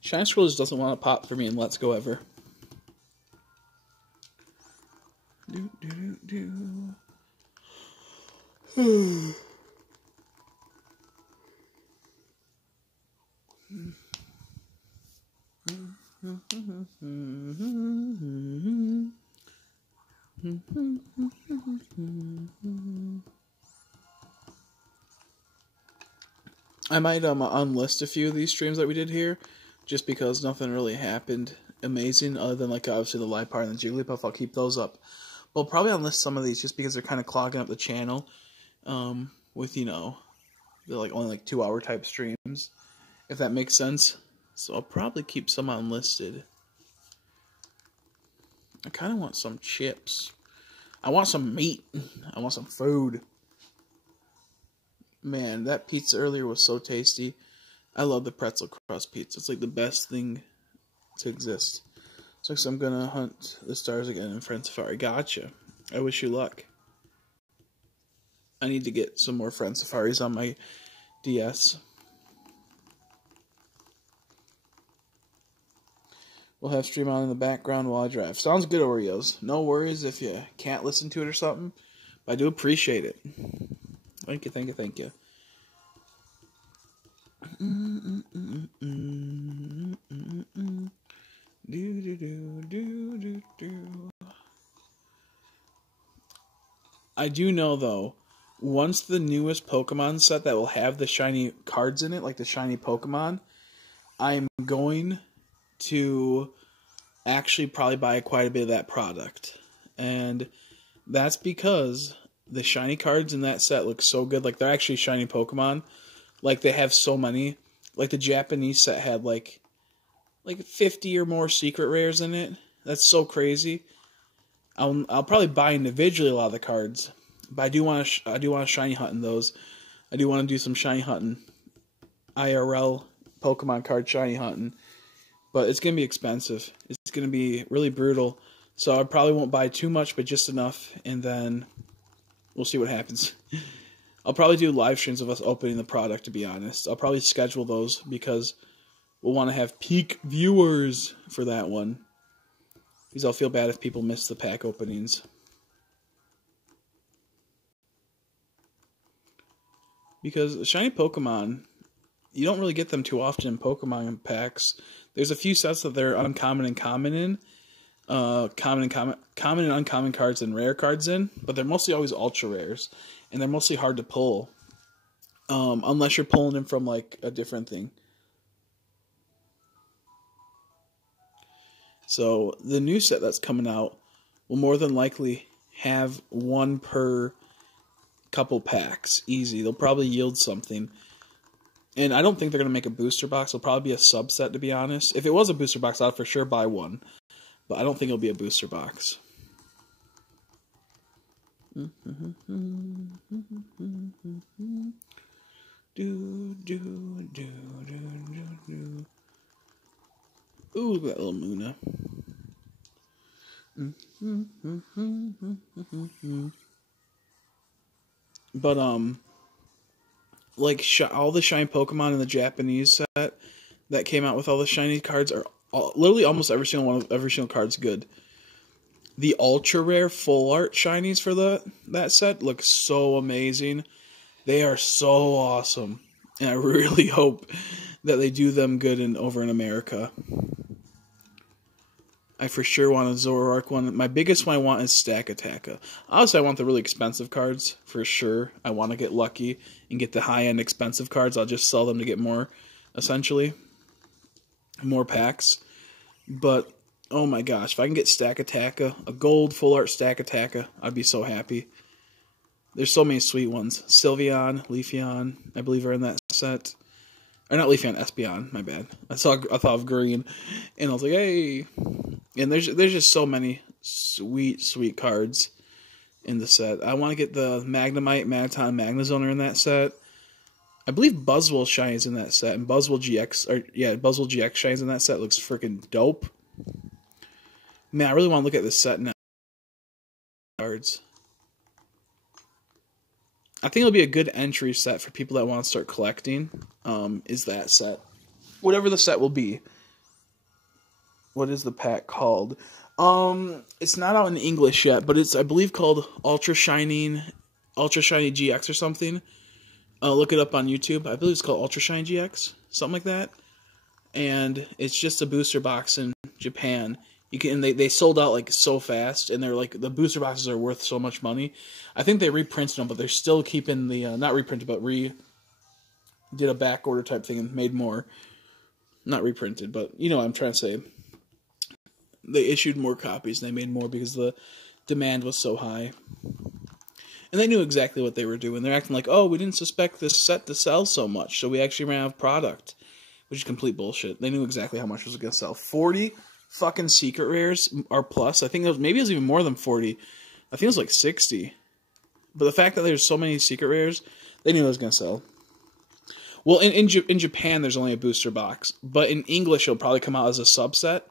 Shine Scroll just doesn't want to pop for me in Let's Go ever. I might unlist a few of these streams that we did here, just because nothing really happened amazing other than like obviously the live part and the Jigglypuff. I'll keep those up. But I'll probably unlist some of these just because they're kind of clogging up the channel with, you know, they're like only like 2-hour type streams, if that makes sense. So I'll probably keep some unlisted. I kind of want some chips. I want some meat. I want some food. Man, that pizza earlier was so tasty. I love the pretzel crust pizza. It's like the best thing to exist. So I'm gonna hunt the stars again in Friend Safari. Gotcha. I wish you luck. I need to get some more Friend Safaris on my DS. We'll have stream on in the background while I drive. Sounds good, Oreos. No worries if you can't listen to it or something. But I do appreciate it. Thank you, thank you, thank you. I do know, though, once the newest Pokemon set that will have the shiny cards in it, like the shiny Pokemon, I'm going to actually probably buy quite a bit of that product. And that's because the shiny cards in that set look so good. Like, they're actually shiny Pokemon. Like, they have so many. Like, the Japanese set had, like 50 or more secret rares in it. That's so crazy. I'll probably buy individually a lot of the cards. But I do want to shiny hunt in those. I do want to do some shiny hunting. IRL Pokemon card shiny hunting. But it's going to be expensive. It's going to be really brutal. So I probably won't buy too much, but just enough. And then we'll see what happens. I'll probably do live streams of us opening the product, to be honest. I'll probably schedule those because we'll want to have peak viewers for that one. Because I'll feel bad if people miss the pack openings. Because shiny Pokemon, you don't really get them too often in Pokemon packs. There's a few sets that they're uncommon and common in. Common and uncommon cards and rare cards in. But they're mostly always ultra rares. And they're mostly hard to pull. Unless you're pulling them from like a different thing. So the new set that's coming out will more than likely have one per couple packs. Easy. They'll probably yield something. And I don't think they're going to make a booster box. It'll probably be a subset, to be honest. If it was a booster box, I'd for sure buy one. But I don't think it'll be a booster box. Ooh, look at that little Muna. But, like, all the shiny Pokemon in the Japanese set that came out with all the shiny cards are literally almost every single card's good. The ultra rare full art shinies for that set look so amazing. They are so awesome. And I really hope that they do them good over in America. I for sure want a Zoroark one. My biggest one I want is Stakataka. Obviously, I want the really expensive cards, for sure. I want to get lucky and get the high-end expensive cards. I'll just sell them to get more, essentially. More packs. But, oh my gosh, if I can get Stakataka, a gold full art Stakataka, I'd be so happy. There's so many sweet ones. Sylveon, Leafeon, I believe are in that set. Or not Leafeon, Espeon, my bad. I thought of green, and I was like, hey. And there's just so many sweet cards in the set. I want to get the Magnemite, Magneton, Magnezone in that set. I believe Buzzwole shines in that set, and Buzzwole GX shines in that set. Looks freaking dope. Man, I really want to look at this set now. Cards. I think it'll be a good entry set for people that want to start collecting, is that set. Whatever the set will be. What is the pack called? It's not out in English yet, but it's, I believe, called Ultra Shiny GX or something. Look it up on YouTube. I believe it's called Ultra Shiny GX, something like that. And it's just a booster box in Japan. They sold out like so fast, and they're like, the booster boxes are worth so much money. I think they reprinted them, but they're still keeping the not reprinted, but did a back order type thing and made more. Not reprinted, but you know what I'm trying to say. They issued more copies and they made more because the demand was so high. And they knew exactly what they were doing. They're acting like, oh, we didn't suspect this set to sell so much, so we actually ran out of product. Which is complete bullshit. They knew exactly how much it was going to sell. 40 fucking secret rares are plus. I think maybe it was even more than 40. I think it was like 60. But the fact that there's so many secret rares, they knew it was going to sell. Well, in Japan, there's only a booster box. But in English, it'll probably come out as a subset.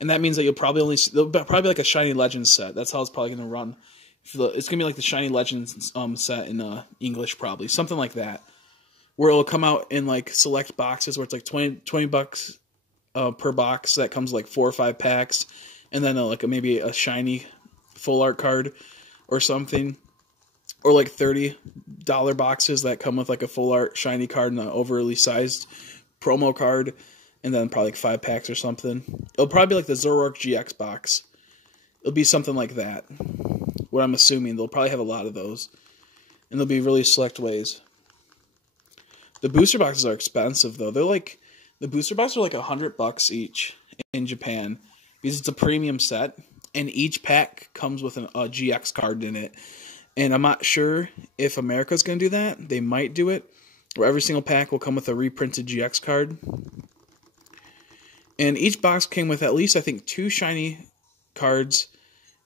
And that means that there'll probably be like a Shiny Legends set. That's how it's probably going to run. It's going to be like the Shiny Legends set in English, probably. Something like that. Where it'll come out in like select boxes where it's like 20 bucks per box. That comes like 4 or 5 packs. And then like maybe a shiny full art card or something. Or like $30 boxes that come with like a full art shiny card and an overly sized promo card. And then probably like 5 packs or something. It'll probably be like the Zoroark GX box. It'll be something like that. What I'm assuming. They'll probably have a lot of those. And they'll be really select ways. The booster boxes are expensive, though. The booster boxes are like $100 each in Japan. Because it's a premium set. And each pack comes with a GX card in it. And I'm not sure if America's going to do that. They might do it. Where every single pack will come with a reprinted GX card. And each box came with at least, I think, 2 shiny cards.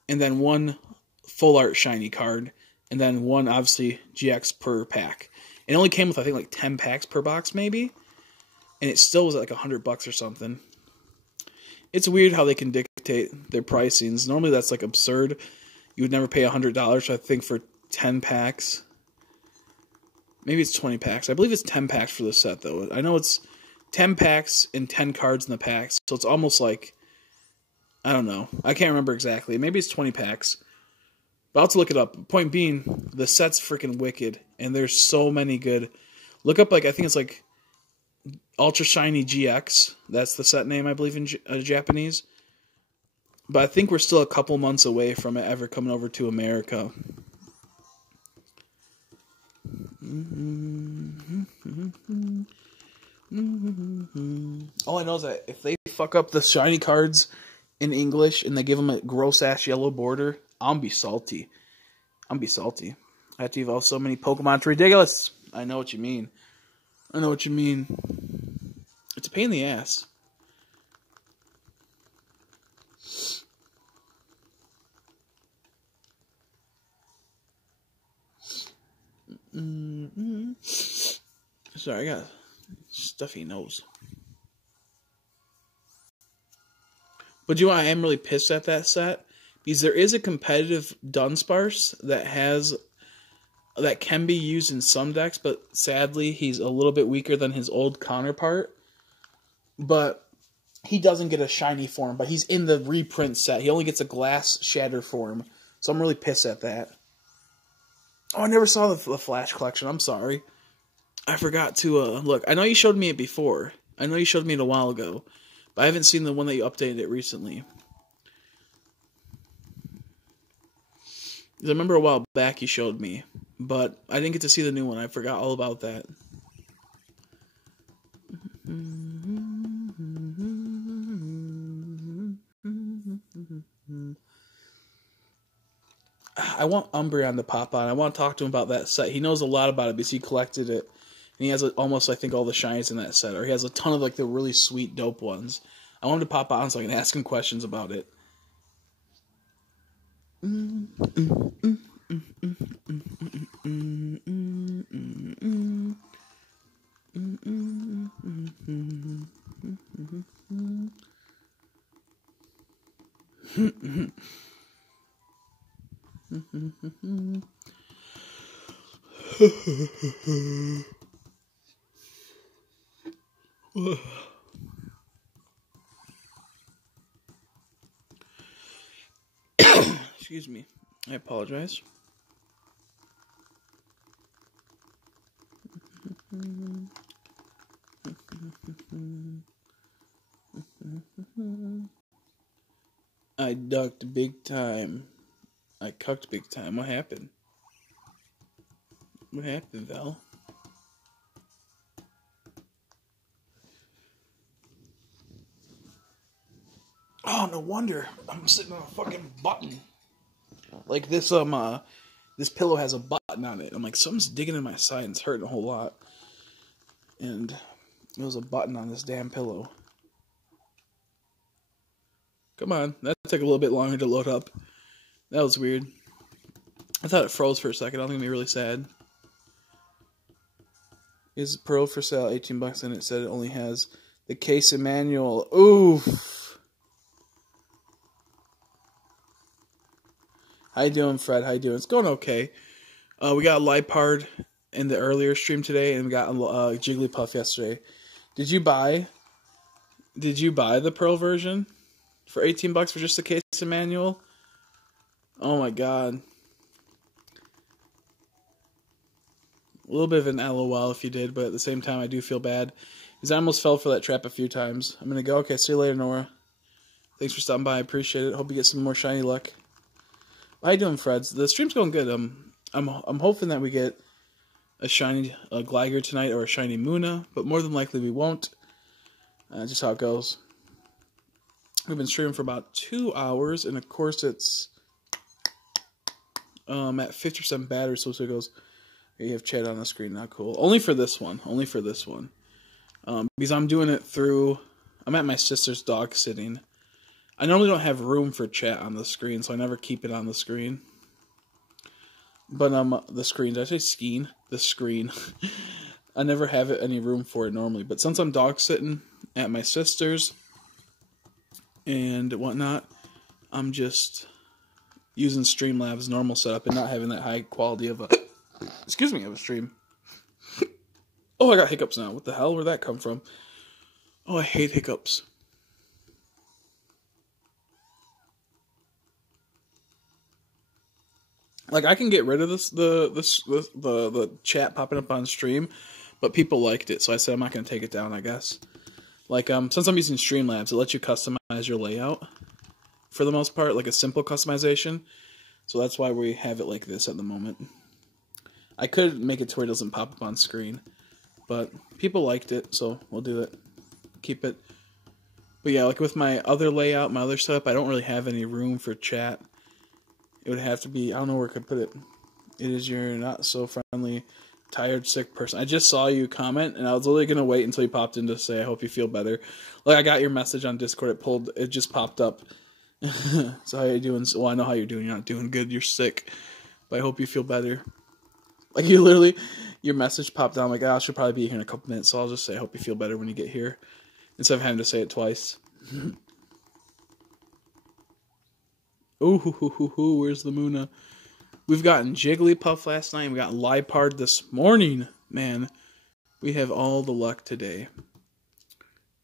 And then 1 full art shiny card. And then 1, obviously, GX per pack. It only came with, I think, like 10 packs per box, maybe. And it still was like $100 or something. It's weird how they can dictate their pricings. Normally that's like absurd. You would never pay $100, I think, for 10 packs. Maybe it's 20 packs. I believe it's 10 packs for the set, though. I know it's 10 packs and 10 cards in the packs. So it's almost like, I don't know. I can't remember exactly. Maybe it's 20 packs. But I'll have to look it up. Point being, the set's freaking wicked. And there's so many good. Look up, like, I think it's like Ultra Shiny GX. That's the set name, I believe, in Japanese. But I think we're still a couple months away from it ever coming over to America. All I know is that if they fuck up the shiny cards in English and they give them a gross-ass yellow border, I'm be salty. I'm be salty. I have to evolve so many Pokemon. It's ridiculous. I know what you mean. I know what you mean. It's a pain in the ass. Sorry, I got a stuffy nose. But you know, I am really pissed at that set. Because there is a competitive Dunsparce that can be used in some decks, but sadly he's a little bit weaker than his old counterpart. But he doesn't get a shiny form, but he's in the reprint set. He only gets a glass shatter form. So I'm really pissed at that. Oh, I never saw the Flash collection. I'm sorry. I forgot to look. I know you showed me it before. I know you showed me it a while ago. But I haven't seen the one that you updated it recently. I remember a while back you showed me, but I didn't get to see the new one. I forgot all about that. I want Umbreon to pop on. I want to talk to him about that set. He knows a lot about it because he collected it. And he has almost, I think, all the shinies in that set. Or he has a ton of like the really sweet, dope ones. I want him to pop on so I can ask him questions about it. Excuse me. I apologize. I ducked big time. I cucked big time. What happened? What happened, Val? Oh, no wonder. I'm sitting on a fucking button. Like this this pillow has a button on it. I'm like, something's digging in my side and it's hurting a whole lot. And there was a button on this damn pillow. Come on, that took a little bit longer to load up. That was weird. I thought it froze for a second. I was gonna be really sad. Is Pro for sale, $18, and it said it only has the case and manual. Oof. How you doing, Fred? How you doing? It's going okay. We got Lipard in the earlier stream today, and we got Jigglypuff yesterday. Did you buy the Pro version for $18 for just the case and manual? Oh my god. A little bit of an LOL if you did, but at the same time I do feel bad, because I almost fell for that trap a few times. I'm gonna go. Okay, see you later, Nora. Thanks for stopping by. I appreciate it. Hope you get some more shiny luck. How you doing, Freds? The stream's going good. I'm hoping that we get a shiny Gligar tonight or a shiny Muna, but more than likely we won't. Just how it goes. We've been streaming for about 2 hours, and of course it's at 50% battery, so it goes. You have chat on the screen, not cool. Only for this one. Only for this one. Because I'm doing it through. I'm at my sister's dog sitting. I normally don't have room for chat on the screen, so I never keep it on the screen. But the screen. Did I say skiing? The screen. I never have any room for it normally. But since I'm dog sitting at my sister's and whatnot, I'm just using Streamlabs normal setup and not having that high quality of a of a stream. Oh, I got hiccups now. What the hell? Where'd that come from? Oh, I hate hiccups. Like, I can get rid of the chat popping up on stream, but people liked it, so I said I'm not going to take it down, I guess. Like, since I'm using Streamlabs, it lets you customize your layout for the most part, like a simple customization. So that's why we have it like this at the moment. I could make it to where it doesn't pop up on screen, but people liked it, so we'll do it. Keep it. But yeah, like with my other layout, my other setup, I don't really have any room for chat. It would have to be, I don't know where I could put it. It is your not so friendly, tired, sick person. I just saw you comment, and I was literally going to wait until you popped in to say, I hope you feel better. Like, I got your message on Discord, it just popped up. So how you doing? Well, I know how you're doing. You're not doing good. You're sick. But I hope you feel better. Like, you literally, your message popped down. I'm like, I should probably be here in a couple minutes. So I'll just say, I hope you feel better when you get here, instead of having to say it twice. Ooh, where's the Muna? We've gotten Jigglypuff last night. And we got Lipard this morning. Man, we have all the luck today.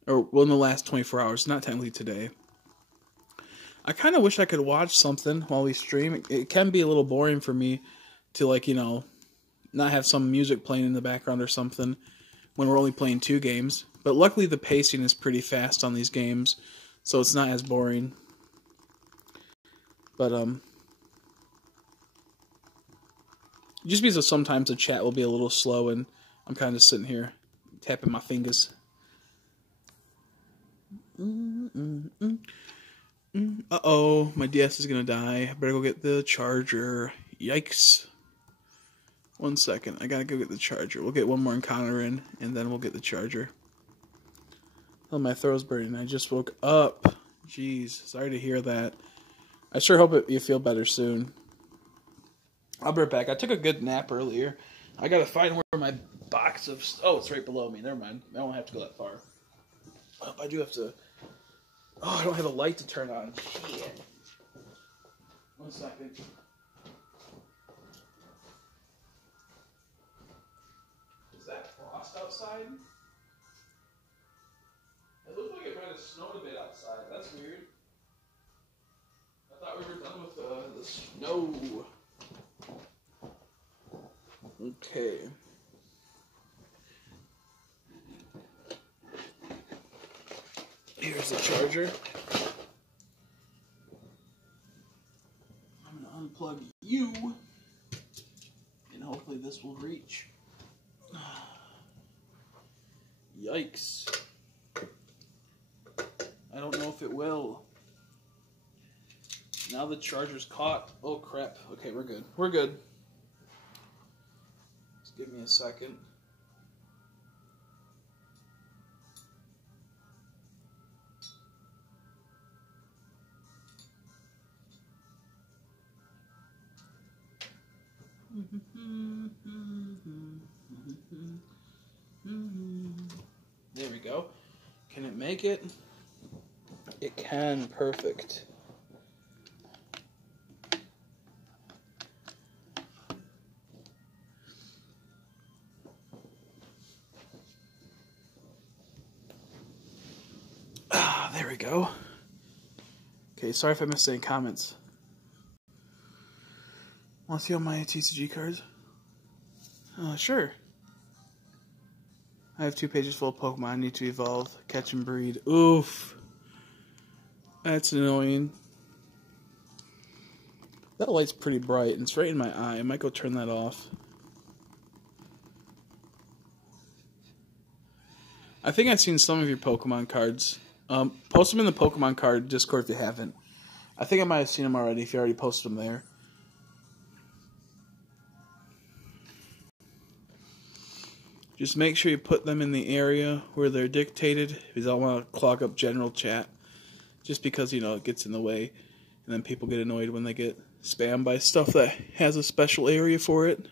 Or, well, in the last 24 hours. Not technically today. I kind of wish I could watch something while we stream. It can be a little boring for me to, like, you know, not have some music playing in the background or something when we're only playing 2 games. But luckily the pacing is pretty fast on these games, so it's not as boring. But, just because sometimes the chat will be a little slow and I'm kind of sitting here tapping my fingers. Uh-oh, my DS is gonna die. I better go get the charger. Yikes. 1 second, I gotta go get the charger. We'll get one more encounter in, and then we'll get the charger. Oh, my throat's burning. I just woke up. Jeez, sorry to hear that. I sure hope you feel better soon. I'll be right back. I took a good nap earlier. I gotta find where my box of... Oh, it's right below me. Never mind. I don't have to go that far. Oh, I do have to... Oh, I don't have a light to turn on. Shit. 1 second. frost outside? It looked like it might have snowed a bit outside. That's weird. I thought we were done with the snow. Okay. Here's the charger. I'm going to unplug you, and hopefully this will reach. Yikes. I don't know if it will. Now the charger's caught. Oh crap. Okay, we're good. We're good. Just give me a second. There we go. Can it make it? It can. Perfect. There we go. Okay, sorry if I missed any comments. Want to see all my TCG cards? Sure. I have 2 pages full of Pokemon I need to evolve, catch and breed. Oof. That's annoying. That light's pretty bright, and it's right in my eye. I might go turn that off. I think I've seen some of your Pokemon cards. Post them in the Pokemon card Discord if you haven't. I think I might have seen them already if you already posted them there. Just make sure you put them in the area where they're dictated, because I don't want to clog up general chat. Just because, you know, it gets in the way, and then people get annoyed when they get spammed by stuff that has a special area for it.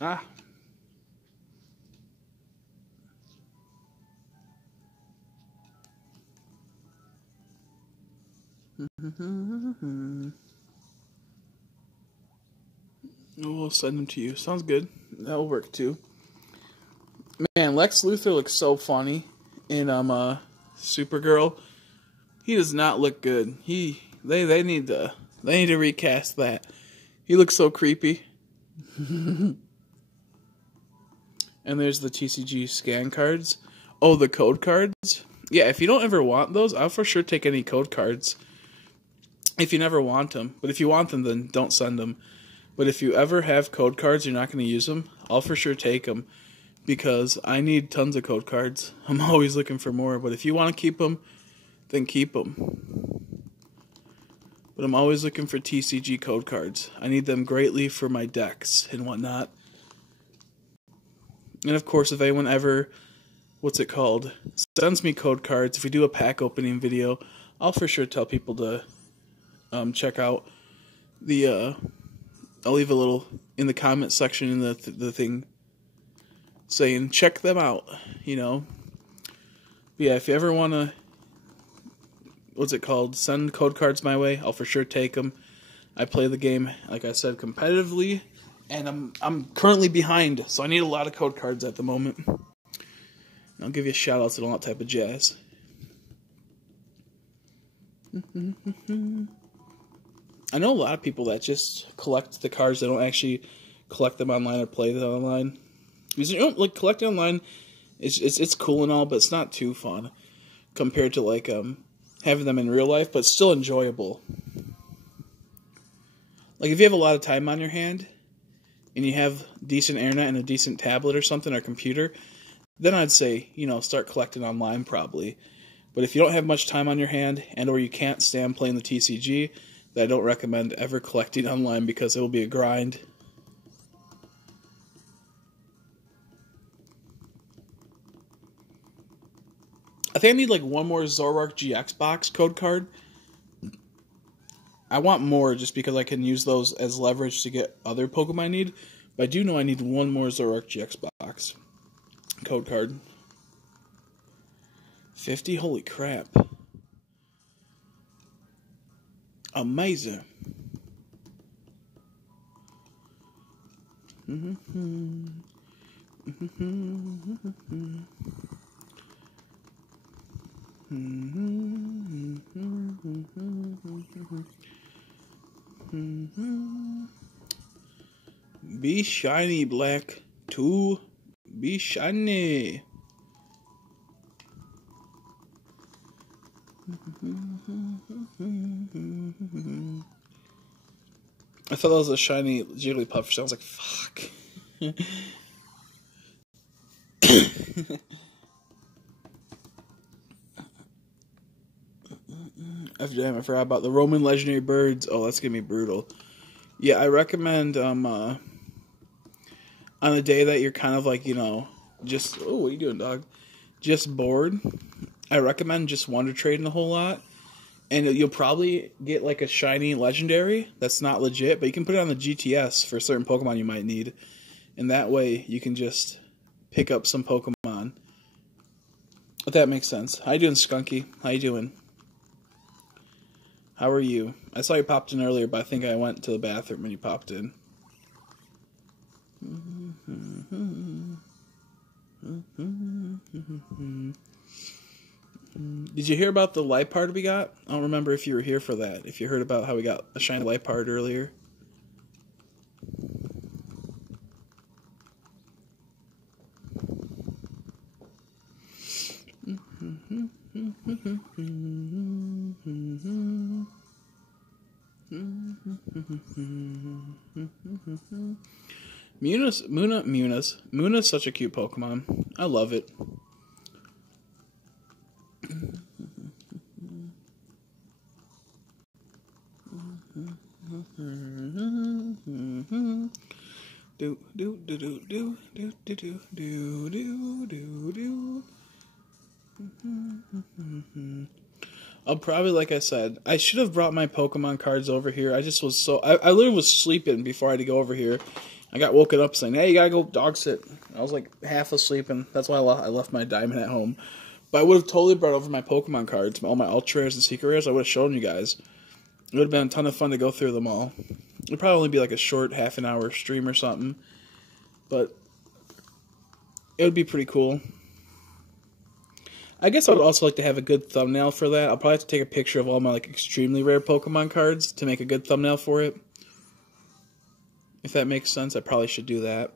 Ah. We'll send them to you. Sounds good. That'll work too. Man, Lex Luthor looks so funny in Supergirl. He does not look good. They need to recast that. He looks so creepy. And there's the TCG scan cards. Oh, the code cards? Yeah, if you don't ever want those, I'll for sure take any code cards. If you never want them. But if you want them, then don't send them. But if you ever have code cards, you're not going to use them, I'll for sure take them. Because I need tons of code cards. I'm always looking for more. But if you want to keep them, then keep them. But I'm always looking for TCG code cards. I need them greatly for my decks and whatnot. And of course, if anyone ever, sends me code cards, if we do a pack opening video, I'll for sure tell people to check out the, I'll leave a little in the comment section in the thing saying, check them out, you know. But yeah, if you ever want to, send code cards my way, I'll for sure take them. I play the game, like I said, competitively, and I'm currently behind, so I need a lot of code cards at the moment. I'll give you shout-outs and all that type of jazz. I know a lot of people that just collect the cards. They don't actually collect them online or play them online. Because, you know, like, collecting online, it's cool and all, but it's not too fun compared to, like, having them in real life, but still enjoyable. Like, if you have a lot of time on your hand, and you have decent internet and a decent tablet or something, or computer, then I'd say, you know, start collecting online probably. But if you don't have much time on your hand, and or you can't stand playing the TCG, then I don't recommend ever collecting online because it will be a grind. I think I need like one more Zoroark GX box code card. I want more just because I can use those as leverage to get other Pokemon I need. But I do know I need one more Zoroark GX box code card. 50? Holy crap. Amazing. Be shiny, Black. To be shiny. I thought that was a shiny Jigglypuff, so I was like, fuck. I forgot about the Roman legendary birds. Oh, that's gonna be brutal. Yeah, I recommend on a day that you're kind of like, you know, just, oh, what are you doing, dog? Just bored. I recommend just Wonder Trading a whole lot. And you'll probably get like a shiny legendary that's not legit, but you can put it on the GTS for certain Pokemon you might need. And that way you can just pick up some Pokemon. If that makes sense. How you doing, Skunky? How you doing? How are you? I saw you popped in earlier, but I think I went to the bathroom when you popped in. Did you hear about the Liepard we got? I don't remember if you were here for that. If you heard about how we got a shiny Liepard earlier. Muna's such a cute Pokemon. I love it. Do do do do do do do do do do do. I'll probably, like I said, I should have brought my Pokemon cards over here. I just was so... I literally was sleeping before I had to go over here. I got woken up saying, hey, you gotta go dog sit. I was like half asleep, and that's why I left my diamond at home. But I would have totally brought over my Pokemon cards, all my Ultra Rares and Secret Rares. I would have shown you guys. It would have been a ton of fun to go through them all. It would probably only be like a short half-an-hour stream or something. But it would be pretty cool. I guess I would also like to have a good thumbnail for that. I'll probably have to take a picture of all my like extremely rare Pokemon cards to make a good thumbnail for it. If that makes sense, I probably should do that.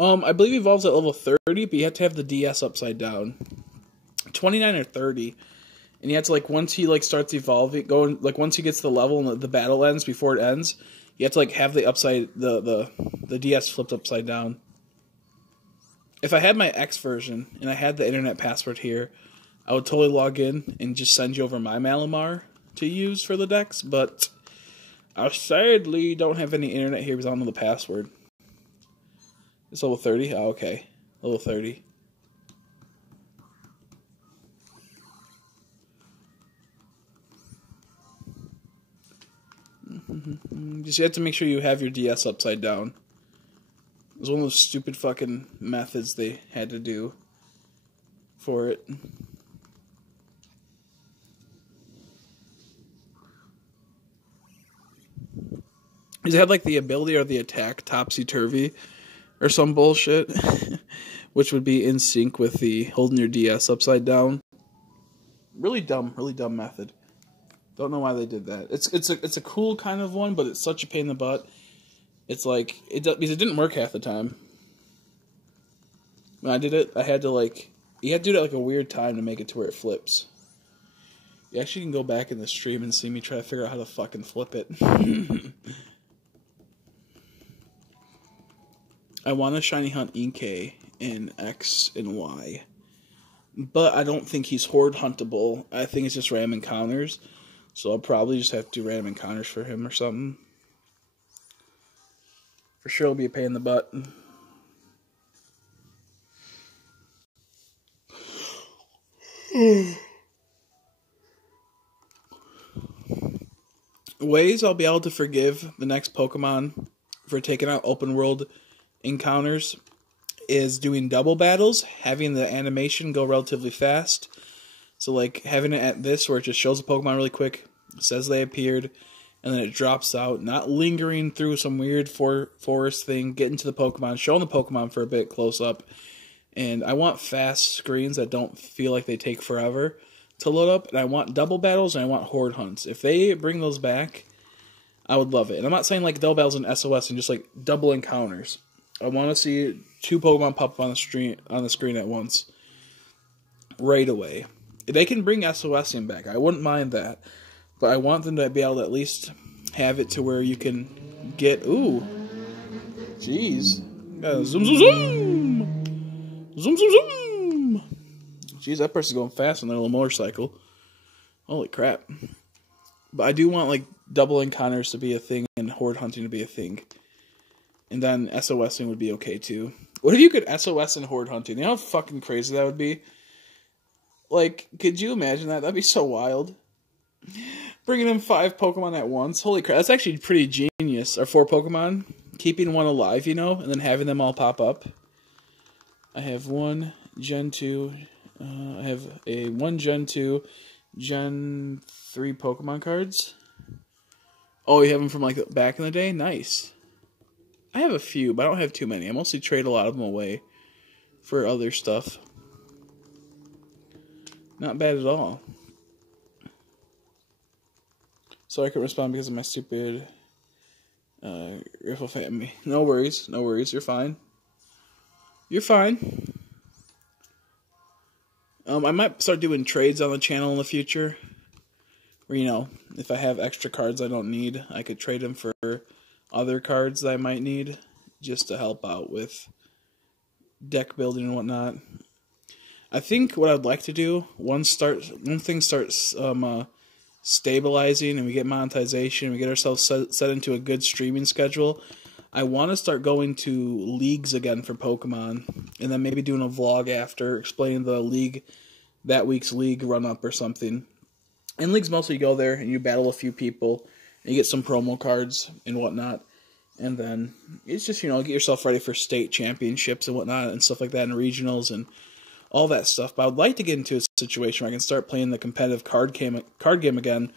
I believe he evolves at level 30, but you have to have the DS upside down. 29 or 30. And you have to, like, once he, like, starts evolving, once he gets to the level and the battle ends, before it ends, you have to, like, have the DS flipped upside down. If I had my X version, and I had the internet password here, I would totally log in and just send you over my Malamar to use for the decks, but I sadly don't have any internet here because I don't know the password. It's level 30? Oh, okay. Level 30. Just you have to make sure you have your DS upside down. It was one of those stupid fucking methods they had to do for it. It had like the ability or the attack topsy-turvy or some bullshit, which would be in sync with the holding your DS upside down. Really dumb method. Don't know why they did that. It's a cool kind of one, but it's such a pain in the butt. It's like because it didn't work half the time. When I did it, I had to you had to do it at like a weird time to make it to where it flips. You actually can go back in the stream and see me try to figure out how to fucking flip it. I want to shiny hunt Inkay in X and Y. But I don't think he's horde huntable. I think it's just random encounters. So I'll probably just have to do random encounters for him or something. For sure it'll be a pain in the butt. Ways I'll be able to forgive the next Pokemon for taking out open world encounters is doing double battles, having the animation go relatively fast, So, like, having it at this where it just shows the Pokemon really quick, says they appeared, and then it drops out, not lingering through some weird forest thing, getting to the Pokemon, showing the Pokemon for a bit close up. And I want fast screens that don't feel like they take forever to load up, and I want double battles, and I want horde hunts. If they bring those back, I would love it. And I'm not saying like double battles and SOS and just like double encounters. I want to see 2 Pokemon pop up on the screen at once, right away. If they can bring SOSing back, I wouldn't mind that. But I want them to be able to at least have it to where you can get... Ooh. Jeez. Zoom, zoom, zoom! Zoom, zoom, zoom! Jeez, that person's going fast on their little motorcycle. Holy crap. But I do want, like, double encounters to be a thing and horde hunting to be a thing. And then SOSing would be okay, too. What if you could SOS and horde hunting? You know how fucking crazy that would be? Like, could you imagine that? That'd be so wild. Bringing in 5 Pokemon at once. Holy crap. That's actually pretty genius. Or 4 Pokemon. Keeping one alive, you know? And then having them all pop up. I have 1 Gen 2. I have a 1 Gen 2, Gen 3 Pokemon cards. Oh, you have them from, like, back in the day? Nice. I have a few, but I don't have too many. I mostly trade a lot of them away for other stuff. Not bad at all. Sorry I couldn't respond because of my stupid riffle family. No worries, no worries. You're fine. You're fine. I might start doing trades on the channel in the future. Where, you know, if I have extra cards I don't need, I could trade them for other cards that I might need, just to help out with deck building and whatnot. I think what I'd like to do, once things start stabilizing and we get monetization, we get ourselves set into a good streaming schedule, I want to start going to leagues again for Pokemon, and then maybe doing a vlog after, explaining the league, that week's league run-up or something. In leagues, mostly you go there and you battle a few people, and you get some promo cards and whatnot, and then it's just, you know, get yourself ready for state championships and whatnot, and stuff like that, and regionals, and all that stuff. But I would like to get into a situation where I can start playing the competitive card game again,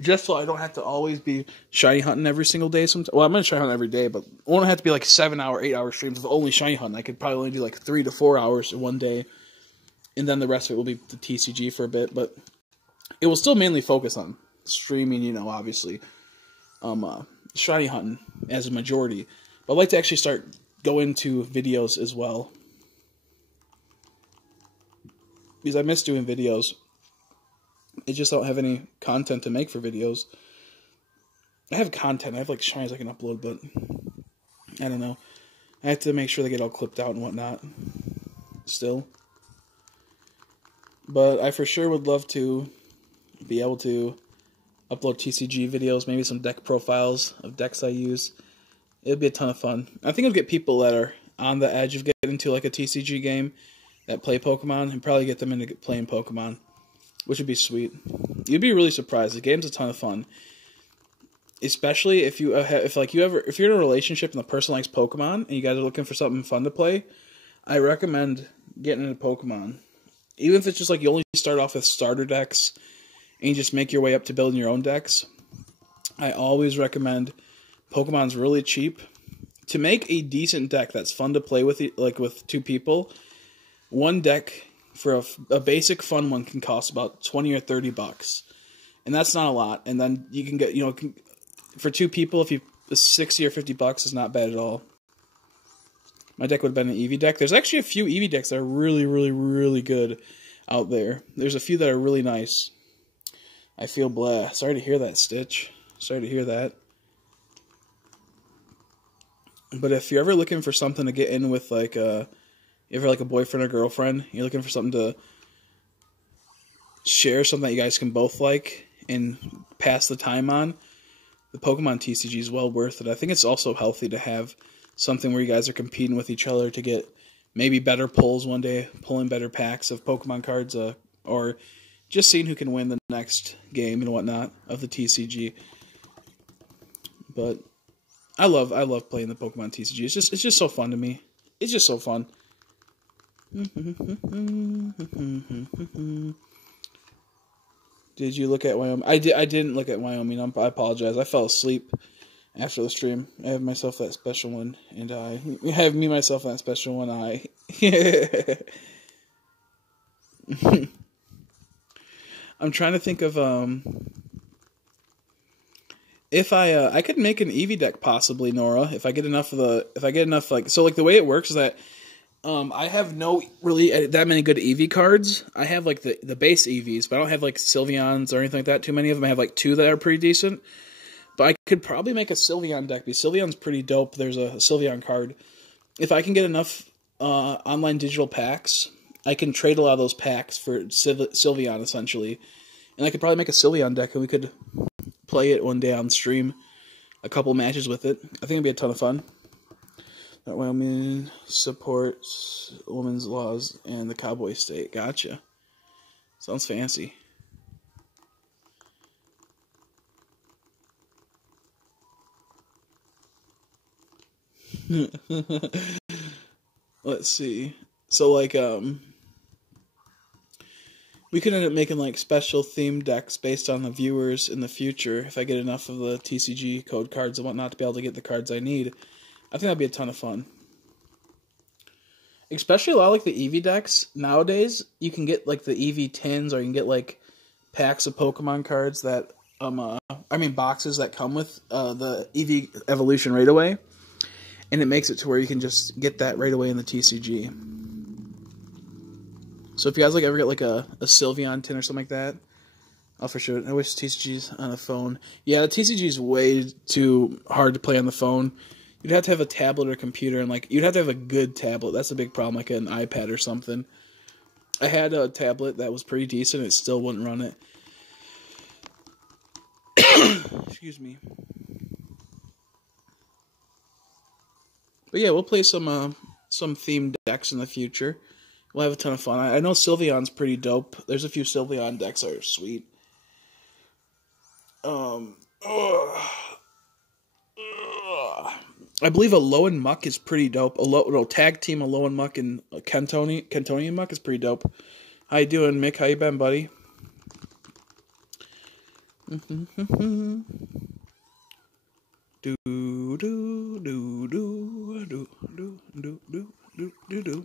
just so I don't have to always be shiny hunting every single day. Well, I'm going to shiny hunt every day, but I won't have to be like 7-hour, 8-hour streams of only shiny hunting. I could probably only do like 3 to 4 hours in one day, and then the rest of it will be the TCG for a bit. But it will still mainly focus on streaming, you know, obviously, shiny hunting as a majority. But I'd like to actually start going to videos as well, because I miss doing videos. I just don't have any content to make for videos. I have content. I have like shinies I can upload, but I don't know. I have to make sure they get all clipped out and whatnot still. But I for sure would love to be able to upload TCG videos, maybe some deck profiles of decks I use. It would be a ton of fun. I think it'll get people that are on the edge of getting into like a TCG game that play Pokemon, and probably get them into playing Pokemon, which would be sweet. You'd be really surprised. The game's a ton of fun, especially if you're in a relationship and the person likes Pokemon and you guys are looking for something fun to play. I recommend getting into Pokemon, even if it's just like you only start off with starter decks and you just make your way up to building your own decks. I always recommend Pokemon's really cheap. To make a decent deck that's fun to play with, like with 2 people, one deck for a basic fun one can cost about $20 or $30, and that's not a lot. And then you can get, you know, for 2 people, if you $60 or $50 is not bad at all. My deck would have been an Eevee deck. There's actually a few Eevee decks that are really, really, really good out there. There's a few that are really nice. I feel blah. Sorry to hear that, Stitch. Sorry to hear that. But if you're ever looking for something to get in with, like, you ever like a boyfriend or girlfriend, you're looking for something to share, something that you guys can both like and pass the time on, the Pokemon TCG is well worth it. I think it's also healthy to have something where you guys are competing with each other to get maybe better pulls one day, pulling better packs of Pokemon cards, or just seeing who can win the next game and whatnot of the TCG. But I love playing the Pokemon TCG. It's just so fun to me. It's just so fun. Did you look at Wyoming? I didn't look at Wyoming. I apologize. I fell asleep after the stream. I have myself that special one, and I have me myself that special one. I'm trying to think of if I could make an Eevee deck possibly, Nora, if I get enough like the way it works is that I have no really that many good Eevee cards. I have like the base Eevees, but I don't have like Sylveons or anything like that. Too many of them. I have like 2 that are pretty decent. But I could probably make a Sylveon deck because Sylveon's pretty dope. There's a Sylveon card. If I can get enough online digital packs, I can trade a lot of those packs for Sylveon essentially. And I could probably make a Sylveon deck and we could play it one day on stream. A couple matches with it. I think it'd be a ton of fun. That Wyoming supports women's laws and the cowboy state. Gotcha. Sounds fancy. Let's see. So like we could end up making like special themed decks based on the viewers in the future if I get enough of the TCG code cards and whatnot to be able to get the cards I need. I think that'd be a ton of fun. Especially a lot of like the Eevee decks nowadays, you can get like the Eevee tins or you can get like packs of Pokemon cards that boxes that come with the Eevee evolution right away. And it makes it to where you can just get that right away in the TCG. So if you guys like ever get like a Sylveon tin or something like that, I'll for sure. I wish TCG's on the phone. Yeah, the TCG is way too hard to play on the phone. You'd have to have a tablet or a computer, and like you'd have to have a good tablet. That's a big problem, like an iPad or something. I had a tablet that was pretty decent. It still wouldn't run it. Excuse me. But yeah, we'll play some themed decks in the future. We'll have a ton of fun. I know Sylveon's pretty dope. There's a few Sylveon decks that are sweet. I believe Alolan Muck is pretty dope. Tag team Alolan Muck and Kentonian Muck is pretty dope. How you doing, Mick? How you been, buddy? Do do do do do do do do do do do.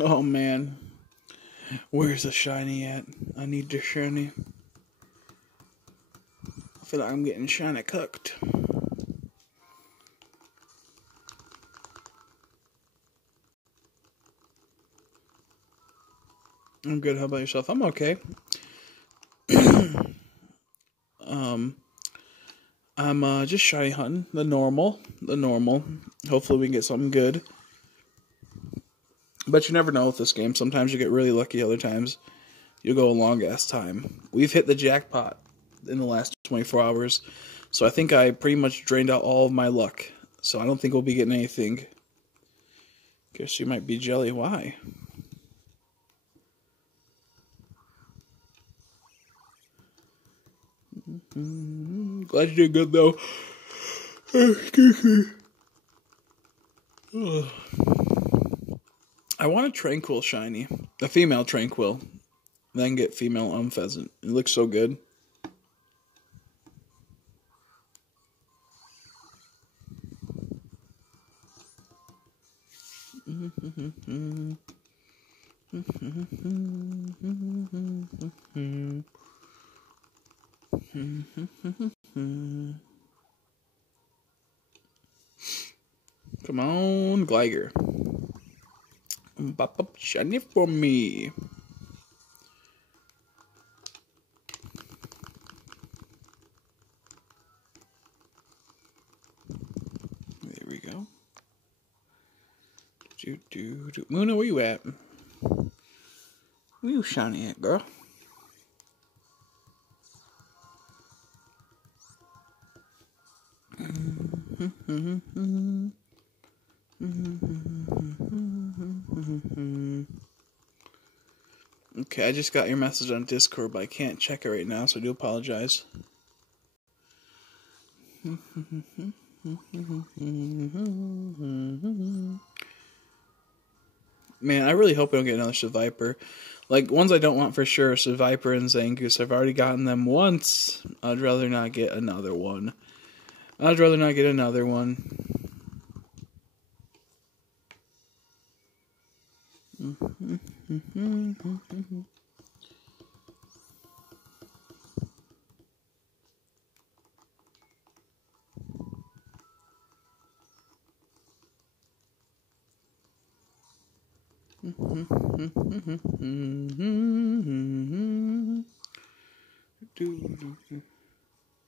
Oh man, where's the shiny at? I need the shiny. I feel like I'm getting shiny cooked. I'm good. How about yourself? I'm okay. I'm just shiny hunting. The normal. Hopefully we can get something good. But you never know with this game. Sometimes you get really lucky. Other times you'll go a long ass time. We've hit the jackpot in the last 24 hours. So I think I pretty much drained out all of my luck. So I don't think we'll be getting anything. Guess you might be jelly. Why? Glad you did good though. I want a Tranquil shiny. A female Tranquil. Then get female Pheasant. It looks so good. Come on, Gligar. Pop up shiny for me. There we go. Muna, where you at? Where you shiny at, girl? Okay, I just got your message on Discord, but I can't check it right now, so I do apologize. Man, I really hope I don't get another Seviper. Like, ones I don't want for sure are Seviper and Zangoose. I've already gotten them once. I'd rather not get another one. I'd rather not get another one.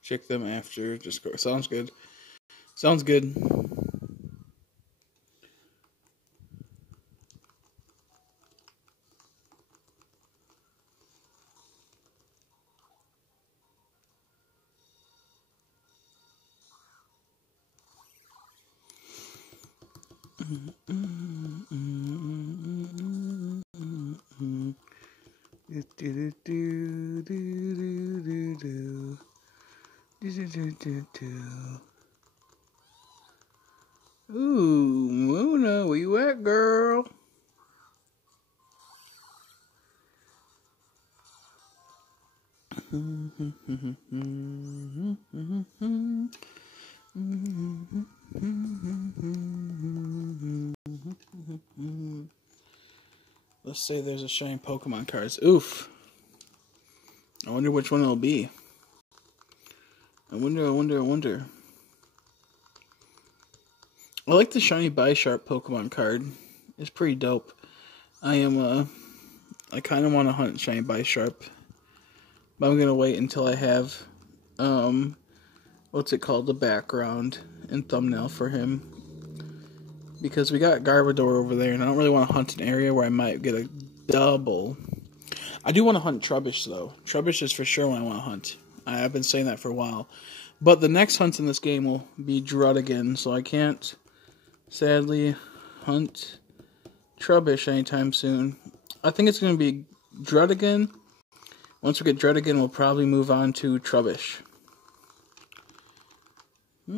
Check them after. Just go. Sounds good. Sounds good. Ooh, Muna, where you at, girl? Let's say there's a shiny Pokemon cards. Oof. I wonder which one it'll be. I wonder. I like the shiny Bisharp Pokemon card. It's pretty dope. I kind of want to hunt shiny Bisharp. But I'm going to wait until I have, what's it called? The background and thumbnail for him. Because we got Garbodor over there, and I don't really want to hunt an area where I might get a double. I do want to hunt Trubbish, though. Trubbish is for sure what I want to hunt. I've been saying that for a while. But the next hunt in this game will be Druddigon, so I can't, sadly, hunt Trubbish anytime soon. I think it's going to be Druddigon. Once we get Druddigon, we'll probably move on to Trubbish. I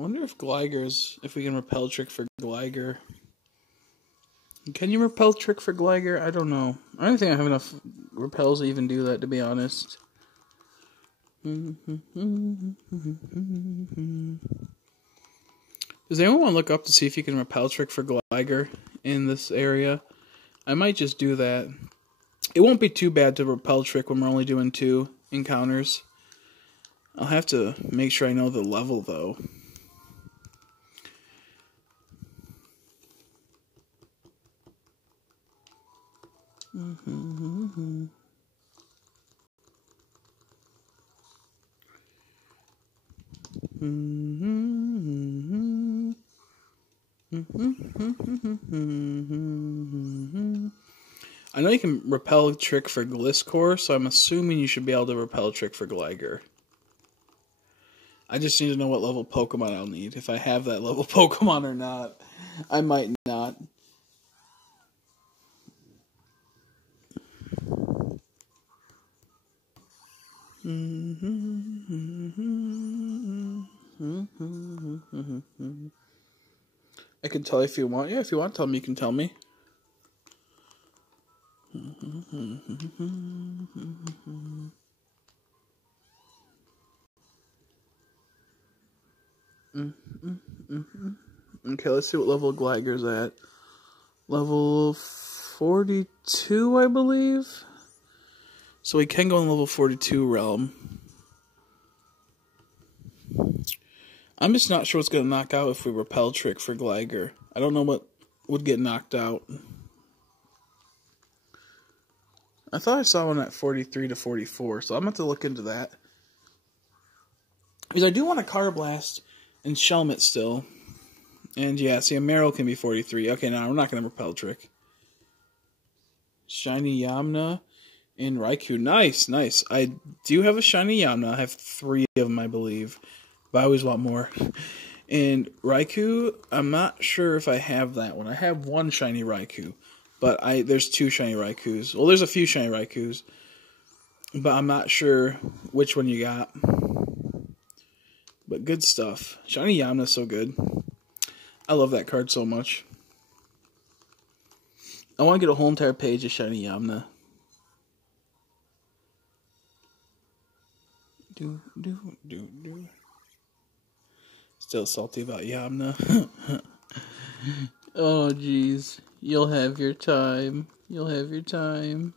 wonder if we can repel trick for Gligar. Can you repel trick for Gligar? I don't know. I don't think I have enough repels to even do that, to be honest. Does anyone want to look up to see if you can repel trick for Gligar in this area? I might just do that. It won't be too bad to repel trick when we're only doing 2 encounters. I'll have to make sure I know the level, though. I know you can repel trick for Gliscor, so I'm assuming you should be able to repel trick for Gligar. I just need to know what level Pokemon I'll need. If I have that level Pokemon or not. I might not. I can tell if you want. Yeah, if you want to tell me, you can tell me. Okay, let's see what level Gligar's at. Level 42, I believe. So we can go in level 42 realm. I'm just not sure what's going to knock out if we repel trick for Gligar. I don't know what would get knocked out. I thought I saw one at 43 to 44, so I'm going to have to look into that. Because I do want a Carblast and Shelmet still. And yeah, see, a Marill can be 43. Okay, now we're not going to repel trick. Shiny Yamna. And Raikou. Nice, nice. I do have a shiny Yamna. I have 3 of them, I believe. But I always want more. And Raikou, I'm not sure if I have that one. I have 1 shiny Raikou. But there's 2 shiny Raikous. Well, there's a few shiny Raikous. But I'm not sure which one you got. But good stuff. Shiny Yamna's so good. I love that card so much. I want to get a whole entire page of shiny Yamna. Do. Still salty about Yamna. Oh, jeez. You'll have your time. You'll have your time.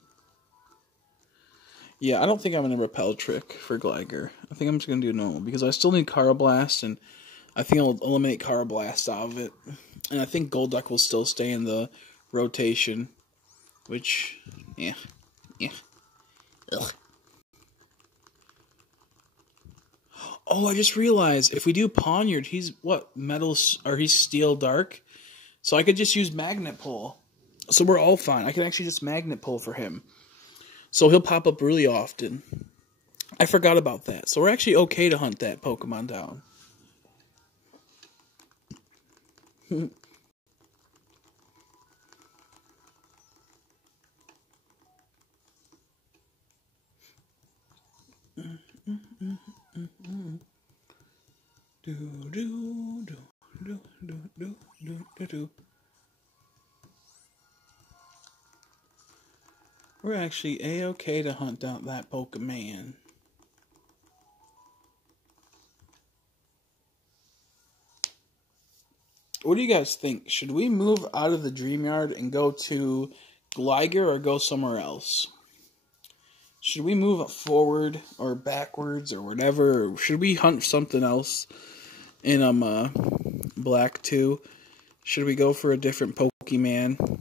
Yeah, I don't think I'm going to Repel Trick for Gligar. I think I'm just going to do normal, because I still need Carablast, and I think I'll eliminate Carablast out of it. And I think Golduck will still stay in the rotation, which, yeah. Ugh. Oh, I just realized, if we do Pawniard, he's, what, he's Steel Dark? So I could just use Magnet Pull. So we're all fine. I can actually just Magnet Pull for him. So he'll pop up really often. I forgot about that. So we're actually okay to hunt that Pokemon down. We're actually A-okay to hunt down that Pokemon. What do you guys think? Should we move out of the Dream Yard and go to Gligar or go somewhere else? Should we move forward or backwards or whatever? Or should we hunt something else in Black 2? Should we go for a different Pokemon?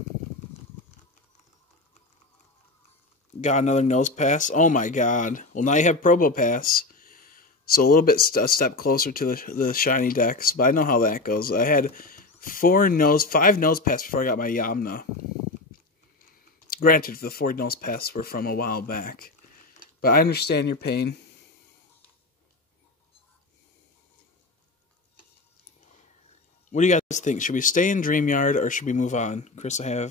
Got another Nose Pass? Oh my god. Well, now you have Probopass. So a little bit a step closer to the shiny decks, but I know how that goes. I had 5 Nose Pass before I got my Yamna. Granted, the 4 Nose Pass were from a while back. But I understand your pain. What do you guys think? Should we stay in Dream Yard or should we move on? Chris, I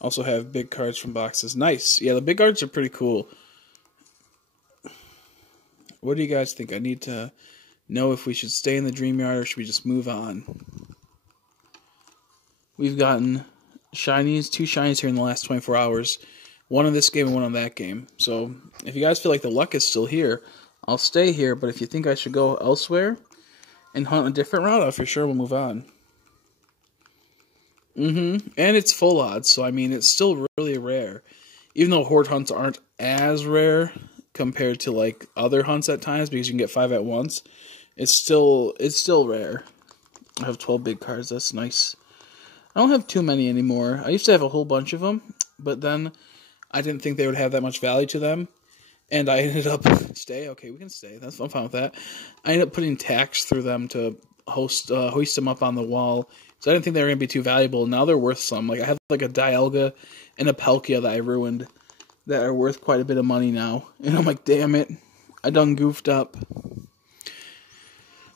also have big cards from boxes. Nice. Yeah, the big cards are pretty cool. What do you guys think? I need to know if we should stay in the Dream Yard or should we just move on? We've gotten shinies, 2 shinies here in the last 24 hours. 1 in this game and 1 on that game. So, if you guys feel like the luck is still here, I'll stay here. But if you think I should go elsewhere and hunt a different route, I for sure will move on. And it's full odds, so I mean, it's still really rare. Even though Horde hunts aren't as rare compared to like other hunts at times, because you can get 5 at once, it's still rare. I have 12 big cards. That's nice. I don't have too many anymore. I used to have a whole bunch of them, but then I didn't think they would have that much value to them, and I ended up okay, we can stay. I'm fine with that. I ended up putting tax through them to hoist them up on the wall. So I didn't think they were going to be too valuable. Now they're worth some. Like I have like a Dialga and a Palkia that I ruined that are worth quite a bit of money now. And I'm like, damn it, I done goofed up.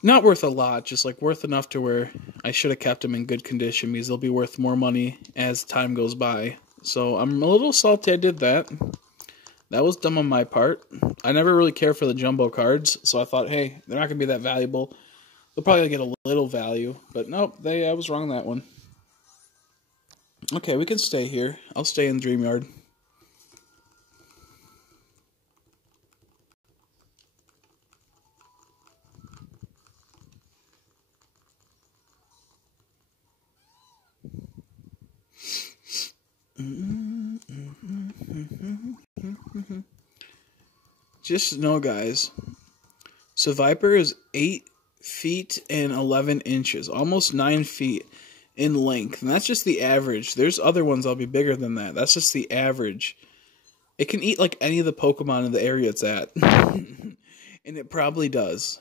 Not worth a lot, just like worth enough to where I should have kept them in good condition because they'll be worth more money as time goes by. So I'm a little salty I did that. That was dumb on my part. I never really cared for the jumbo cards, so I thought, hey, they're not going to be that valuable. They'll probably get a little value, but nope, I was wrong on that one. Okay, we can stay here. I'll stay in Dream Yard. Just know, guys, so Viper is 8 feet and 11 inches, almost 9 feet in length, and that's just the average. There's other ones that'll be bigger than that. That's just the average. It can eat like any of the Pokemon in the area it's at, and it probably does.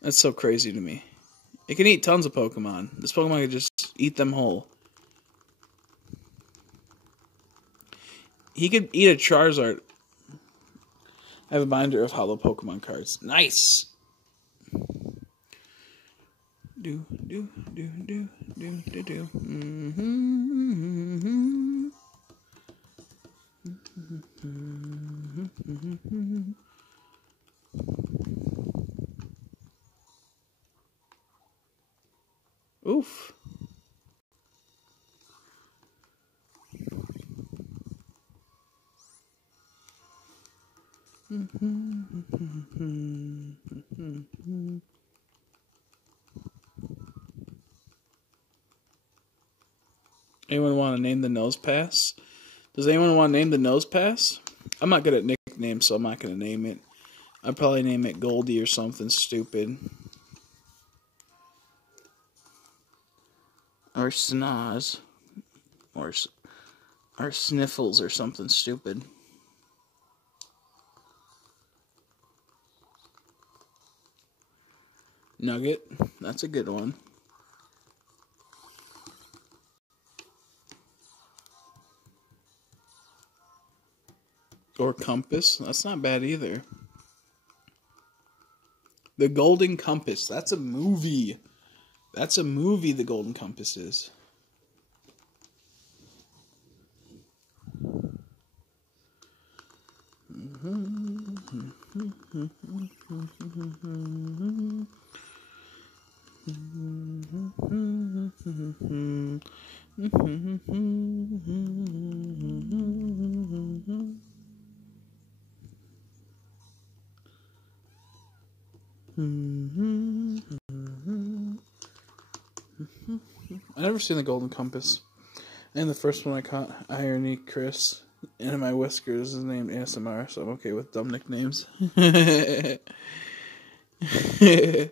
That's so crazy to me. It can eat tons of Pokemon. This Pokemon can just eat them whole. He could eat a Charizard. I have a binder of hollow Pokemon cards. Nice! Do, do, do, do, do, do, do. Oof. Anyone want to name the nose pass? Does anyone want to name the nose pass? I'm not good at nicknames, so I'm not going to name it. I'd probably name it Goldie or something stupid. Or Snoz. Or Sniffles or something stupid. Nugget. That's a good one. Or Compass. That's not bad either. The Golden Compass. That's a movie. That's a movie, The Golden Compass is. I never seen The Golden Compass. And the first one I caught, Irony Chris, and my whiskers is named ASMR, so I'm okay with dumb nicknames. I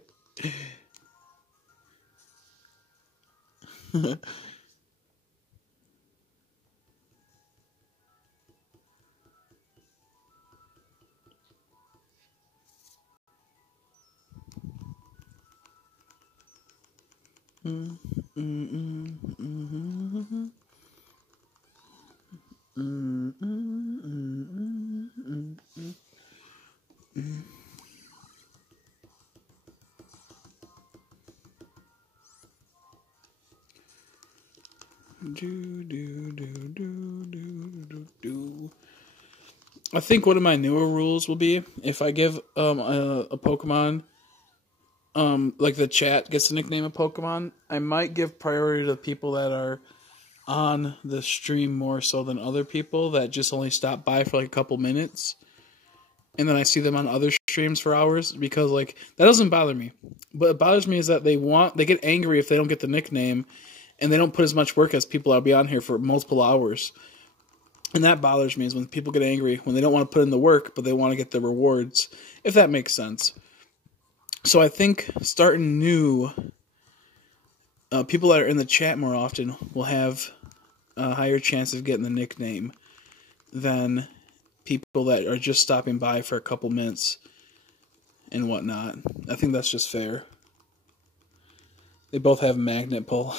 think one of my newer rules will be if I give a Pokemon like the chat gets to nickname a Pokemon, I might give priority to people that are on the stream more so than other people that just only stop by for like a couple minutes. And then I see them on other streams for hours because like that doesn't bother me. But it bothers me is that they get angry if they don't get the nickname and they don't put as much work as people that'll be on here for multiple hours. And that bothers me is when people get angry when they don't want to put in the work but they want to get the rewards, if that makes sense. So I think starting new, people that are in the chat more often will have a higher chance of getting the nickname than people that are just stopping by for a couple minutes and whatnot. I think that's just fair. They both have magnet pull.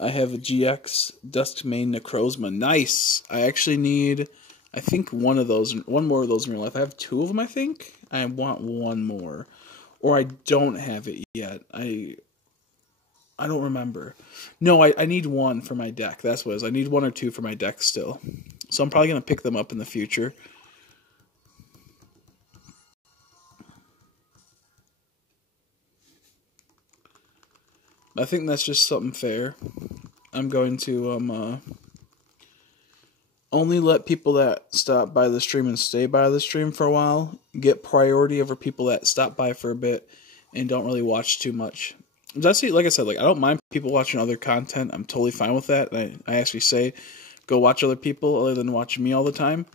I have a GX Duskmane Necrozma. Nice! I actually need, I think one more of those in real life. I have two of them, I think. I want one more. Or I don't have it yet. I don't remember. No, I need one for my deck. That's what it is. I need one or two for my deck still. So I'm probably going to pick them up in the future. I think that's just something fair. I'm going to only let people that stop by the stream and stay by the stream for a while get priority over people that stop by for a bit and don't really watch too much. That's like I said, like I don't mind people watching other content. I'm totally fine with that. I actually say go watch other people other than watching me all the time.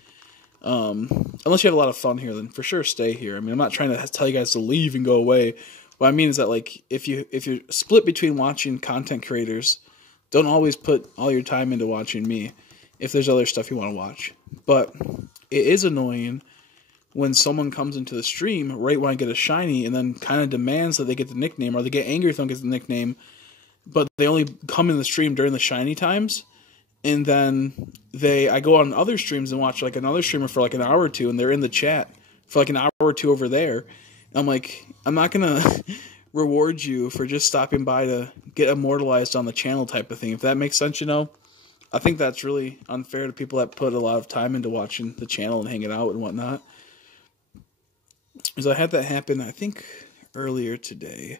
Unless you have a lot of fun here, then for sure stay here. I mean, I'm not trying to tell you guys to leave and go away. What I mean is that like if you're split between watching content creators, don't always put all your time into watching me if there's other stuff you want to watch. But it is annoying when someone comes into the stream right when I get a shiny and then kind of demands that they get the nickname, or they get angry if they don't get the nickname, but they only come in the stream during the shiny times, and then I go on other streams and watch like another streamer for like an hour or two, and they're in the chat for like an hour or two over there. And I'm like, I'm not gonna reward you for just stopping by to get immortalized on the channel type of thing, if that makes sense, you know? I think that's really unfair to people that put a lot of time into watching the channel and hanging out and whatnot. Because I had that happen, I think, earlier today.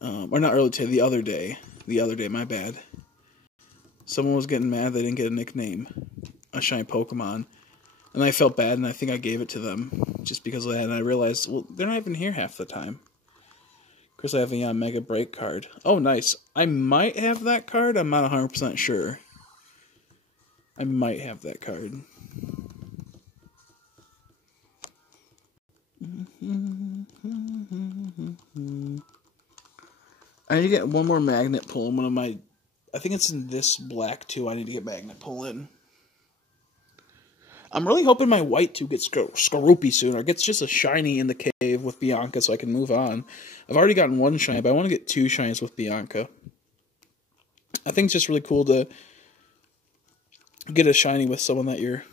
Or not earlier today, the other day. The other day, my bad. Someone was getting mad they didn't get a nickname, a shiny Pokemon. And I felt bad, and I think I gave it to them just because of that. And I realized, well, they're not even here half the time. Of course, I have a Mega Break card. Oh, nice. I might have that card. I'm not 100% sure. I might have that card. I need to get one more magnet pull in one of my... I think it's in this black, too. I need to get magnet pull in. I'm really hoping my white, too, gets Skorupi soon, or gets just a shiny in the cave with Bianca so I can move on. I've already gotten one shiny, but I want to get 2 shinies with Bianca. I think it's just really cool to get a shiny with someone that you're,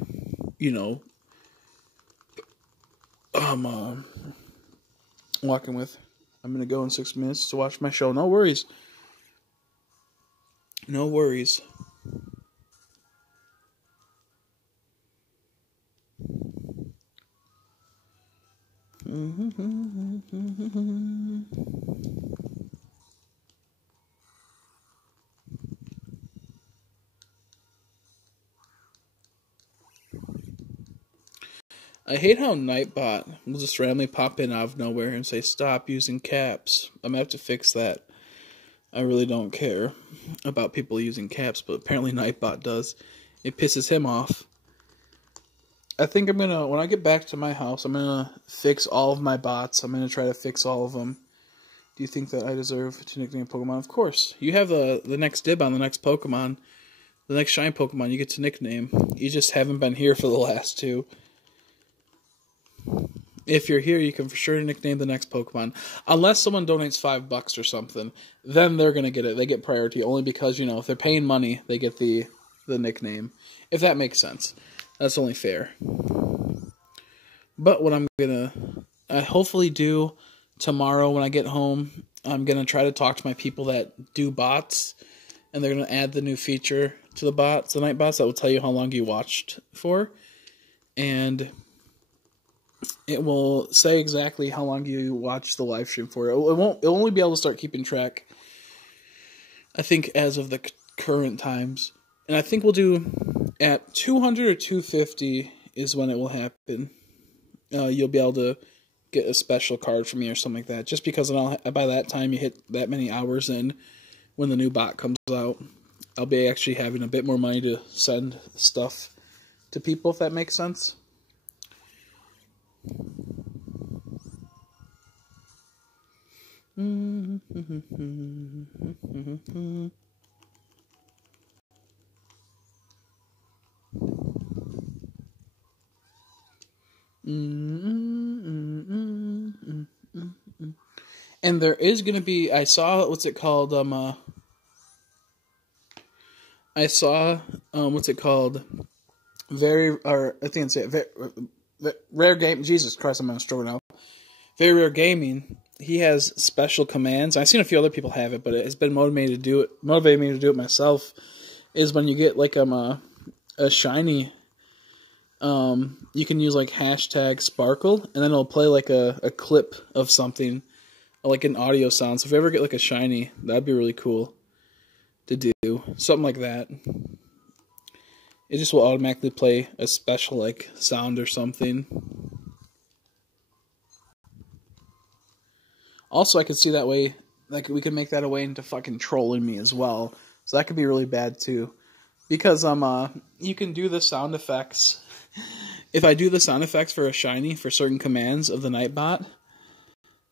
you know, walking with. I'm going to go in 6 minutes to watch my show. No worries. No worries. I hate how Nightbot will just randomly pop in out of nowhere and say, stop using caps. I'm going to have to fix that. I really don't care about people using caps, but apparently Nightbot does. It pisses him off. I think I'm going to, when I get back to my house, I'm going to fix all of my bots. I'm going to try to fix all of them. Do you think that I deserve to nickname Pokemon? Of course. You have the next dib on the next Pokemon. The next shiny Pokemon you get to nickname. You just haven't been here for the last 2. If you're here, you can for sure nickname the next Pokemon. Unless someone donates $5 or something, then they're going to get it. They get priority only because, you know, if they're paying money, they get the nickname. If that makes sense. That's only fair. But what I'm going to hopefully do tomorrow when I get home, I'm going to try to talk to my people that do bots, and they're going to add the new feature to the bots, the night bots, that will tell you how long you watched for. And it will say exactly how long you watched the live stream for. It'll only be able to start keeping track, I think, as of the current times. And I think we'll do at 200 or 250 is when it will happen. You'll be able to get a special card from me or something like that. Just because by that time you hit that many hours in when the new bot comes out, I'll be actually having a bit more money to send stuff to people, if that makes sense. And there is going to be, I saw, what's it called, Rare Game, Jesus Christ, I'm on a stroke now. Very Rare Gaming, he has special commands. I've seen a few other people have it, but it has been motivated me to do it myself, is when you get, like, a shiny, you can use, like, hashtag sparkle, and then it'll play, like, a clip of something, like an audio sound. So if you ever get, like, a shiny, that'd be really cool to do. Something like that. It just will automatically play a special, like, sound or something. Also, I could see that way, like, we could make that a way into fucking trolling me as well. So that could be really bad, too. Because, you can do the sound effects. If I do the sound effects for a shiny, for certain commands of the Nightbot,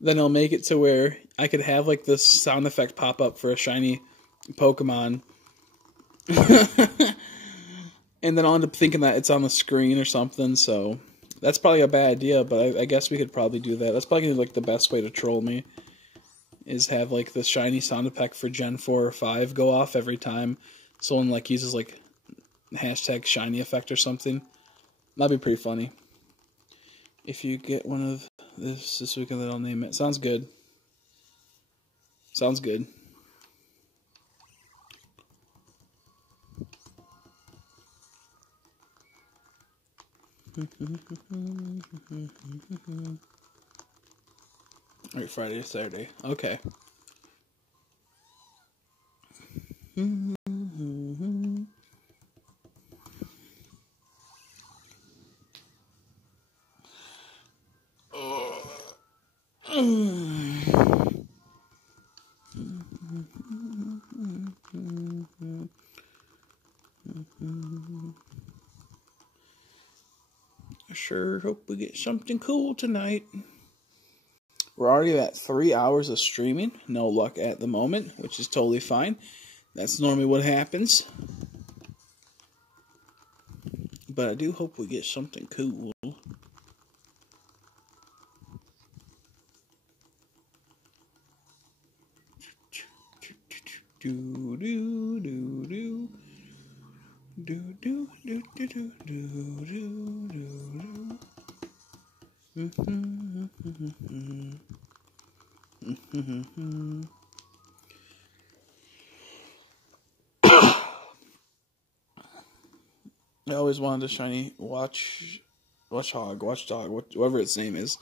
then it'll make it to where I could have, like, this sound effect pop up for a shiny Pokemon. And then I'll end up thinking that it's on the screen or something, so that's probably a bad idea, but I guess we could probably do that. That's probably gonna be, like, the best way to troll me, is have, like, the shiny sound effect for Gen 4 or 5 go off every time someone, like, uses, like, hashtag shiny effect or something. That'd be pretty funny. If you get one of this weekend, then I'll name it. Sounds good. Sounds good. Alright, Friday or Saturday. Okay. I sure hope we get something cool tonight. We're already at 3 hours of streaming. No luck at the moment, which is totally fine. That's normally what happens. But I do hope we get something cool. Do do do do. Do do do do do do do do. I always wanted a shiny watchdog, whatever its name is.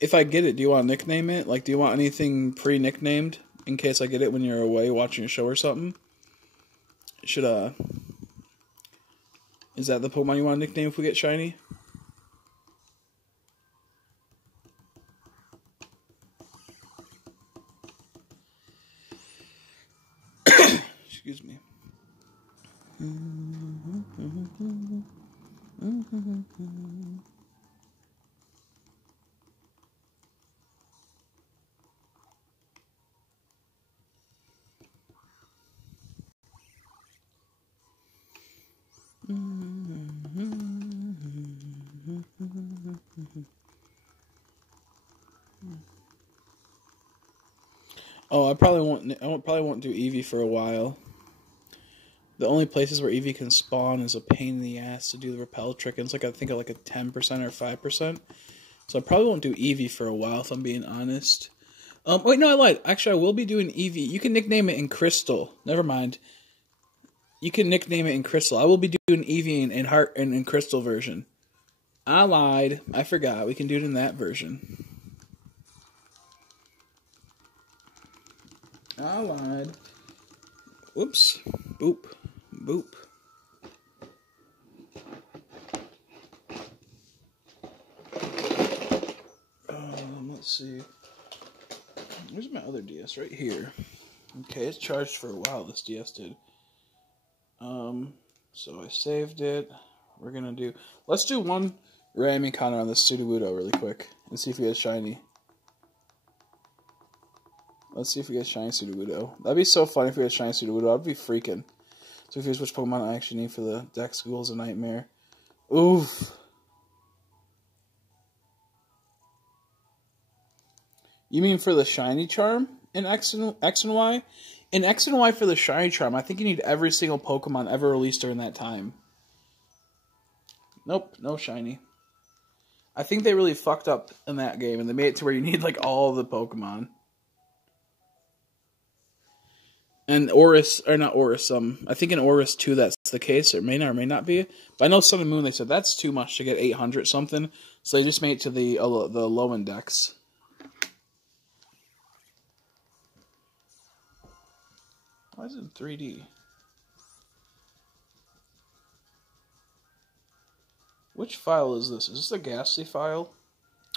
If I get it, do you want to nickname it? Like, do you want anything pre-nicknamed in case I get it when you're away watching a show or something? Should is that the Pokemon you want to nickname if we get shiny? Excuse me. Oh, I probably won't do Eevee for a while. The only places where Eevee can spawn is a pain in the ass to do the repel trick, and it's like I think like a 10% or 5%. So I probably won't do Eevee for a while if I'm being honest. Wait, no, I lied. Actually, I will be doing Eevee. You can nickname it in Crystal. Never mind. You can nickname it in Crystal. I will be doing Eevee in Heart and in Crystal version. I lied. I forgot. We can do it in that version. I lied. Whoops. Boop. Boop. Let's see. Where's my other DS? Right here. Okay, it's charged for a while, this DS did. So I saved it. We're gonna do... Let's do one random encounter on this Sudowoodo really quick. And see if we get shiny. Let's see if we get shiny Sudowoodo. That'd be so funny if we get shiny Sudowoodo. I'd be freaking. So here's which Pokemon I actually need for the Dex School's a Nightmare. Oof. You mean for the shiny charm in X and Y? In X and Y for the shiny charm, I think you need every single Pokemon ever released during that time. Nope, no shiny. I think they really fucked up in that game, and they made it to where you need like all the Pokemon. And Oris, or not Oris, I think in Oris 2 that's the case, or may not be. But I know Sun and Moon, they said that's too much to get 800 something, so they just made it to the low index. Why is it in 3D? Which file is this? Is this a Ghastly file?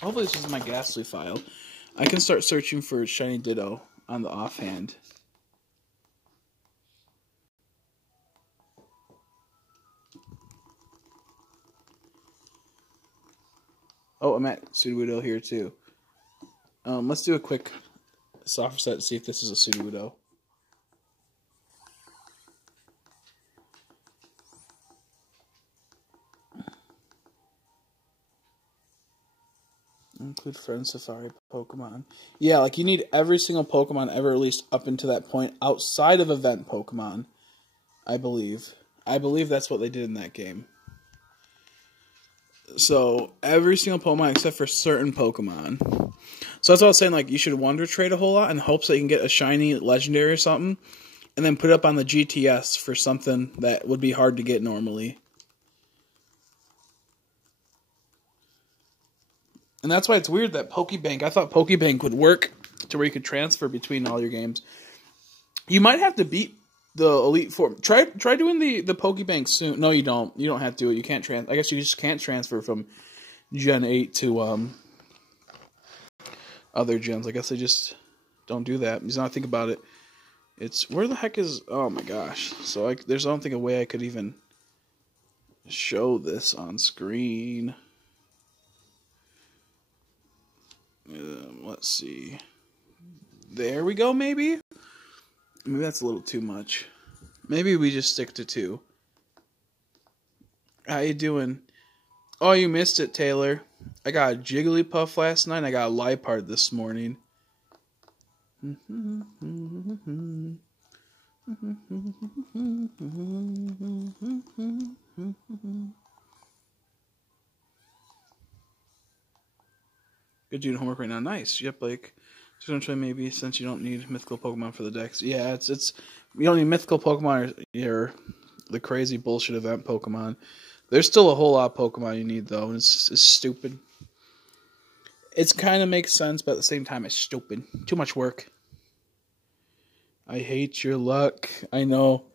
Hopefully this is my Ghastly file. I can start searching for shiny Ditto on the offhand. Oh, I'm at Sudowoodo here too. Let's do a quick soft reset to see if this is a Sudowoodo. Include Friend Safari Pokemon. Yeah, like you need every single Pokemon ever released up until that point outside of event Pokemon, I believe. I believe that's what they did in that game. So, every single Pokemon except for certain Pokemon. So that's what I was saying, like, you should Wonder Trade a whole lot in hopes that you can get a shiny legendary or something, and then put it up on the GTS for something that would be hard to get normally. And that's why it's weird that Pokebank, I thought Pokebank would work to where you could transfer between all your games. You might have to beat the Elite Four. Try doing the Pokebank soon. No, you don't. You don't have to do it. You can't I guess you just can't transfer from Gen 8 to other gens. I guess they just don't do that. Because now I think about it, it's where the heck is? Oh my gosh! So there's I don't think a way I could even show this on screen. Let's see. There we go. Maybe that's a little too much. Maybe we just stick to 2. How you doing? Oh, you missed it, Taylor. I got a Jigglypuff last night. And I got a Liepard this morning. Good doing homework right now. Nice. Yep, like, maybe since you don't need mythical Pokemon for the decks. Yeah, it's you don't need mythical Pokemon or the crazy bullshit event Pokemon. There's still a whole lot of Pokemon you need, though, and it's stupid. It kind of makes sense, but at the same time, it's stupid. Too much work. I hate your luck. I know.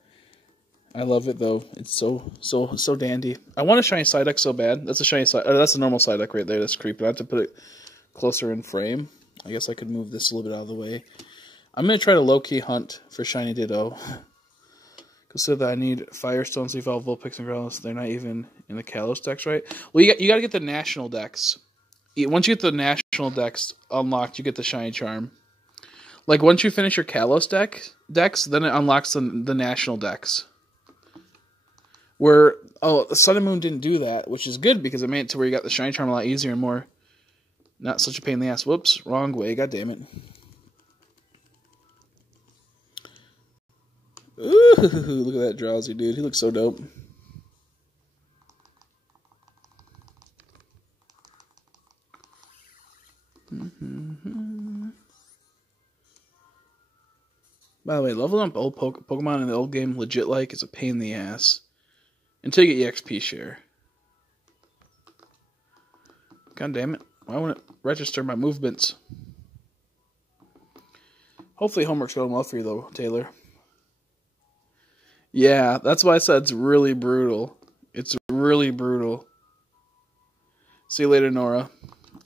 I love it, though. It's so dandy. I want a shiny Psyduck so bad. That's a shiny that's a normal Psyduck right there. That's creepy. I have to put it closer in frame. I guess I could move this a little bit out of the way. I'm going to try to low-key hunt for shiny Ditto. Consider that I need Firestones, Evolve, Vulpix, and Growlithe. They're not even in the Kalos decks, right? Well, you got to get the national decks. Once you get the national decks unlocked, you get the shiny charm. Like, once you finish your Kalos decks, then it unlocks the national decks. Where, Sun and Moon didn't do that, which is good because it made it to where you got the shiny charm a lot easier and more not such a pain in the ass. Whoops, wrong way, god damn it. Ooh, look at that Drowsy dude. He looks so dope. By the way, leveling up old Pokemon in the old game legit like is a pain in the ass. Until you get EXP share. God damn it. Why won't it register my movements? Hopefully homework's going well for you though, Taylor. Yeah, that's why I said it's really brutal. It's really brutal. See you later, Nora.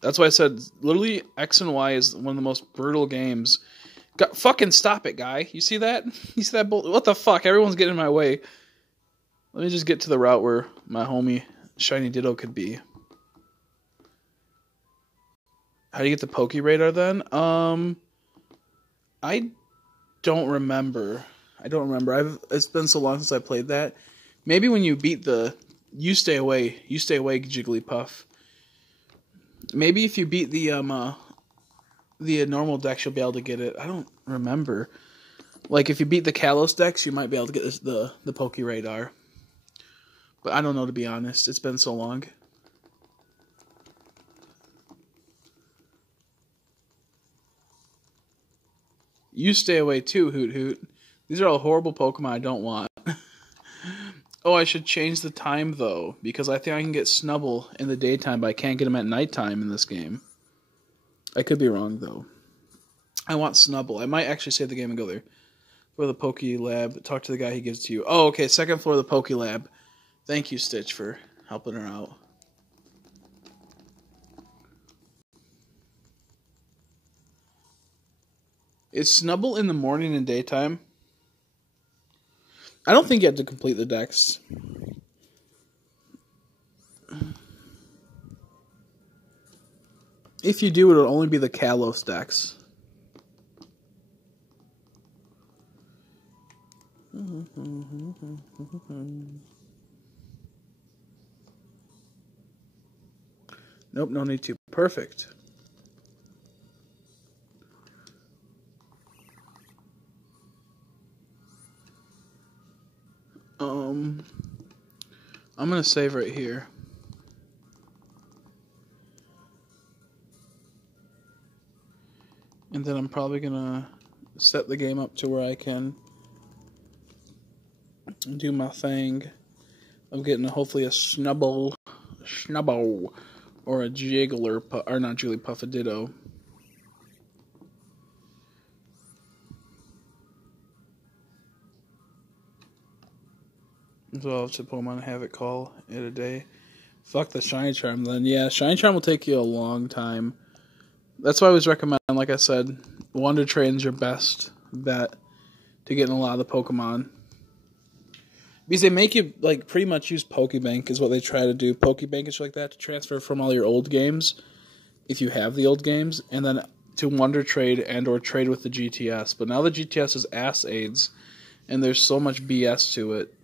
That's why I said literally X and Y is one of the most brutal games. Fucking stop it, guy. You see that? You see that what the fuck? Everyone's getting in my way. Let me just get to the route where my homie Shiny Ditto could be. How do you get the Poke Radar then? I don't remember. It's been so long since I played that. Maybe when you beat you stay away Jigglypuff. Maybe if you beat the normal decks, you'll be able to get it. I don't remember. Like if you beat the Kalos decks, you might be able to get the Poke Radar. But I don't know, to be honest. It's been so long. You stay away too, Hoot Hoot. These are all horrible Pokemon I don't want. Oh, I should change the time, though, because I think I can get Snubbull in the daytime, but I can't get him at nighttime in this game. I could be wrong, though. I want Snubbull. I might actually save the game and go there. For the Poke Lab, talk to the guy he gives to you. Oh, okay, second floor of the Poke Lab. Thank you, Stitch, for helping her out. Is Snubbull in the morning and daytime? I don't think you have to complete the decks. If you do, it'll only be the Kalos decks. Nope, no need to. Perfect. I'm going to save right here. And then I'm probably going to set the game up to where I can do my thing of getting hopefully a Snubble, or a Jiggler, or not Jigglypuff, a Ditto. So I'll just Pokemon have it call it a day. Fuck the Shiny Charm then. Yeah, Shiny Charm will take you a long time. That's why I always recommend, like I said, Wonder Train's your best bet to getting a lot of the Pokemon. Because they make you, like, pretty much use Pokebank is what they try to do. Pokebank is like that to transfer from all your old games, if you have the old games, and then to Wonder Trade and or trade with the GTS. But now the GTS is ass aids, and there's so much BS to it.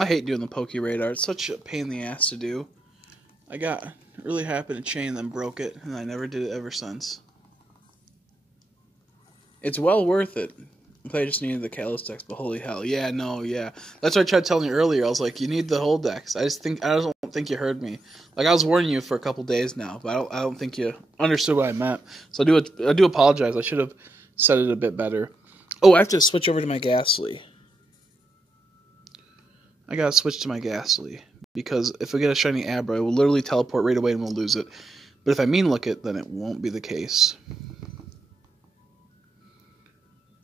I hate doing the Poke Radar. It's such a pain in the ass to do. I got really happy to chain, then broke it, and I never did it ever since. It's well worth it if I just needed the Kalos Dex, but holy hell, yeah, no, yeah. That's what I tried telling you earlier. I was like, you need the whole Dex. I don't think you heard me. Like, I was warning you for a couple days now, but I don't think you understood what I meant. So I do apologize. I should have said it a bit better. Oh, I have to switch over to my Ghastly. I gotta switch to my Ghastly, because if we get a shiny Abra, it will literally teleport right away and we'll lose it. But if I mean look it, then it won't be the case.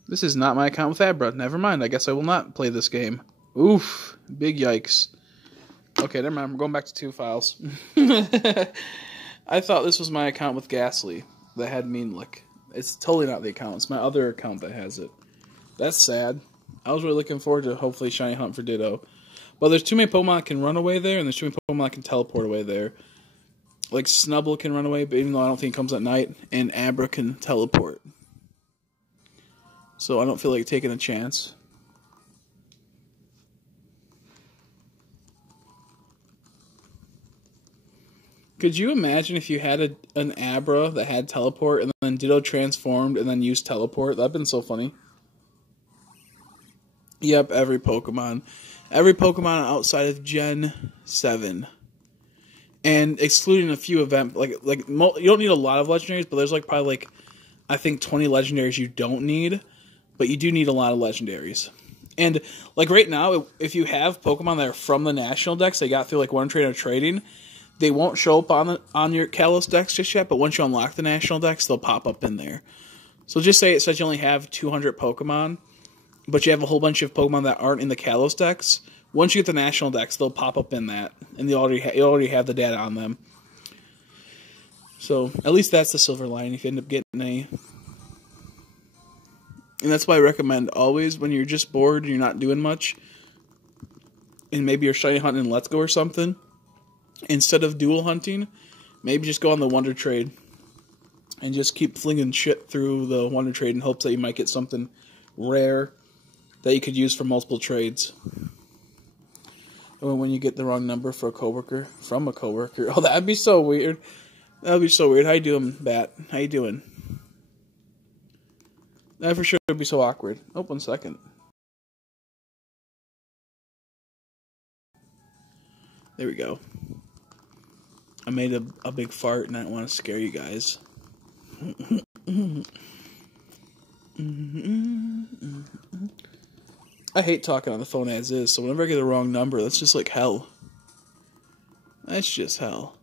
This is not my account with Abra. Never mind, I guess I will not play this game. Oof, big yikes. Okay, never mind, we're going back to 2 files. I thought this was my account with Ghastly that had Mean Lick. It's totally not the account, it's my other account that has it. That's sad. I was really looking forward to hopefully shiny hunt for Ditto. But there's too many Pokemon that can run away there, and there's too many Pokemon that can teleport away there. Like Snubble can run away, but even though I don't think it comes at night, and Abra can teleport. So I don't feel like taking a chance. Could you imagine if you had an Abra that had teleport, and then Ditto transformed, and then used teleport? That'd been so funny. Yep, every Pokemon. Every Pokemon outside of Gen 7. And excluding a few events, you don't need a lot of legendaries, but there's probably I think 20 legendaries you don't need, but you do need a lot of legendaries. And right now, if you have Pokemon that are from the National Dex, they got through One Trainer trading, they won't show up on your Kalos Dex just yet, but once you unlock the National Dex, they'll pop up in there. So just say it says you only have 200 Pokemon, but you have a whole bunch of Pokemon that aren't in the Kalos Dex. Once you get the National Dex, they'll pop up in that, and you already have the data on them. So at least that's the silver lining if you end up getting any. And that's why I recommend always, when you're just bored and you're not doing much, and maybe you're shiny hunting in Let's Go or something, instead of dual hunting, maybe just go on the Wonder Trade and just keep flinging shit through the Wonder Trade in hopes that you might get something rare that you could use for multiple trades. Or when you get the wrong number for a coworker, from a coworker. Oh, that'd be so weird. That'd be so weird. How you doing, Bat? How you doing? That for sure would be so awkward. Oh, 1 second. There we go. I made a big fart and I don't want to scare you guys. I hate talking on the phone as is, so whenever I get the wrong number, that's just hell. That's just hell.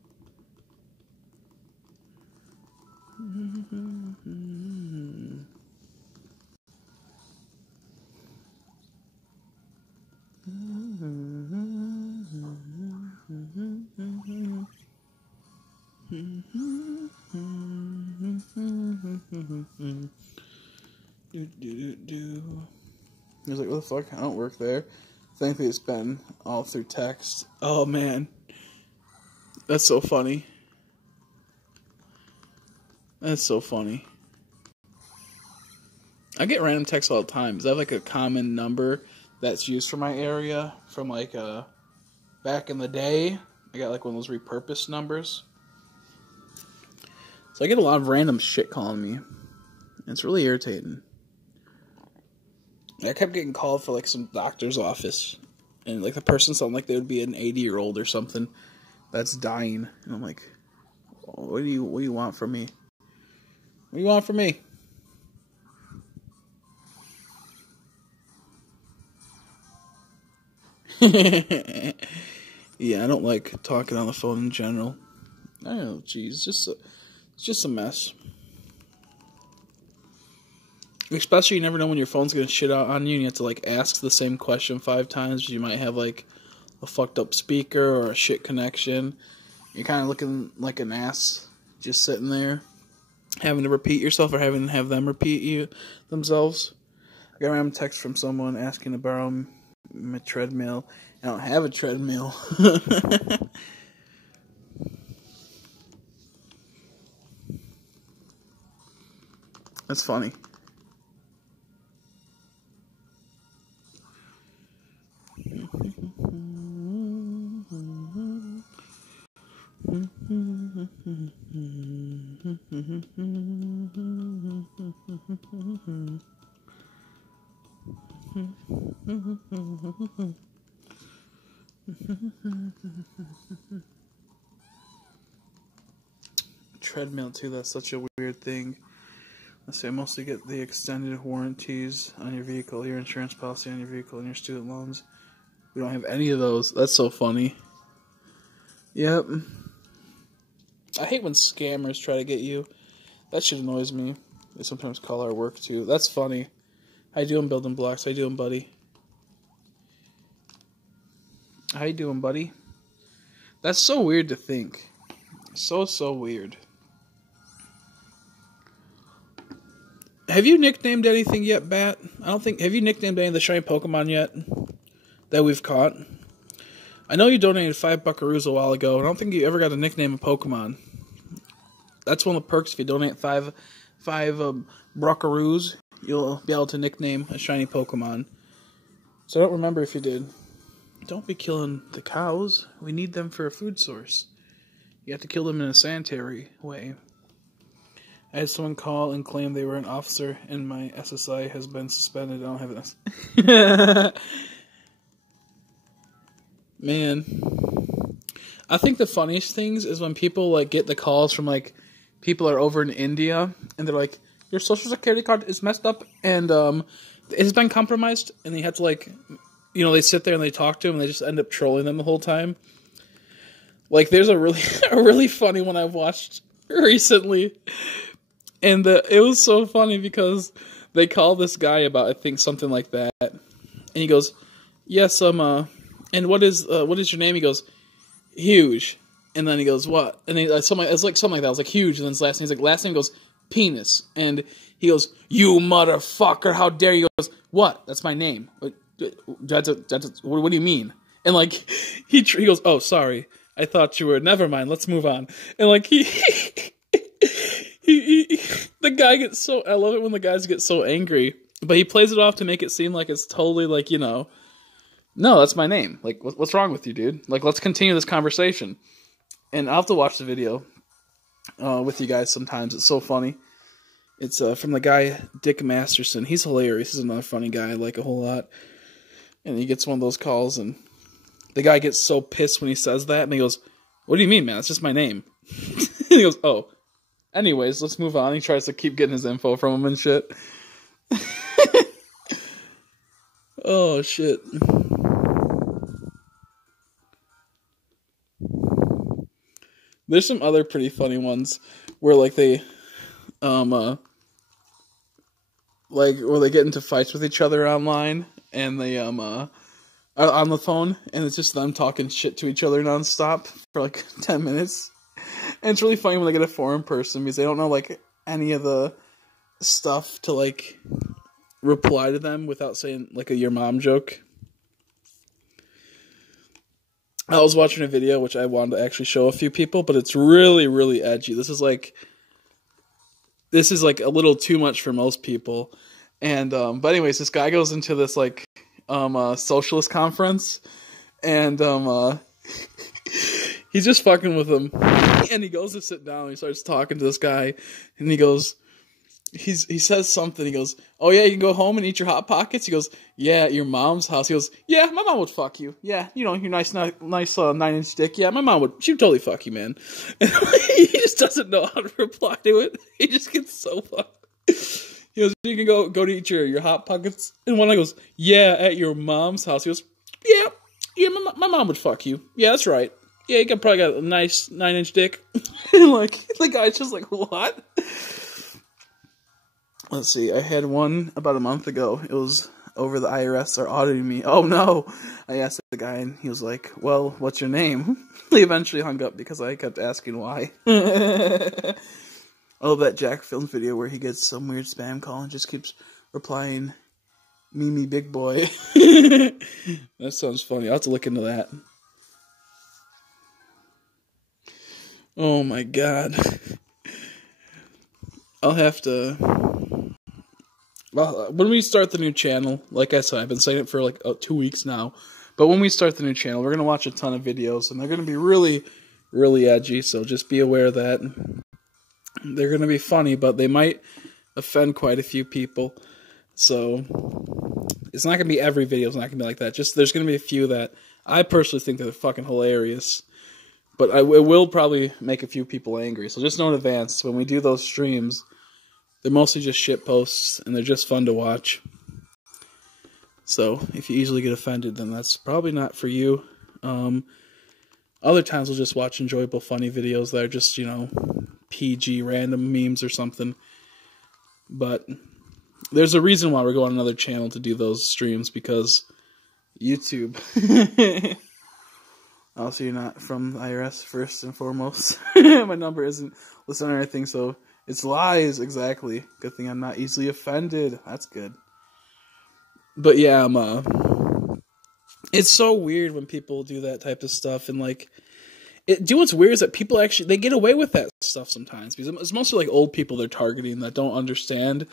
He was like, what the fuck? I don't work there. Thankfully, it's been all through text. Oh, man. That's so funny. That's so funny. I get random texts all the time. Is that like a common number that's used for my area from like back in the day? I got like one of those repurposed numbers. So I get a lot of random shit calling me. It's really irritating. I kept getting called for like some doctor's office, and like the person sounded like they would be an 80-year-old or something that's dying, and I'm like, what do you want from me? What do you want from me? Yeah, I don't like talking on the phone in general. I don't know, geez, it's just a mess. Especially, you never know when your phone's gonna shit out on you, and you have to like ask the same question 5 times. You might have like a fucked up speaker or a shit connection. You're kind of looking like an ass, just sitting there, having to repeat yourself or having to have them repeat themselves. I got a random text from someone asking to borrow my treadmill. I don't have a treadmill. That's funny. Treadmill too, that's such a weird thing. Let's say I mostly get the extended warranties on your vehicle, your insurance policy on your vehicle, and your student loans. We don't have any of those. That's so funny. Yep. I hate when scammers try to get you. That shit annoys me. They sometimes call our work too. That's funny. How you doing, Building Blocks? How you doing, buddy? How you doing, buddy? That's so weird to think. So weird. Have you nicknamed anything yet, Bat? I don't think... Have you nicknamed any of the shiny Pokemon yet that we've caught? I know you donated 5 buckaroos a while ago, and I don't think you ever got to nickname a Pokemon. That's one of the perks. If you donate 5 buckaroos, you'll be able to nickname a shiny Pokemon. So I don't remember if you did. Don't be killing the cows. We need them for a food source. You have to kill them in a sanitary way. I had someone call and claim they were an officer, and my SSI has been suspended. I don't have an Man. I think the funniest things is when people like get the calls from like people are over in India, and they're like, your social security card is messed up, and it has been compromised, and they have to like, you know, they sit there and they talk to them, and they just end up trolling them the whole time. Like, there's a really funny one I watched recently, and it was so funny because they call this guy about, I think, something like that, and he goes, yes, and what is your name? He goes, Huge, and then he goes, what? And it's like something like that. I was like, Huge, and then his last name, he's like, last name goes, Penis, and he goes, you motherfucker, how dare you? He goes, what? That's my name. What do you mean? And like, he goes, oh, sorry. I thought you were, never mind, let's move on. And like, the guy gets so, I love it when the guys get so angry, but he plays it off to make it seem like it's totally like, you know, no, that's my name. Like, what's wrong with you, dude? Like, let's continue this conversation. And I'll have to watch the video with you guys sometimes. It's so funny. It's from the guy, Dick Masterson. He's hilarious. He's another funny guy I like a whole lot. And he gets one of those calls, and the guy gets so pissed when he says that, and he goes, what do you mean, man? It's just my name. And he goes, oh. Anyways, let's move on. He tries to keep getting his info from him and shit. Oh, shit. There's some other pretty funny ones where, like, they, where they get into fights with each other online, and they, are on the phone, and it's just them talking shit to each other nonstop for, like, 10 minutes. And it's really funny when they get a foreign person, because they don't know, like, any of the stuff to, like, reply to them without saying, like, a your mom joke. I was watching a video which I wanted to actually show a few people, but it's really, really edgy. This is like a little too much for most people. And but anyways, this guy goes into this like socialist conference, and he's just fucking with him, and he goes to sit down. He starts talking to this guy, and he says something. He goes, "Oh yeah, you can go home and eat your Hot Pockets." He goes, "Yeah, at your mom's house." He goes, "Yeah, my mom would fuck you. Yeah, you know, your nice 9-inch dick. Yeah, my mom she'd totally fuck you, man." And he just doesn't know how to reply to it. He just gets so fucked. He goes, "You can go to eat your Hot Pockets." And one guy goes, "Yeah, at your mom's house." He goes, "Yeah, my mom would fuck you. Yeah, that's right. Yeah, you probably got a nice 9-inch dick." And like the guy's just like, "What?" Let's see, I had one about a month ago. It was over the IRS are auditing me. Oh no! I asked the guy, and he was like, "Well, what's your name?" He eventually hung up because I kept asking why. I love that Jack Films video where he gets some weird spam call and just keeps replying, "Me, big boy." That sounds funny. I'll have to look into that. Oh my god. I'll have to... Well, when we start the new channel, like I said, I've been saying it for like 2 weeks now, but when we start the new channel, we're going to watch a ton of videos, and they're going to be really, really edgy, so just be aware of that. They're going to be funny, but they might offend quite a few people, so it's not going to be every video, it's not going to be like that. Just there's going to be a few that I personally think that are fucking hilarious, but it will probably make a few people angry, so just know in advance, when we do those streams, they're mostly just shit posts, and they're just fun to watch. So, if you easily get offended, then that's probably not for you. Other times we'll just watch enjoyable, funny videos that are just, you know, PG, random memes or something. But there's a reason why we're going on another channel to do those streams, because YouTube. Also, you're not from the IRS, first and foremost. My number isn't listed on anything, so... It's lies, exactly. Good thing I'm not easily offended. That's good. But yeah, it's so weird when people do that type of stuff, and like, what's weird is that people actually, they get away with that stuff sometimes, because it's mostly like old people they're targeting that don't understand,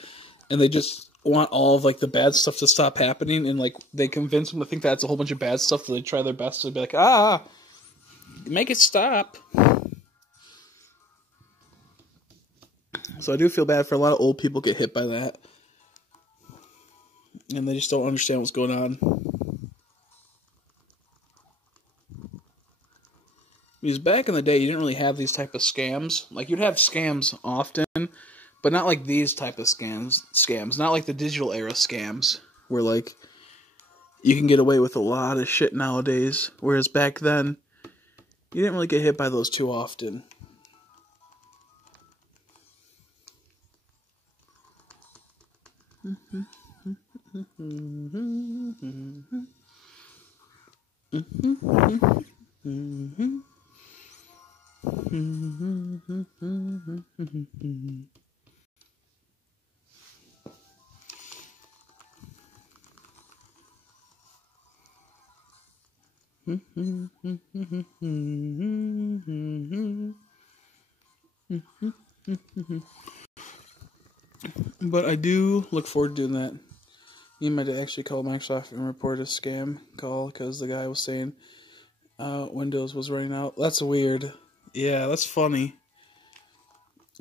and they just want all of like the bad stuff to stop happening, and like, they convince them to think that's a whole bunch of bad stuff, so they try their best to be like, make it stop. So I do feel bad for a lot of old people get hit by that. And they just don't understand what's going on. Because back in the day, you didn't really have these type of scams. Like, you'd have scams often, but not like these type of scams. Not like the digital era scams, where, like, you can get away with a lot of shit nowadays. Whereas back then, you didn't really get hit by those too often. But I do look forward to doing that. You might actually call Microsoft and report a scam call because the guy was saying Windows was running out. That's weird. Yeah, that's funny.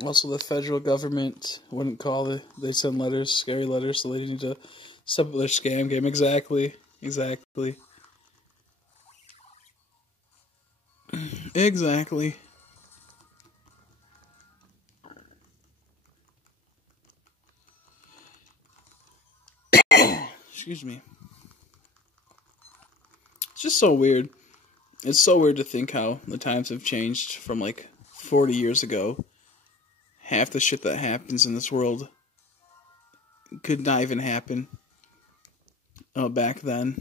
Also, the federal government wouldn't call. They send letters, scary letters, so they need to step up their scam game. Exactly. Exactly. Exactly. Excuse me. It's just so weird. It's so weird to think how the times have changed from like 40 years ago. Half the shit that happens in this world could not even happen back then.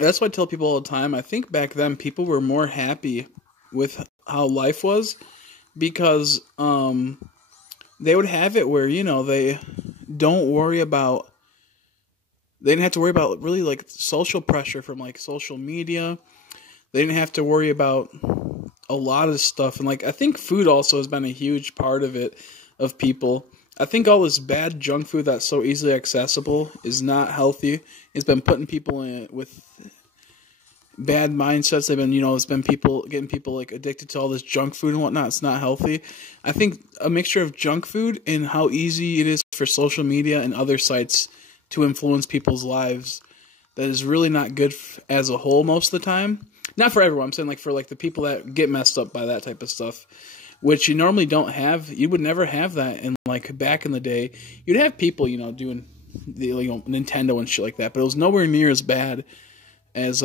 That's why I tell people all the time, I think back then people were more happy with how life was, because they would have it where, they don't worry about, they didn't have to worry about really like social pressure from like social media. They didn't have to worry about a lot of stuff. And like, I think food also has been a huge part of it, of people. I think all this bad junk food that's so easily accessible is not healthy. It's been putting people in with bad mindsets. They've been, it's been getting people like addicted to all this junk food and whatnot. It's not healthy. I think a mixture of junk food and how easy it is for social media and other sites to influence people's lives, that is really not good as a whole most of the time. Not for everyone. I'm saying like for like the people that get messed up by that type of stuff, which you normally don't have. You would never have that in like back in the day. You'd have people, doing the Nintendo and shit like that, but it was nowhere near as bad as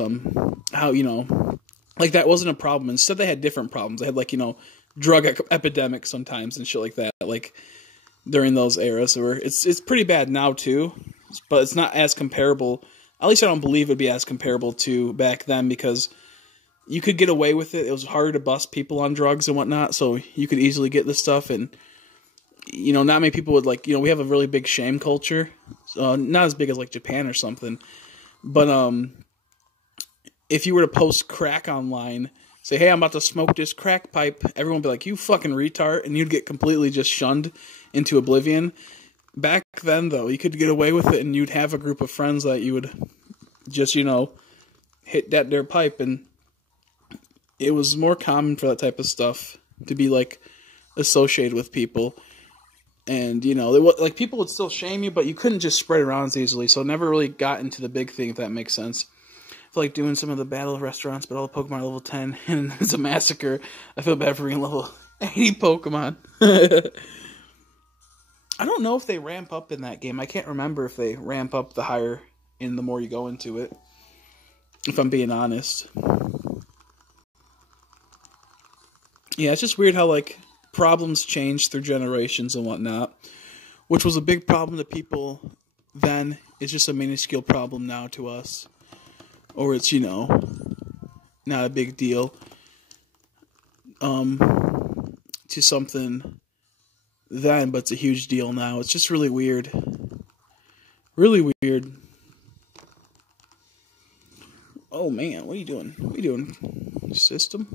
how like that wasn't a problem. Instead, they had different problems. They had like drug epidemics sometimes and shit like that. Like during those eras, where it's pretty bad now too, but it's not as comparable. At least I don't believe it'd be as comparable to back then, because you could get away with it. It was harder to bust people on drugs and whatnot, so you could easily get this stuff. And, not many people would, like, we have a really big shame culture. Not as big as, like, Japan or something. But if you were to post crack online, say, hey, I'm about to smoke this crack pipe, everyone would be like, you fucking retard, and you'd get completely just shunned into oblivion. Back then, though, you could get away with it, and you'd have a group of friends that you would just, hit that their pipe, and it was more common for that type of stuff to be, like, associated with people. And, like, people would still shame you, but you couldn't just spread it around as easily, so it never really got into the big thing, if that makes sense. I feel like doing some of the battle restaurants, but all the Pokemon are level 10, and it's a massacre. I feel bad for being level 80 Pokemon. I don't know if they ramp up in that game. I can't remember if they ramp up the higher in the more you go into it, if I'm being honest. Yeah, it's just weird how, like, problems change through generations and whatnot, which was a big problem to people then. It's just a minuscule problem now to us. Or it's, not a big deal to something then, but it's a huge deal now. It's just really weird. Really weird. Oh, man, what are you doing? What are you doing, system?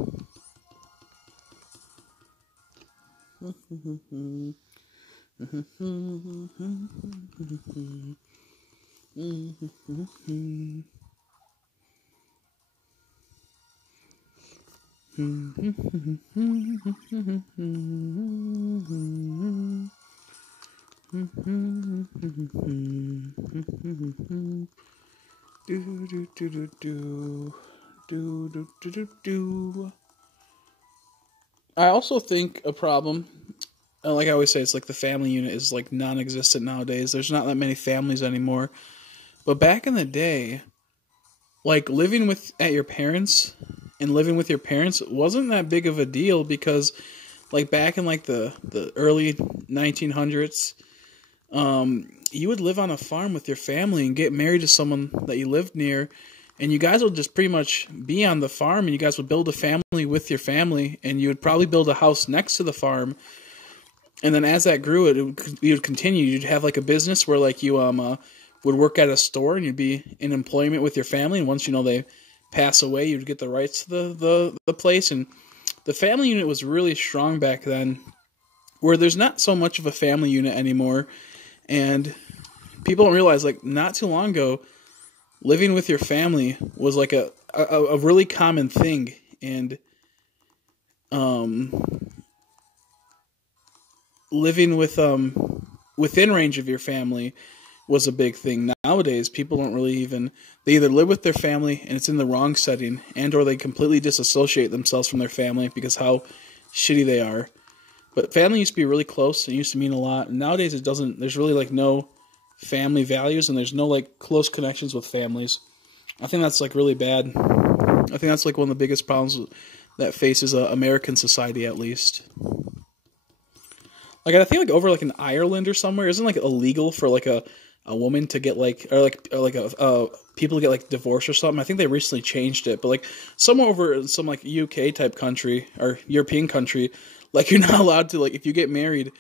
I also think a problem, like I always say, it's like the family unit is like non-existent nowadays. There's not that many families anymore. But back in the day, like living at your parents and living with your parents wasn't that big of a deal, because like back in like the early 1900s, you would live on a farm with your family and get married to someone that you lived near, and you guys would just pretty much be on the farm, and you guys would build a family with your family, and you would probably build a house next to the farm. And then as that grew, you would continue. You'd have like a business where like you would work at a store, and you'd be in employment with your family. And once they pass away, you'd get the rights to the place. And the family unit was really strong back then, where there's not so much of a family unit anymore. And people don't realize, like, not too long ago, living with your family was like a really common thing. And living with within range of your family was a big thing. Nowadays, people don't really they either live with their family and it's in the wrong setting, and or they completely disassociate themselves from their family because how shitty they are. But family used to be really close and used to mean a lot. And nowadays it doesn't. There's really like no family values, and there's no like close connections with families. I think that's like really bad. I think that's like one of the biggest problems that faces American society, at least. Like I think like over like in Ireland or somewhere, isn't like illegal for like a woman to get like people to get like divorced or something. I think they recently changed it, but like somewhere over in some like UK type country or European country, like you're not allowed to, like, if you get married,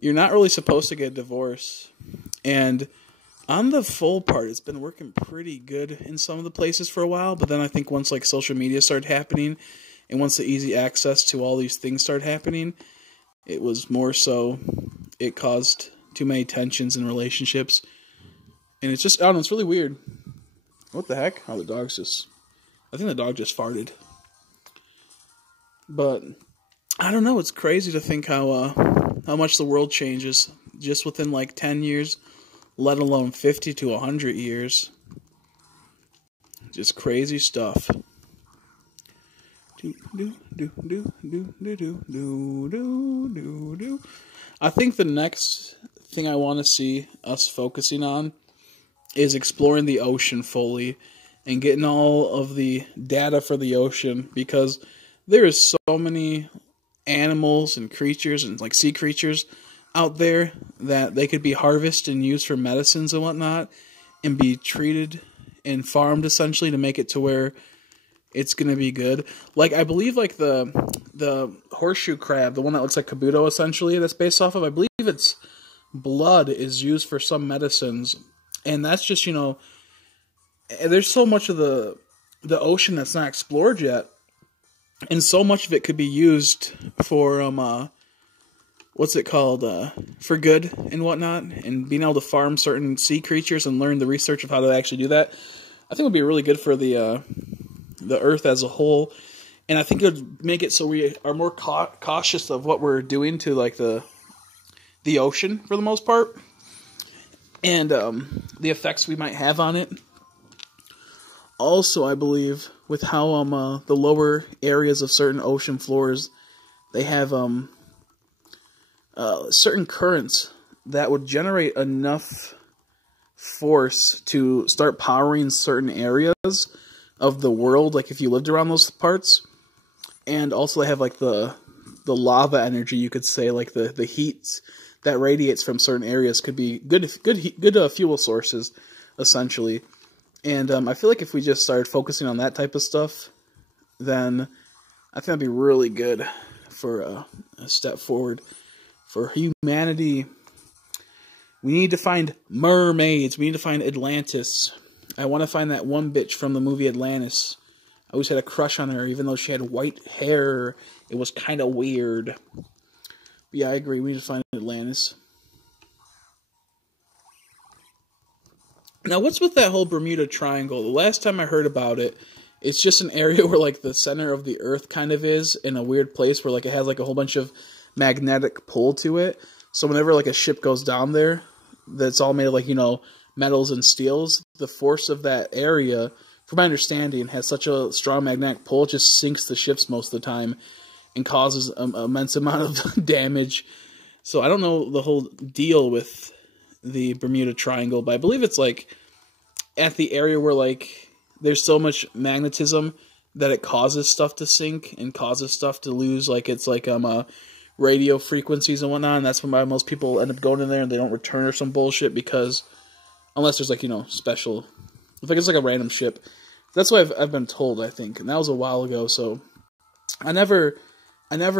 you're not really supposed to get a divorce. And on the full part, it's been working pretty good in some of the places for a while, but then I think once like social media started happening, and once the easy access to all these things started happening, it was more so, it caused too many tensions in relationships. And it's just, I don't know, it's really weird. What the heck? Oh, the dog's just, I think the dog just farted. But, I don't know, it's crazy to think how much the world changes just within like 10 years, let alone 50 to 100 years. Just crazy stuff. I think the next thing I want to see us focusing on is exploring the ocean fully and getting all of the data for the ocean, because there is so many animals and creatures and like sea creatures out there that they could be harvested and used for medicines and whatnot and be treated and farmed essentially to make it to where it's going to be good. Like, I believe, like, the horseshoe crab, the one that looks like Kabuto, essentially, that's based off of, I believe its blood is used for some medicines. And that's just, you know, there's so much of the ocean that's not explored yet. And so much of it could be used for, what's it called, for good and whatnot. And being able to farm certain sea creatures and learn the research of how to actually do that, I think would be really good for the earth as a whole. And I think it would make it so we are more cautious of what we're doing to like the ocean for the most part, and the effects we might have on it. Also, I believe with how the lower areas of certain ocean floors, they have certain currents that would generate enough force to start powering certain areas of the world, like if you lived around those parts. And also they have like the lava energy, you could say, like the heat that radiates from certain areas could be good fuel sources, essentially. And I feel like if we just started focusing on that type of stuff, then I think that'd be really good for a step forward for humanity. We need to find mermaids. We need to find Atlantis. I want to find that one bitch from the movie Atlantis. I always had a crush on her, even though she had white hair. It was kind of weird. But yeah, I agree. We need to find Atlantis. Now, what's with that whole Bermuda Triangle? The last time I heard about it, it's just an area where, like, the center of the Earth kind of is, in a weird place where, like, it has, like, a whole bunch of magnetic pull to it. So whenever, like, a ship goes down there, that's all made of, like, you know, metals and steels, the force of that area, from my understanding, has such a strong magnetic pull, it just sinks the ships most of the time and causes an immense amount of damage. So I don't know the whole deal with the Bermuda Triangle, but I believe it's like at the area where like there's so much magnetism that it causes stuff to sink and causes stuff to lose, like it's like radio frequencies and whatnot, and that's why most people end up going in there and they don't return or some bullshit, because unless there's like, you know, special, if it's like a random ship. That's what I've been told, I think, and that was a while ago, so I never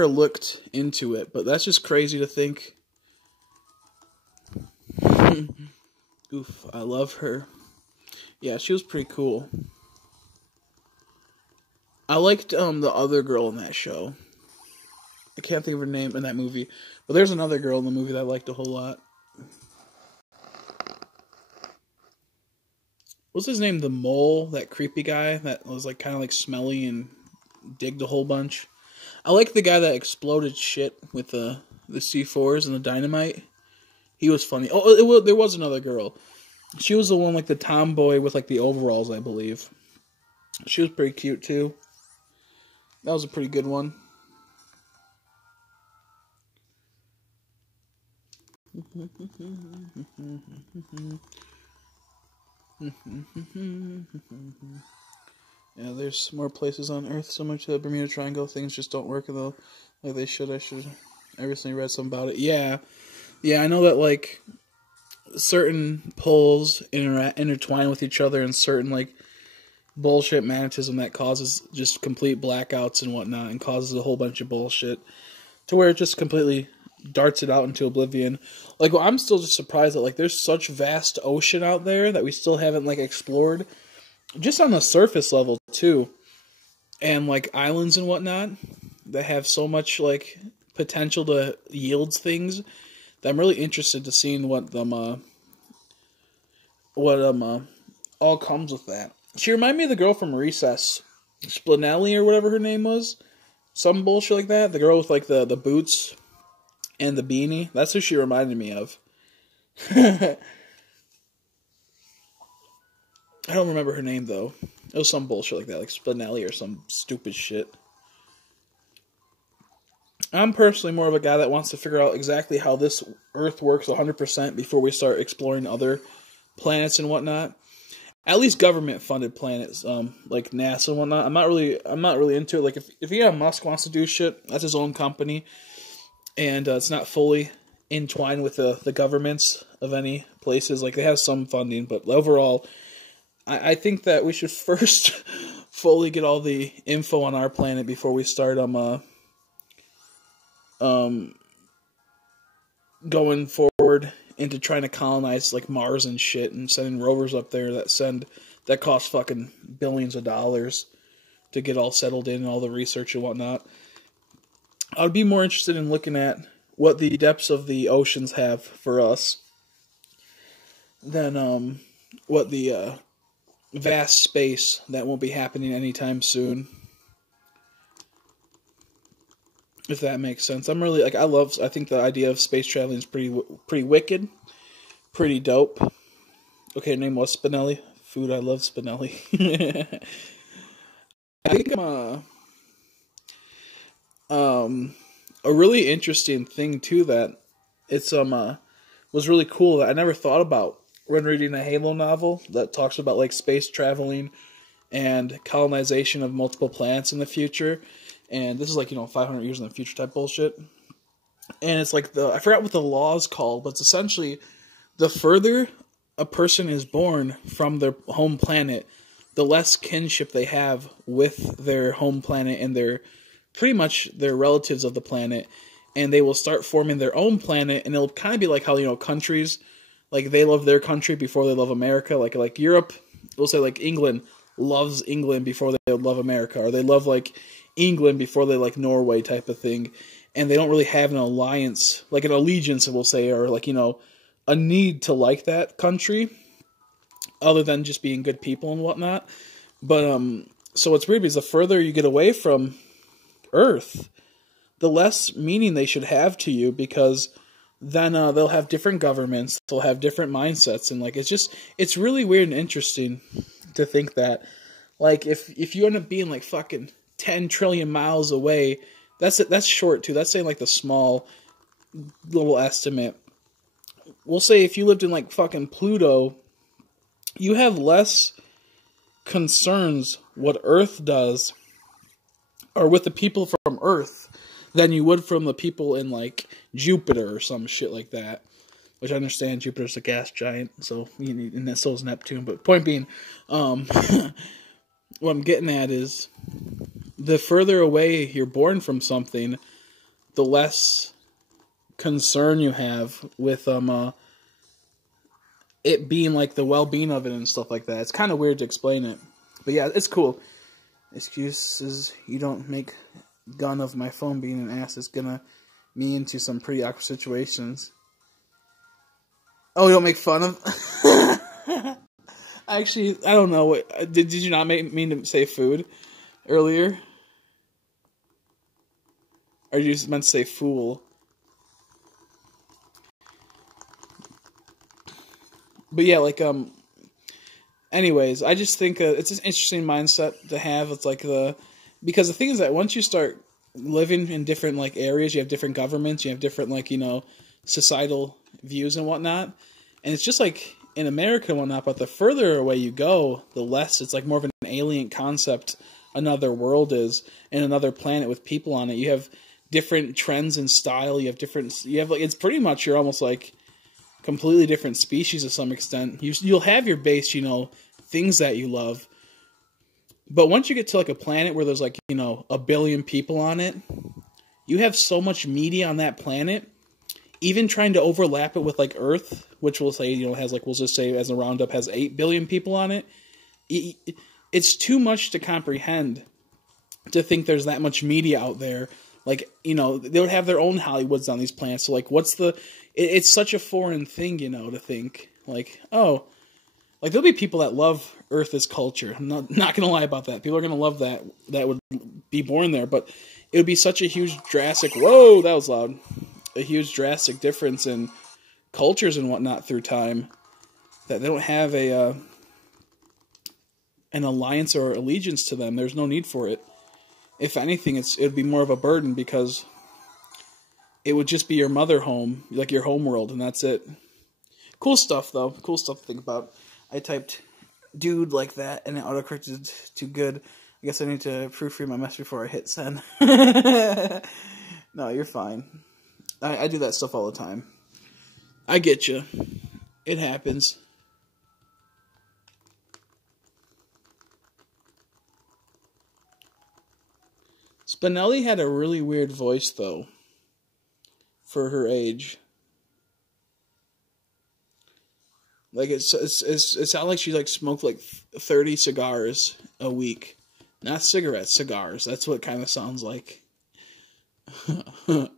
looked into it, but that's just crazy to think. Oof, I love her. Yeah, she was pretty cool. I liked the other girl in that show. I can't think of her name in that movie, but there's another girl in the movie that I liked a whole lot. What's his name? The mole, that creepy guy that was like kind of like smelly and digged a whole bunch. I like the guy that exploded shit with the C4s and the dynamite. He was funny. Oh, there was another girl. She was the one like the tomboy with like the overalls, I believe. She was pretty cute too. That was a pretty good one. Yeah, there's more places on Earth similar to the Bermuda Triangle. Things just don't work though, like they should. I recently read something about it. Yeah, I know that like certain poles intertwine with each other, and certain like bullshit magnetism that causes just complete blackouts and whatnot, and causes a whole bunch of bullshit to where it just completely darts it out into oblivion. Like, well, I'm still just surprised that, like, there's such vast ocean out there that we still haven't, like, explored. Just on the surface level, too. And, like, islands and whatnot that have so much, like, potential to yield things that I'm really interested to seeing what all comes with that. She reminded me of the girl from Recess. Spinelli or whatever her name was. Some bullshit like that. The girl with, like, the boots and the beanie. That's who she reminded me of. I don't remember her name, though. It was some bullshit like that, like Spinelli or some stupid shit. I'm personally more of a guy that wants to figure out exactly how this Earth works 100% before we start exploring other planets and whatnot. At least government-funded planets, like NASA and whatnot. I'm not really into it. Like, if Elon Musk wants to do shit, that's his own company, and it's not fully entwined with the governments of any places. Like, they have some funding, but overall, I think that we should first fully get all the info on our planet before we start going forward into trying to colonize, like, Mars and shit, and sending rovers up there that cost fucking billions of dollars to get all settled in and all the research and whatnot. I'd be more interested in looking at what the depths of the oceans have for us than what the vast space that won't be happening anytime soon. If that makes sense. I'm really, like, I think the idea of space traveling is pretty wicked. Pretty dope. Okay, her name was Spinelli. Food, I love Spinelli. I think a really interesting thing, too, that it's, was really cool that I never thought about when reading a Halo novel that talks about, like, space traveling and colonization of multiple planets in the future. And this is, like, 500 years in the future type bullshit. And it's like I forgot what the law is called, but it's essentially the further a person is born from their home planet, the less kinship they have with their home planet and pretty much their relatives of the planet. And they will start forming their own planet, and it'll kind of be like how, countries, like, they love their country before they love America. Like Europe, we'll say, like, England loves England before they love America, or they love, like, England before they like Norway type of thing, and they don't really have an alliance, like an allegiance, we'll say, or like, a need to like that country, other than just being good people and whatnot. But, so what's weird is the further you get away from Earth, the less meaning they should have to you, because then they'll have different governments, they'll have different mindsets, and like, it's really weird and interesting to think that, like, if you end up being like fucking 10 trillion miles away, that's short too. That's saying like the small little estimate. We'll say if you lived in like fucking Pluto, you have less concerns what Earth does, or with the people from Earth, than you would from the people in like Jupiter or some shit like that. Which I understand Jupiter's a gas giant, so you need, and so is Neptune. But point being, what I'm getting at is, the further away you're born from something, the less concern you have with it being like the well-being of it and stuff like that. It's kind of weird to explain it, but yeah, it's cool. Excuses you don't make gun of my phone being an ass is gonna me into some pretty awkward situations. Oh, you don't make fun of? Actually, I don't know. Did you not mean to say food earlier? Or you just meant to say fool? But yeah, like, anyways, I just think it's an interesting mindset to have. It's like because the thing is that once you start living in different, like, areas, you have different governments, you have different, like, societal views and whatnot. And it's just like in America and whatnot, but the further away you go, the less it's like more of an alien concept another world is, and another planet with people on it. You have different trends and style, you have like, it's pretty much, you're almost like completely different species to some extent. You'll have your base, things that you love. But once you get to like a planet where there's like, 1 billion people on it, you have so much media on that planet even trying to overlap it with like Earth, which will say, you know, has like, we'll just say as a roundup has 8 billion people on it. It's too much to comprehend to think there's that much media out there. Like, you know, they would have their own Hollywoods on these planets. So like, what's the, it's such a foreign thing, you know, to think like, oh, like there'll be people that love Earth as culture. I'm not going to lie about that. People are going to love that would be born there, but it would be such a huge drastic, whoa, that was loud. A huge drastic difference in cultures and whatnot through time that they don't have an alliance or allegiance to them. There's no need for it. If anything, it would be more of a burden because it would just be your mother home, like your home world, and that's it. Cool stuff, though. Cool stuff to think about. I typed dude like that, and it autocorrected to good. I guess I need to proofread my message before I hit send. No, you're fine. I do that stuff all the time. I get you. It happens. Spinelli had a really weird voice, though, for her age. Like, it sounded like she, like, smoked, like, 30 cigars a week. Not cigarettes, cigars. That's what it kind of sounds like. Do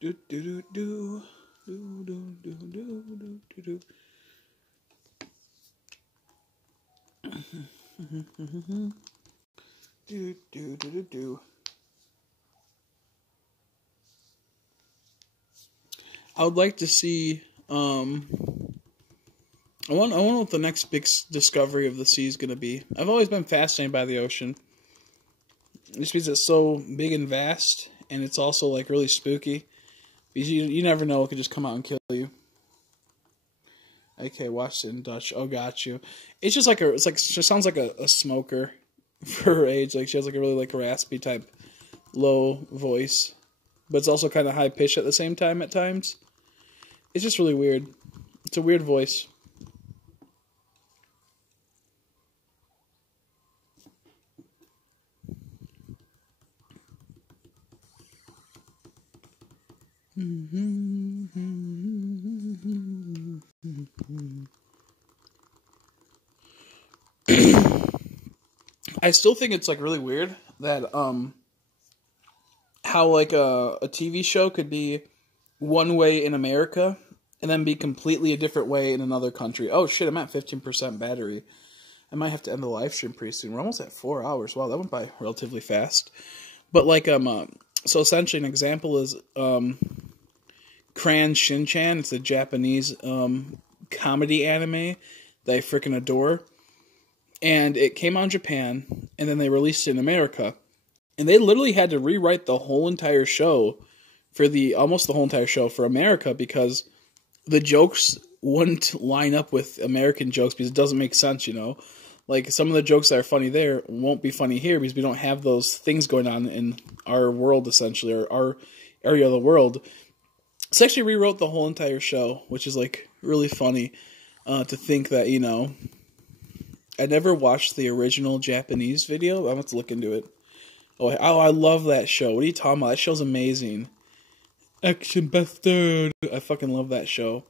do do do do do do do do do do do do. I would like to see. I want what the next big discovery of the sea is going to be. I've always been fascinated by the ocean. Just because it's so big and vast, and it's also like really spooky. Because you never know, it could just come out and kill you. Okay, watch it in Dutch. Oh, got you. It's just like she sounds like a smoker for her age. Like she has like a really like raspy type low voice, but it's also kind of high pitched at the same time at times. It's just really weird. It's a weird voice. I still think it's like really weird that how like a TV show could be one way in America and then be completely a different way in another country. Oh shit, I'm at 15% battery. I might have to end the live stream pretty soon. We're almost at 4 hours. Wow, that went by relatively fast. But like so essentially an example is Cran Shin-chan. It's a Japanese comedy anime that I freaking adore. And it came out in Japan, and then they released it in America. And they literally had to rewrite the whole entire show almost the whole entire show for America because the jokes wouldn't line up with American jokes because it doesn't make sense, you know? Like, some of the jokes that are funny there won't be funny here because we don't have those things going on in our world, essentially, or our area of the world. So actually rewrote the whole entire show, which is, like, really funny to think that, you know... I never watched the original Japanese video. I'm going to have to look into it. Oh, I love that show. What are you talking about? That show's amazing. Action Bastard. I fucking love that show.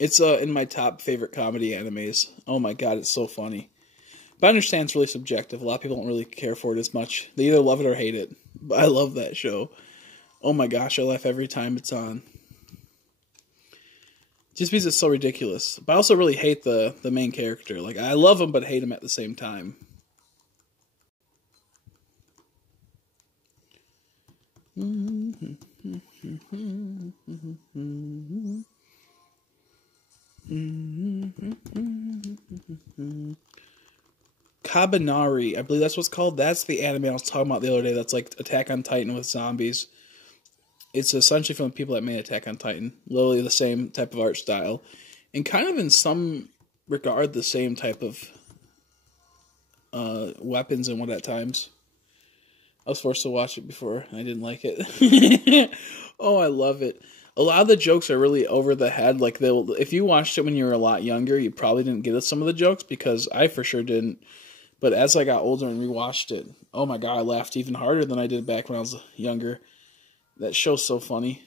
It's in my top favorite comedy animes. Oh my god, it's so funny. But I understand it's really subjective. A lot of people don't really care for it as much. They either love it or hate it. But I love that show. Oh my gosh, I laugh every time it's on. Just because it's so ridiculous. But I also really hate the main character. Like, I love him, but hate him at the same time. Kabanari. I believe that's what's called. That's the anime I was talking about the other day. That's like Attack on Titan with zombies. It's essentially from the people that made Attack on Titan. Literally the same type of art style. And kind of in some regard the same type of weapons and what at times. I was forced to watch it before, and I didn't like it. Oh, I love it. A lot of the jokes are really over the head. Like, if you watched it when you were a lot younger, you probably didn't get some of the jokes, because I for sure didn't. But as I got older and rewatched it, oh my god, I laughed even harder than I did back when I was younger. That show's so funny.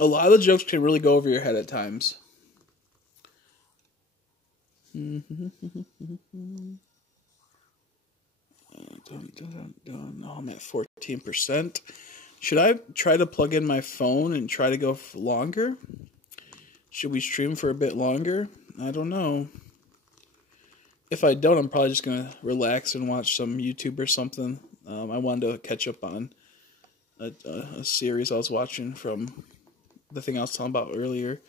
A lot of the jokes can really go over your head at times. Oh, I'm at 14%. Should I try to plug in my phone and try to go longer? Should we stream for a bit longer? I don't know. If I don't, I'm probably just going to relax and watch some YouTube or something. I wanted to catch up on a series I was watching from the thing I was talking about earlier.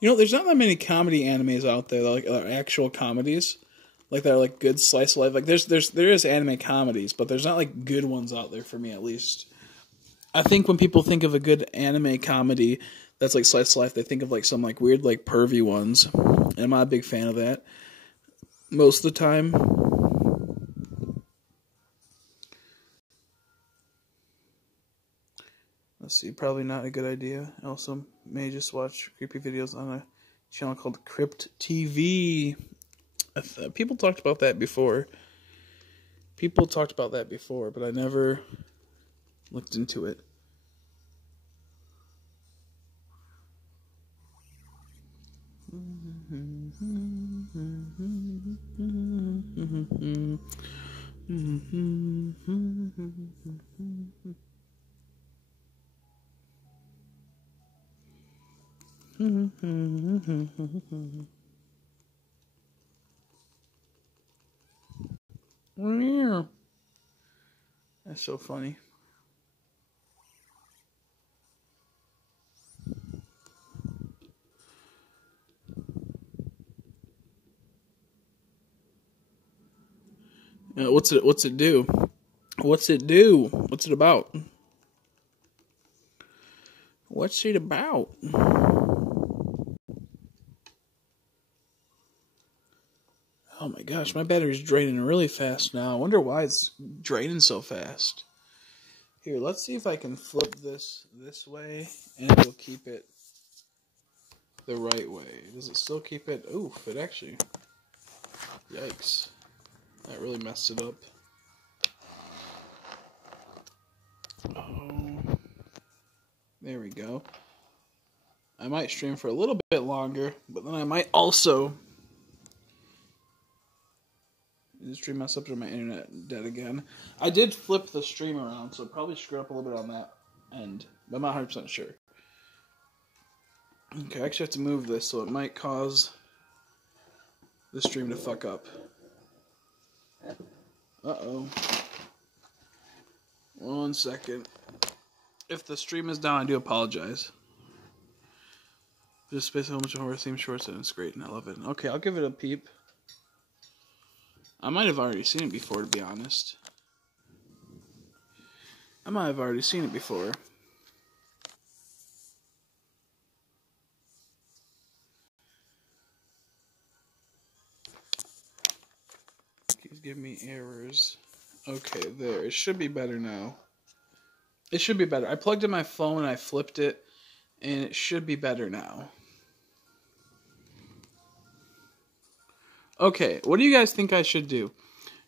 You know, there's not that many comedy animes out there that like are actual comedies, like that are like good slice of life. Like there is anime comedies, but there's not like good ones out there for me, at least. I think when people think of a good anime comedy that's like slice of life, they think of like some like weird like pervy ones, and I'm not a big fan of that most of the time. Let's see, probably not a good idea. I also may just watch creepy videos on a channel called Crypt TV. People talked about that before. But I never looked into it. Yeah. That's so funny. What's it do? What's it do? What's it about? What's it about? Oh my gosh, my battery's draining really fast now. I wonder why it's draining so fast. Here, let's see if I can flip this way, and it'll keep it the right way. Does it still keep it? Oof, it actually... Yikes. That really messed it up. Oh. There we go. I might stream for a little bit longer, but then I might also... The stream messed up to my internet dead again. I did flip the stream around, so probably screwed up a little bit on that end, but I'm not 100% sure. Okay, I actually have to move this, so it might cause the stream to fuck up. Uh-oh. 1 second. If the stream is down, I do apologize. Just basically how much horror theme shorts, and it's great, and I love it. Okay, I'll give it a peep. I might have already seen it before, to be honest. Keeps giving me errors. Okay, there. It should be better now. It should be better. I plugged in my phone, I flipped it, and it should be better now. Okay, what do you guys think I should do?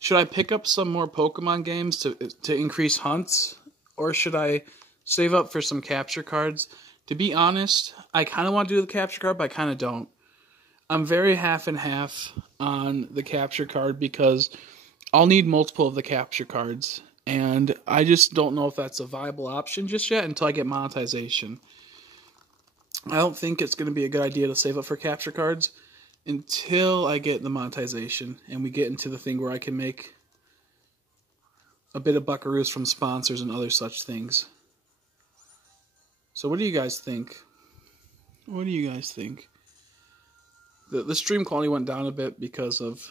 Should I pick up some more Pokemon games to increase hunts? Or should I save up for some capture cards? To be honest, I kind of want to do the capture card, but I kind of don't. I'm very half and half on the capture card because I'll need multiple of the capture cards. And I just don't know if that's a viable option just yet until I get monetization. I don't think it's going to be a good idea to save up for capture cards until I get the monetization and we get into the thing where I can make a bit of buckaroos from sponsors and other such things. So what do you guys think? What do you guys think? The stream quality went down a bit because of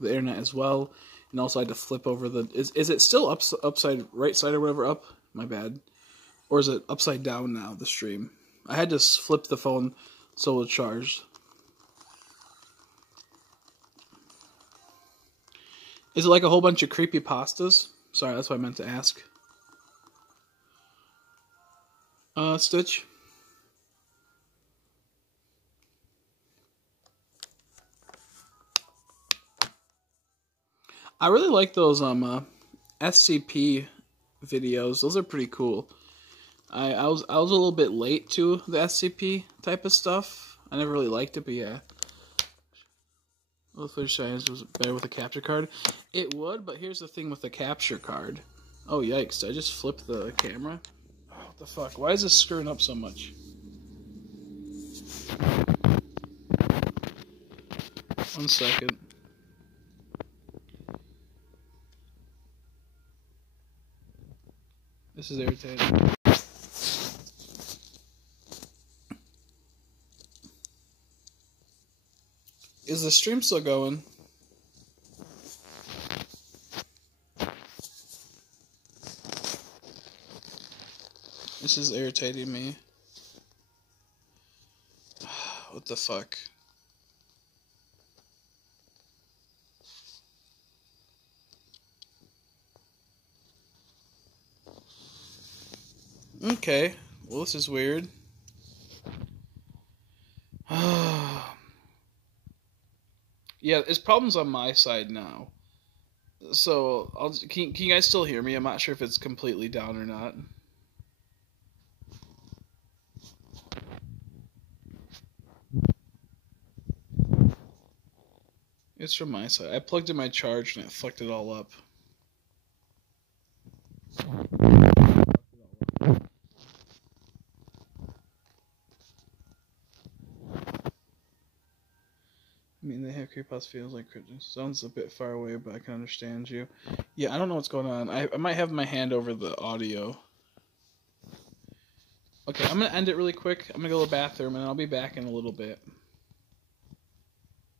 the internet as well, and also I had to flip over the... Is it still upside right side or whatever up? My bad. Or is it upside down now, the stream? I had to flip the phone so it charged. Is it like a whole bunch of creepy pastas? Sorry, that's what I meant to ask. Stitch? I really like those SCP videos. Those are pretty cool. I was a little bit late to the SCP type of stuff. I never really liked it, but yeah. Well, Fish Science was better with a capture card. It would, but here's the thing with the capture card. Oh, yikes. Did I just flip the camera? Oh, what the fuck? Why is this screwing up so much? One second. This is irritating. Is the stream still going? This is irritating me. What the fuck? Okay. Well, this is weird. Yeah, it's problems on my side now. So, can you guys still hear me? I'm not sure if it's completely down or not. It's from my side. I plugged in my charge and it fucked it all up. I mean, they have creepypasta feels like crypto. Sounds a bit far away, but I can understand you. Yeah, I don't know what's going on. I might have my hand over the audio. Okay, I'm going to end it really quick. I'm going to go to the bathroom, and I'll be back in a little bit.